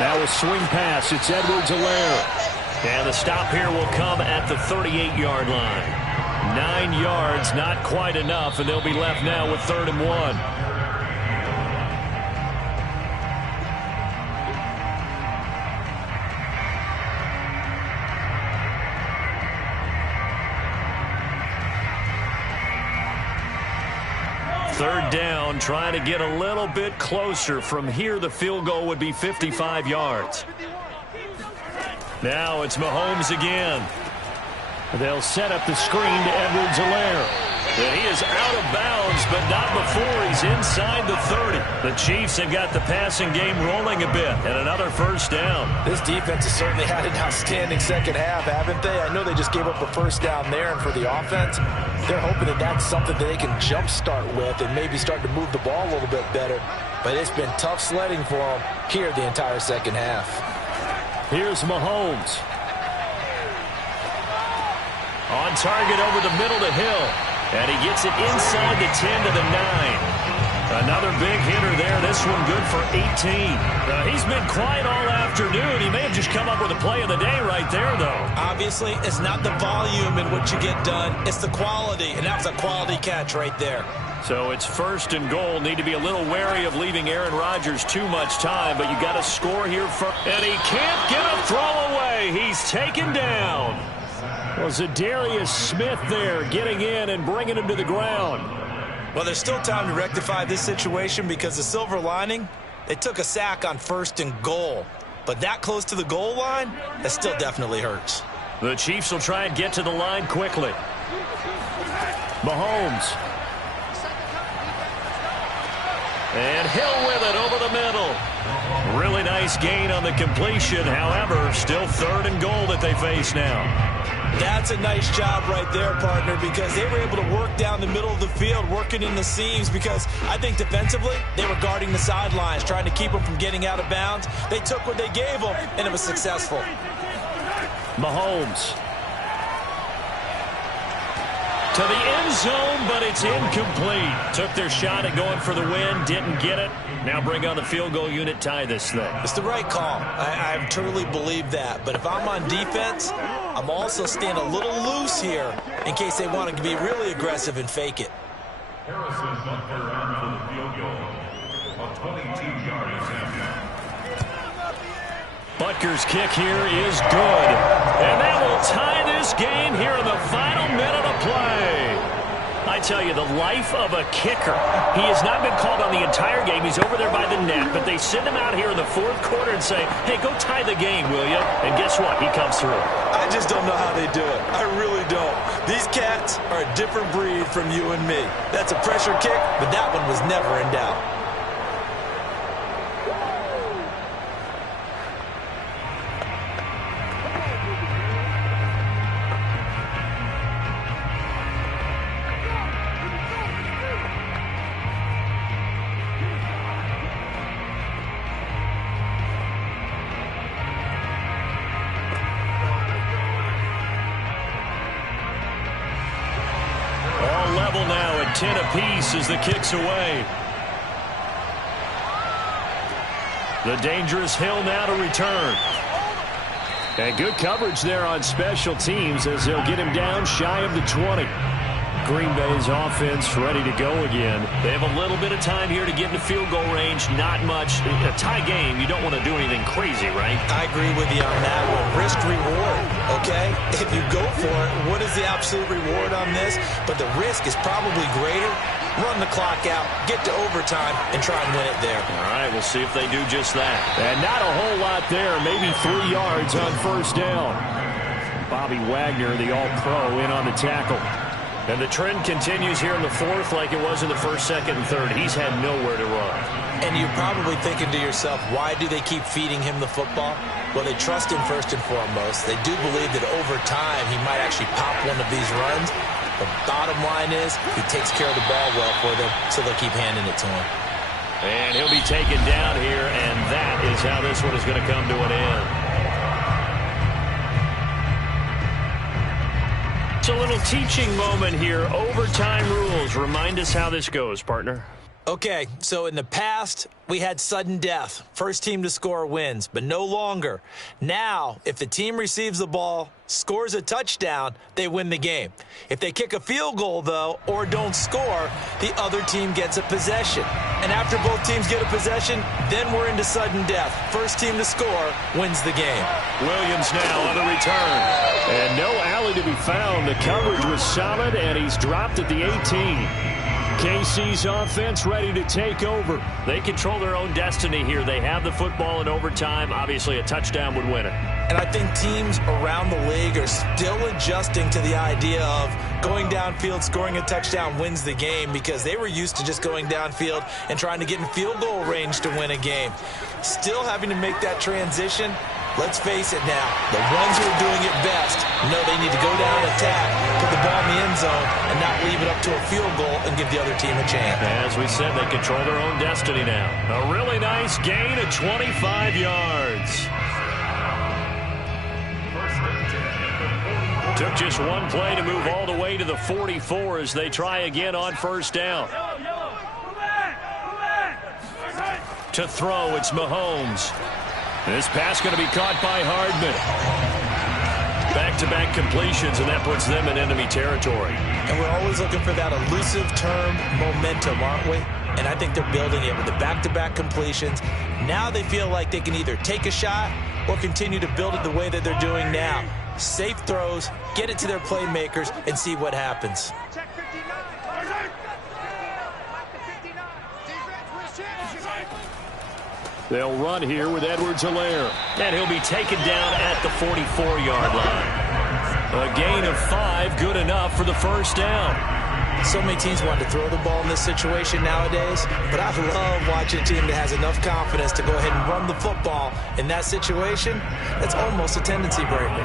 Now a swing pass. It's Edwards-Helaire. And the stop here will come at the 38-yard line. 9 yards, not quite enough, and they'll be left now with 3rd and 1. 3rd down, trying to get a little bit closer. From here, the field goal would be 55 yards. Now it's Mahomes again. They'll set up the screen to Edwards-Helaire. And he is out of bounds, but not before he's inside the 30. The Chiefs have got the passing game rolling a bit, and another 1st down. This defense has certainly had an outstanding second half, haven't they? I know they just gave up a 1st down there, and for the offense, they're hoping that that's something that they can jumpstart with and maybe start to move the ball a little bit better. But it's been tough sledding for them here the entire second half. Here's Mahomes. On target over the middle to Hill. And he gets it inside the 10 to the 9. Another big hitter there. This one good for 18. He's been quiet all afternoon. He may have just come up with a play of the day right there, though. Obviously, it's not the volume in what you get done. It's the quality, and that was a quality catch right there. So it's 1st and goal. Need to be a little wary of leaving Aaron Rodgers too much time, but you got to score here first. And he can't get a throw away. He's taken down. Well, Zadarius Smith there getting in and bringing him to the ground. Well, there's still time to rectify this situation because the silver lining, they took a sack on 1st and goal. But that close to the goal line, that still definitely hurts. The Chiefs will try and get to the line quickly. Mahomes. And Hill with it over the middle. Really nice gain on the completion. However, still 3rd and goal that they face now. That's a nice job right there, partner, because they were able to work down the middle of the field, working in the seams, because I think defensively they were guarding the sidelines, trying to keep them from getting out of bounds. They took what they gave them, and it was successful. Mahomes. To the end zone, but it's incomplete. Took their shot at going for the win, didn't get it. Now bring on the field goal unit, tie this thing. It's the right call. I truly believe that. But if I'm on defense, I'm also staying a little loose here in case they want to be really aggressive and fake it. Harrison's up there on for the field goal. A 22-yard attempt. Butker's kick here is good. And that will tie this game here in the final minute of play. I tell you, the life of a kicker. He has not been called on the entire game. He's over there by the net, but they send him out here in the 4th quarter and say, hey, go tie the game, will you? And guess what? He comes through. I just don't know how they do it. I really don't. These cats are a different breed from you and me. That's a pressure kick, but that one was never in doubt. Level now at 10 apiece as the kick's away. The dangerous Hill now to return. And good coverage there on special teams as they'll get him down shy of the 20. Green Bay's offense ready to go again. They have a little bit of time here to get into field goal range. Not much. A tie game, you don't want to do anything crazy, right? I agree with you on that one. Risk reward, okay? If you go for it, what is the absolute reward on this? But the risk is probably greater. Run the clock out, get to overtime, and try and win it there. All right, we'll see if they do just that. And not a whole lot there. Maybe 3 yards on 1st down. Bobby Wagner, the All-Pro, in on the tackle. And the trend continues here in the 4th like it was in the 1st, 2nd, and 3rd. He's had nowhere to run. And you're probably thinking to yourself, why do they keep feeding him the football? Well, they trust him first and foremost. They do believe that over time he might actually pop one of these runs. The bottom line is he takes care of the ball well for them, so they'll keep handing it to him. And he'll be taken down here, and that is how this one is going to come to an end. It's a little teaching moment here. Overtime rules. Remind us how this goes, partner. Okay, so in the past, we had sudden death. First team to score wins, but no longer. Now, if the team receives the ball, scores a touchdown, they win the game. If they kick a field goal, though, or don't score, the other team gets a possession. And after both teams get a possession, then we're into sudden death. First team to score wins the game. Williams now on the return. And no alley to be found. The coverage was solid, and he's dropped at the 18. KC's offense ready to take over. They control their own destiny here. They have the football in overtime. Obviously, a touchdown would win it. And I think teams around the league are still adjusting to the idea of going downfield, scoring a touchdown wins the game, because they were used to just going downfield and trying to get in field goal range to win a game. Still having to make that transition. Let's face it now, the ones who are doing it best know they need to go down, attack, put the ball in the end zone, and not leave it up to a field goal and give the other team a chance. As we said, they control their own destiny now. A really nice gain of 25 yards. Took just one play to move all the way to the 44 as they try again on first down. To throw, it's Mahomes. This pass going to be caught by Hardman. Back-to-back completions, and that puts them in enemy territory. And we're always looking for that elusive term momentum, aren't we? And I think they're building it with the back-to-back completions. Now they feel like they can either take a shot or continue to build it the way that they're doing now. Safe throws, get it to their playmakers, and see what happens. Check 59. They'll run here with Edwards-Helaire. And he'll be taken down at the 44-yard line. A gain of 5, good enough for the first down. So many teams want to throw the ball in this situation nowadays, but I love watching a team that has enough confidence to go ahead and run the football in that situation. That's almost a tendency breaker.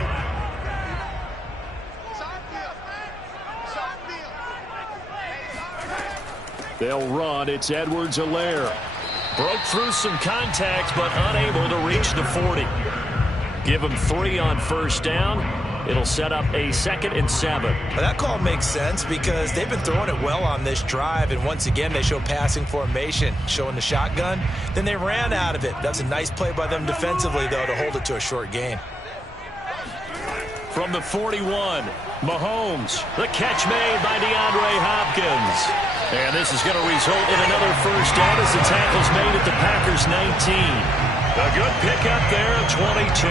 They'll run. It's Edwards-Helaire. Broke through some contact, but unable to reach the 40. Give him 3 on first down. It'll set up a 2nd and 7. Well, that call makes sense because they've been throwing it well on this drive, and once again they show passing formation, showing the shotgun. Then they ran out of it. That's a nice play by them defensively, though, to hold it to a short gain. From the 41, Mahomes. The catch made by DeAndre Hopkins. And this is going to result in another first down as the tackle's made at the Packers' 19. A good pickup there, 22.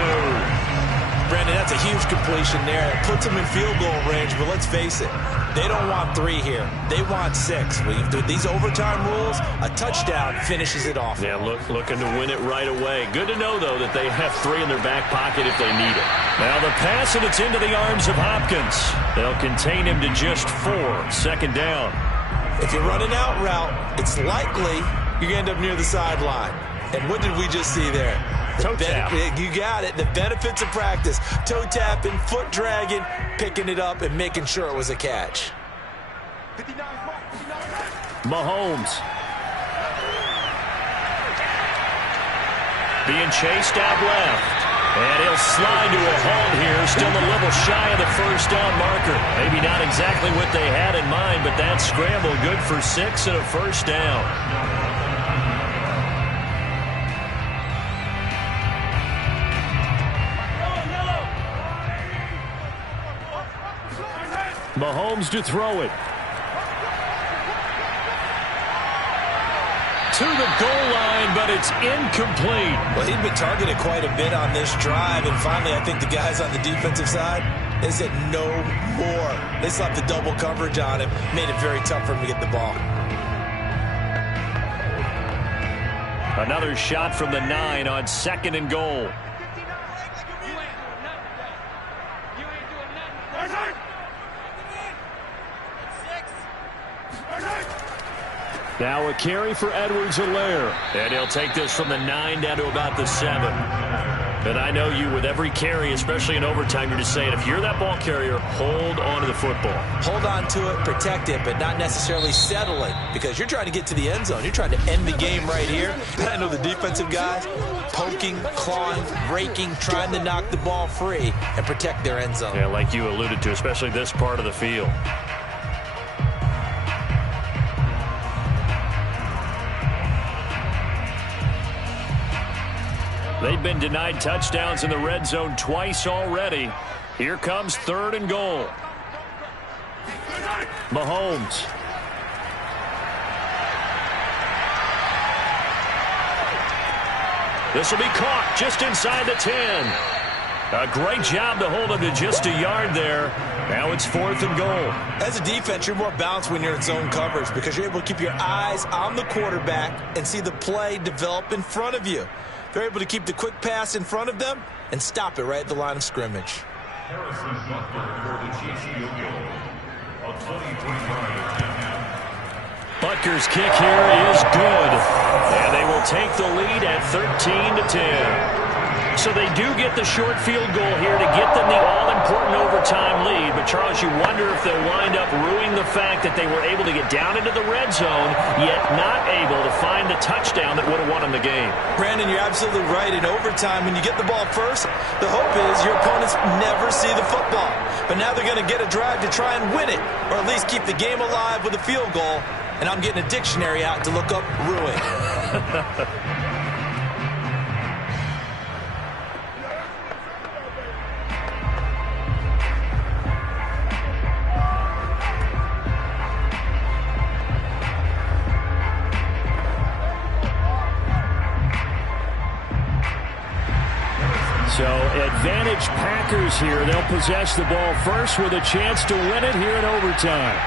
Brandon, that's a huge completion there. It puts them in field goal range, but let's face it, they don't want 3 here. They want 6. With these overtime rules, a touchdown finishes it off. Yeah, looking to win it right away. Good to know, though, that they have 3 in their back pocket if they need it. Now the pass, and it's into the arms of Hopkins. They'll contain him to just 4. 2nd down. If you're running out route, it's likely you're going to end up near the sideline. And what did we just see there? Toe tap. You got it. The benefits of practice. Toe tapping, foot dragging, picking it up, and making sure it was a catch. Mahomes. Being chased out left. And he'll slide to a halt here, still a little shy of the first down marker. Maybe not exactly what they had in mind, but that scramble good for 6 and a first down. Mahomes to throw it. To the goal line, but it's incomplete. Well, he'd been targeted quite a bit on this drive, and finally I think the guys on the defensive side, they said no more. They slapped the double coverage on him, made it very tough for him to get the ball. Another shot from the 9 on 2nd and goal. Now a carry for Edwards-Helaire. And he'll take this from the 9 down to about the 7. And I know you, with every carry, especially in overtime, you're just saying, if you're that ball carrier, hold on to the football. Hold on to it, protect it, but not necessarily settle it, because you're trying to get to the end zone. You're trying to end the game right here. And I know the defensive guys poking, clawing, raking, trying to knock the ball free and protect their end zone. Yeah, like you alluded to, especially this part of the field. They've been denied touchdowns in the red zone twice already. Here comes 3rd and goal. Mahomes. This will be caught just inside the 10. A great job to hold him to just a yard there. Now it's 4th and goal. As a defense, you're more balanced when you're in zone coverage because you're able to keep your eyes on the quarterback and see the play develop in front of you. They're able to keep the quick pass in front of them and stop it right at the line of scrimmage. Harrison Butker for the Chiefs field goal. A 22-yard attempt. Butker's kick here is good. And they will take the lead at 13-10. So they do get the short field goal here to get them the all-important overtime lead. But, Charles, you wonder if they'll wind up ruining the fact that they were able to get down into the red zone, yet not able to find the touchdown that would have won them the game. Brandon, you're absolutely right. In overtime, when you get the ball first, the hope is your opponents never see the football. But now they're going to get a drive to try and win it, or at least keep the game alive with a field goal. And I'm getting a dictionary out to look up ruin. So advantage Packers here. They'll possess the ball first with a chance to win it here in overtime.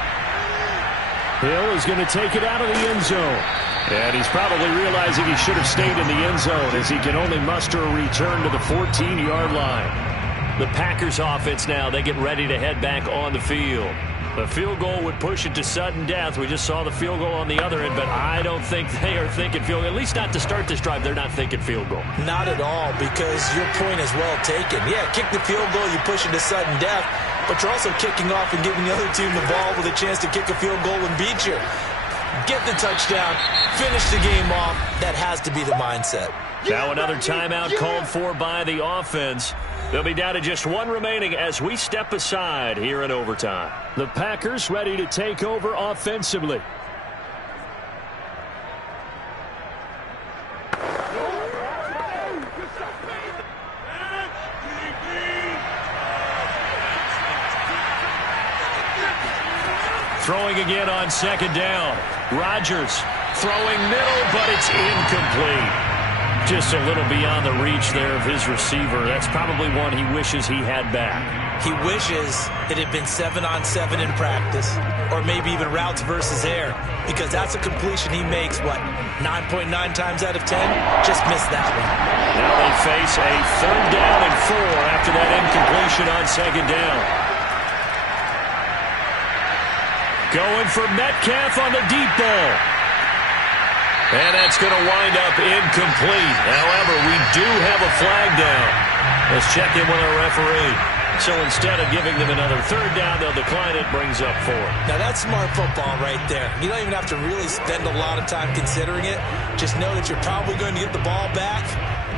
Hill is going to take it out of the end zone. And he's probably realizing he should have stayed in the end zone as he can only muster a return to the 14-yard line. The Packers offense now, they get ready to head back on the field. The field goal would push it to sudden death. We just saw the field goal on the other end, but I don't think they are thinking field goal. At least not to start this drive. They're not thinking field goal. Not at all, because your point is well taken. Yeah, kick the field goal, you push it to sudden death, but you're also kicking off and giving the other team the ball with a chance to kick a field goal and beat you. Get the touchdown, finish the game off. That has to be the mindset. Now another timeout called for by the offense. They'll be down to just one remaining as we step aside here in overtime. The Packers ready to take over offensively. Throwing again on second down. Rodgers throwing middle, but it's incomplete. Just a little beyond the reach there of his receiver. That's probably one he wishes he had back. He wishes it had been 7-on-7 in practice, or maybe even routes versus air, because that's a completion he makes, what, 9.9 times out of 10? Just missed that one. Now they face a 3rd down and 4 after that incompletion on second down. Going for Metcalf on the deep ball. And that's going to wind up incomplete. However, we do have a flag down. Let's check in with our referee. So instead of giving them another 3rd down, they'll decline it, brings up 4. Now that's smart football right there. You don't even have to really spend a lot of time considering it. Just know that you're probably going to get the ball back.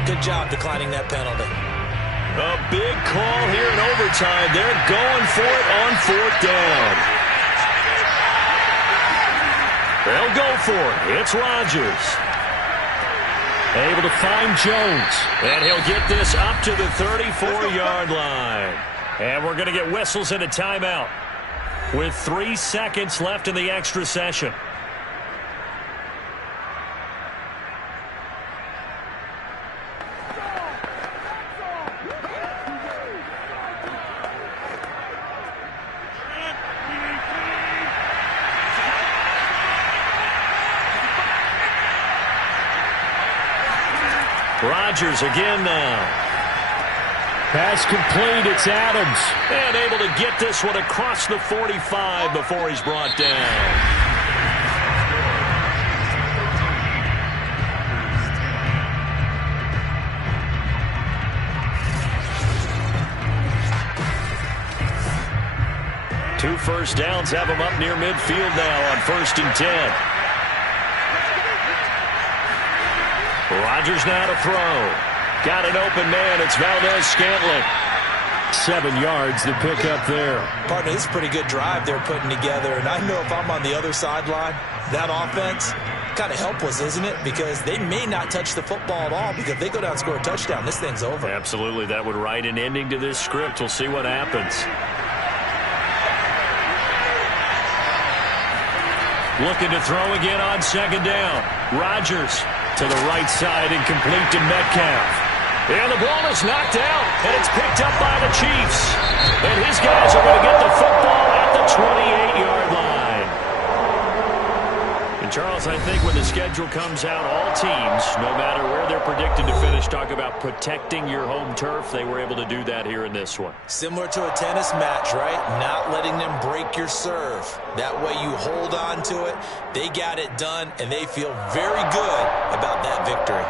Good job declining that penalty. A big call here in overtime. They're going for it on 4th down. They'll go for it. It's Rodgers. Able to find Jones. And he'll get this up to the 34-yard line. And we're going to get whistles and a timeout with 3 seconds left in the extra session. Rodgers again now. Pass complete. It's Adams. And able to get this one across the 45 before he's brought down. Two first downs have him up near midfield now on 1st and 10. Rodgers now to throw. Got an open man. It's Valdez-Scantling. 7 yards to pick up there. Partner, this is a pretty good drive they're putting together. And I know if I'm on the other sideline, that offense, kind of helpless, isn't it? Because they may not touch the football at all, because if they go down and score a touchdown, this thing's over. Absolutely. That would write an ending to this script. We'll see what happens. Looking to throw again on second down. Rodgers to the right side and complete to Metcalf. And the ball is knocked out, and it's picked up by the Chiefs. And his guys are going to get the football at the 28-yard line. And, Charles, I think when the schedule comes out, all teams, no matter where they're predicted to finish, talk about protecting your home turf. They were able to do that here in this one. Similar to a tennis match, right? Not letting them break your serve. That way you hold on to it. They got it done, and they feel very good about that victory.